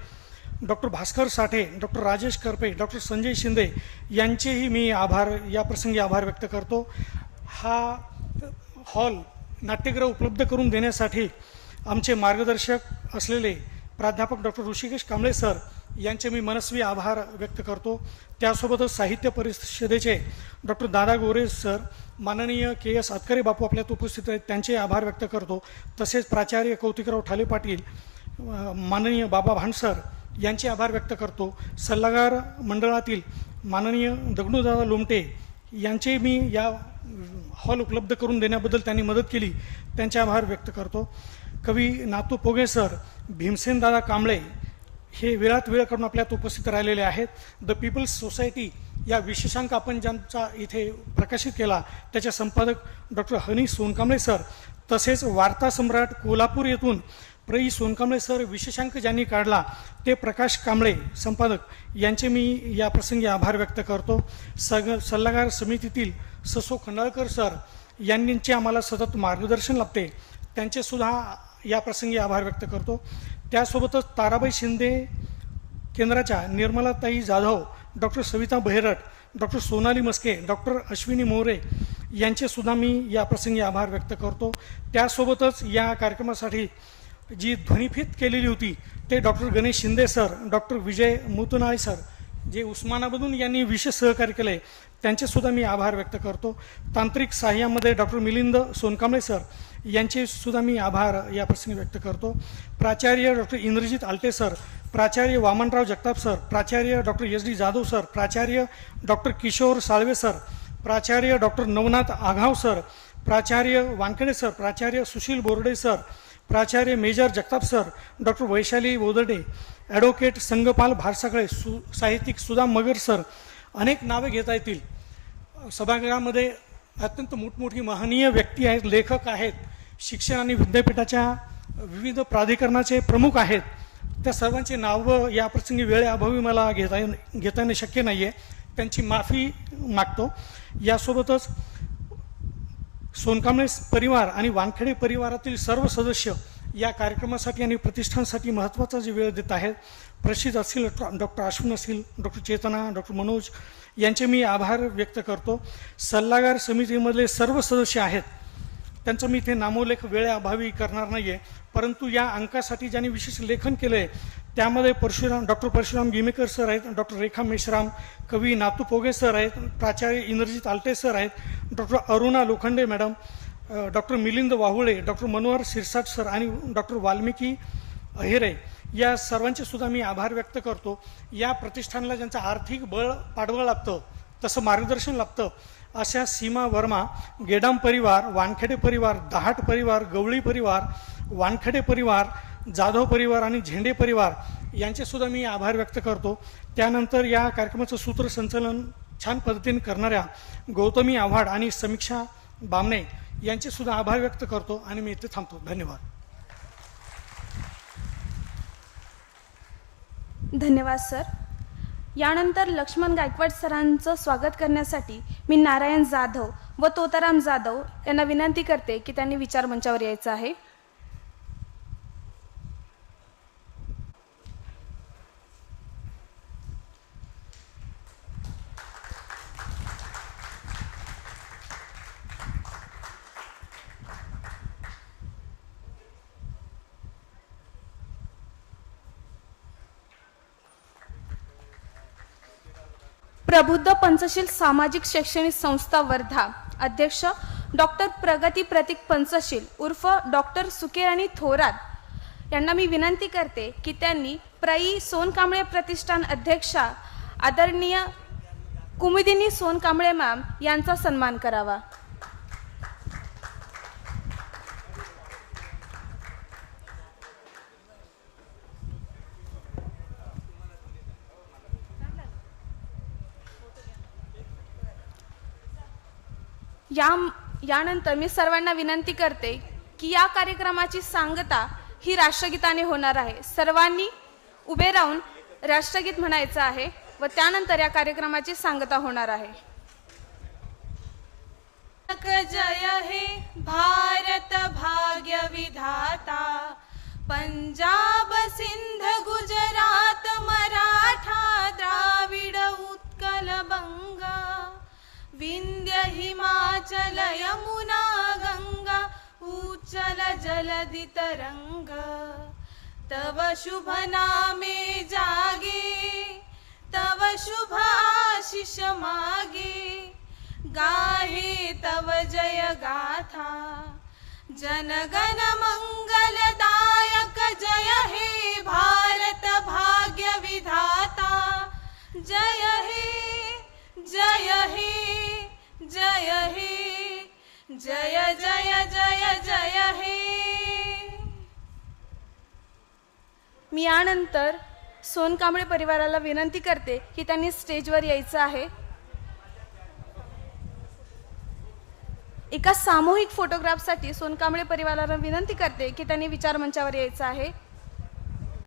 doctor Bhaskar Sathe, doctor Rajesh Karpe, doctor Sanjay Shinde यांचेही मी या प्रसंगी आभार व्यक्त करतो. हा हॉल नाट्यगृह उपलब्ध करून देण्यासाठी आमचे मार्गदर्शक असलेले प्राध्यापक डॉक्टर ऋषिकेश कांबळे सर यांचे मी मनस्वी आभार व्यक्त करतो. त्यासोबतच साहित्य परिषदेचे डॉक्टर दादा गोरे सर, माननीय के.एस. आतकरे बापू आपल्यात उपस्थित आहेत, त्यांचे आभार व्यक्त करतो. तसेच प्राचार्य कौतिकराव ठाले पाटील, माननीय बाबा भांडसर यांचे आभार व्यक्त करतो. सल्लागार मंडळातील माननीय दगडूदादा लोमटे यांचे मी या हॉल उपलब्ध करून देण्याबद्दल त्यांनी मदत केली, त्यांचे आभार व्यक्त करतो. कवी नातू पोगे सर, भीमसेनदादा कांबळे हे वेळात वेळ करून आपल्यात उपस्थित राहिलेले आहेत. द पीपल्स सोसायटी या विशेषांक आपण ज्यांचा इथे प्रकाशित केला त्याचे संपादक डॉक्टर हनी सोनकांबळे सर, तसेच वार्ता सम्राट कोल्हापूर येथून प्र. सोनकांबळे सर विशेषांक ज्यांनी काढला ते प्रकाश कांबळे संपादक यांचे मी या प्रसंगी आभार व्यक्त करतो. सल्लागार समितीतील ससो खंडाळकर सर यांचे आम्हाला सतत मार्गदर्शन लाभते, त्यांचेसुद्धा या प्रसंगी आभार व्यक्त करतो. त्यासोबतच ताराबाई शिंदे केंद्राच्या Nirmalatai Jadhav, doctor Savita Bahirat, doctor Sonali Maske, doctor Ashwini More यांचेसुद्धा मी या प्रसंगी आभार व्यक्त करतो. त्यासोबतच या कार्यक्रमासाठी जी ध्वनिफीत केलेली होती ते doctor Ganesh Shinde sir, doctor Vijay Mutnale sir जे उस्मानाबादून यांनी विशेष सहकार्य केले, त्यांचेसुद्धा मी आभार व्यक्त करतो. तांत्रिक सहाय्यामध्ये डॉक्टर मिलिंद सोनकांबळे सर यांचेसुद्धा मी आभार या प्रसंगी व्यक्त करतो. प्राचार्य डॉक्टर इंद्रजित आलटे सर, प्राचार्य वामनराव जगताप सर, प्राचार्य डॉक्टर एस.डी. जाधव सर, प्राचार्य डॉक्टर किशोर साळवे सर, प्राचार्य डॉक्टर नवनाथ आघाव सर, प्राचार्य वानखेडे सर, प्राचार्य सुशील बोर्डे सर, प्राचार्य major Jagtap sir, doctor Vaishali Bodade, advocate Sangpal Bharsakale, साहित्यिक सुदाम मगर सर, अनेक नावे घेता येतील. सभागृहामध्ये अत्यंत मोठमोठी महनीय व्यक्ती आहेत, लेखक आहेत, शिक्षण आणि विद्यापीठाच्या विविध प्राधिकरणाचे प्रमुख आहेत. त्या सर्वांची नावं या प्रसंगी वेळेअभावी मला घेता येणं शक्य नाही आहे, त्यांची माफी मागतो. यासोबतच सोनकांबळे परिवार आणि वानखेडे परिवारातील सर्व सदस्य या कार्यक्रमासाठी आणि प्रतिष्ठानसाठी महत्त्वाचा जी वेळ देत आहेत. प्रसिद्ध असतील डॉक्टर अश्विन असतील, डॉक्टर चेतना, डॉक्टर मनोज यांचे मी आभार व्यक्त करतो. सल्लागार समितीमधले सर्व सदस्य आहेत त्यांचं मी इथे नामोल्लेख वेळेअभावी करणार नाही आहे, परंतु या अंकासाठी ज्यांनी विशेष लेखन केलं आहे त्यामध्ये डॉक्टर परशुराम गिमेकर सर आहेत, डॉक्टर रेखा मेश्राम, कवी नातू पोगे सर आहेत, प्राचार्य इंद्रजित आलटे सर आहेत, doctor Aruna Lokhande madam, doctor Milind Wahule, doctor Manohar Sirsat sir आणि डॉक्टर वाल्मिकी अहिरे या सर्वांचे सुद्धा मी आभार व्यक्त करतो. या प्रतिष्ठानाला ज्यांचं आर्थिक बळ पाठबळ लागतं, तसं मार्गदर्शन लागतं अशा सीमा वर्मा, गेडाम परिवार, वानखेडे परिवार, दहाट परिवार, गवळी परिवार, वानखेडे परिवार, जाधव परिवार आणि झेंडे परिवार यांचेसुद्धा मी आभार व्यक्त करतो. त्यानंतर या कार्यक्रमाचं सूत्रसंचालन छान पद्धतीने करणाऱ्या गौतमी आव्हाड आणि समीक्षा बामणे यांचेसुद्धा आभार व्यक्त करतो आणि मी इथे थांबतो. धन्यवाद. धन्यवाद सर. यानंतर लक्ष्मण गायकवाड सरांचं स्वागत करण्यासाठी मी नारायण जाधव व तोताराम जाधव यांना विनंती करते की त्यांनी विचार मंचावर यायचं आहे. प्रबुद्ध पंचशील सामाजिक शैक्षणिक संस्था वर्धा अध्यक्ष डॉक्टर प्रगती प्रतीक पंचशील उर्फ डॉक्टर सुकेराणी थोरात यांना मी विनंती करते की त्यांनी प्रई सोनकांबळे प्रतिष्ठान अध्यक्षा आदरणीय कुमुदिनी सोनकांबळे मॅम यांचा सन्मान करावा. यानंतर मी सर्वांना विनंती करते की या कार्यक्रमाची सांगता ही राष्ट्रगीताने होणार आहे. सर्वांनी उभे राहून राष्ट्रगीत म्हणायचं आहे व त्यानंतर या कार्यक्रमाची सांगता होणार आहे. जय हे भारत भाग्य विधाता, पंजाब सिंध गुजरात मराठा द्राविड उत्कल बंगा, विंध्य हिमाचल यमुना गंगा उच्चल जलधि तरंग, तव शुभ नामे जागे, तव शुभ आशीष मागे, गाहे तव जय गाथा, जनगण मंगलदायक जय हे भारत भाग्य विधाता, जय हे जय हे जय हे जय जय जय जय हे. मी यानंतर सोनकांबळे परिवाराला विनंती करते की त्यांनी स्टेजवर यायचं आहे. एका सामूहिक फोटोग्राफसाठी सोनकांबळे परिवाराला विनंती करते की त्यांनी विचार मंचावर यायचं आहे.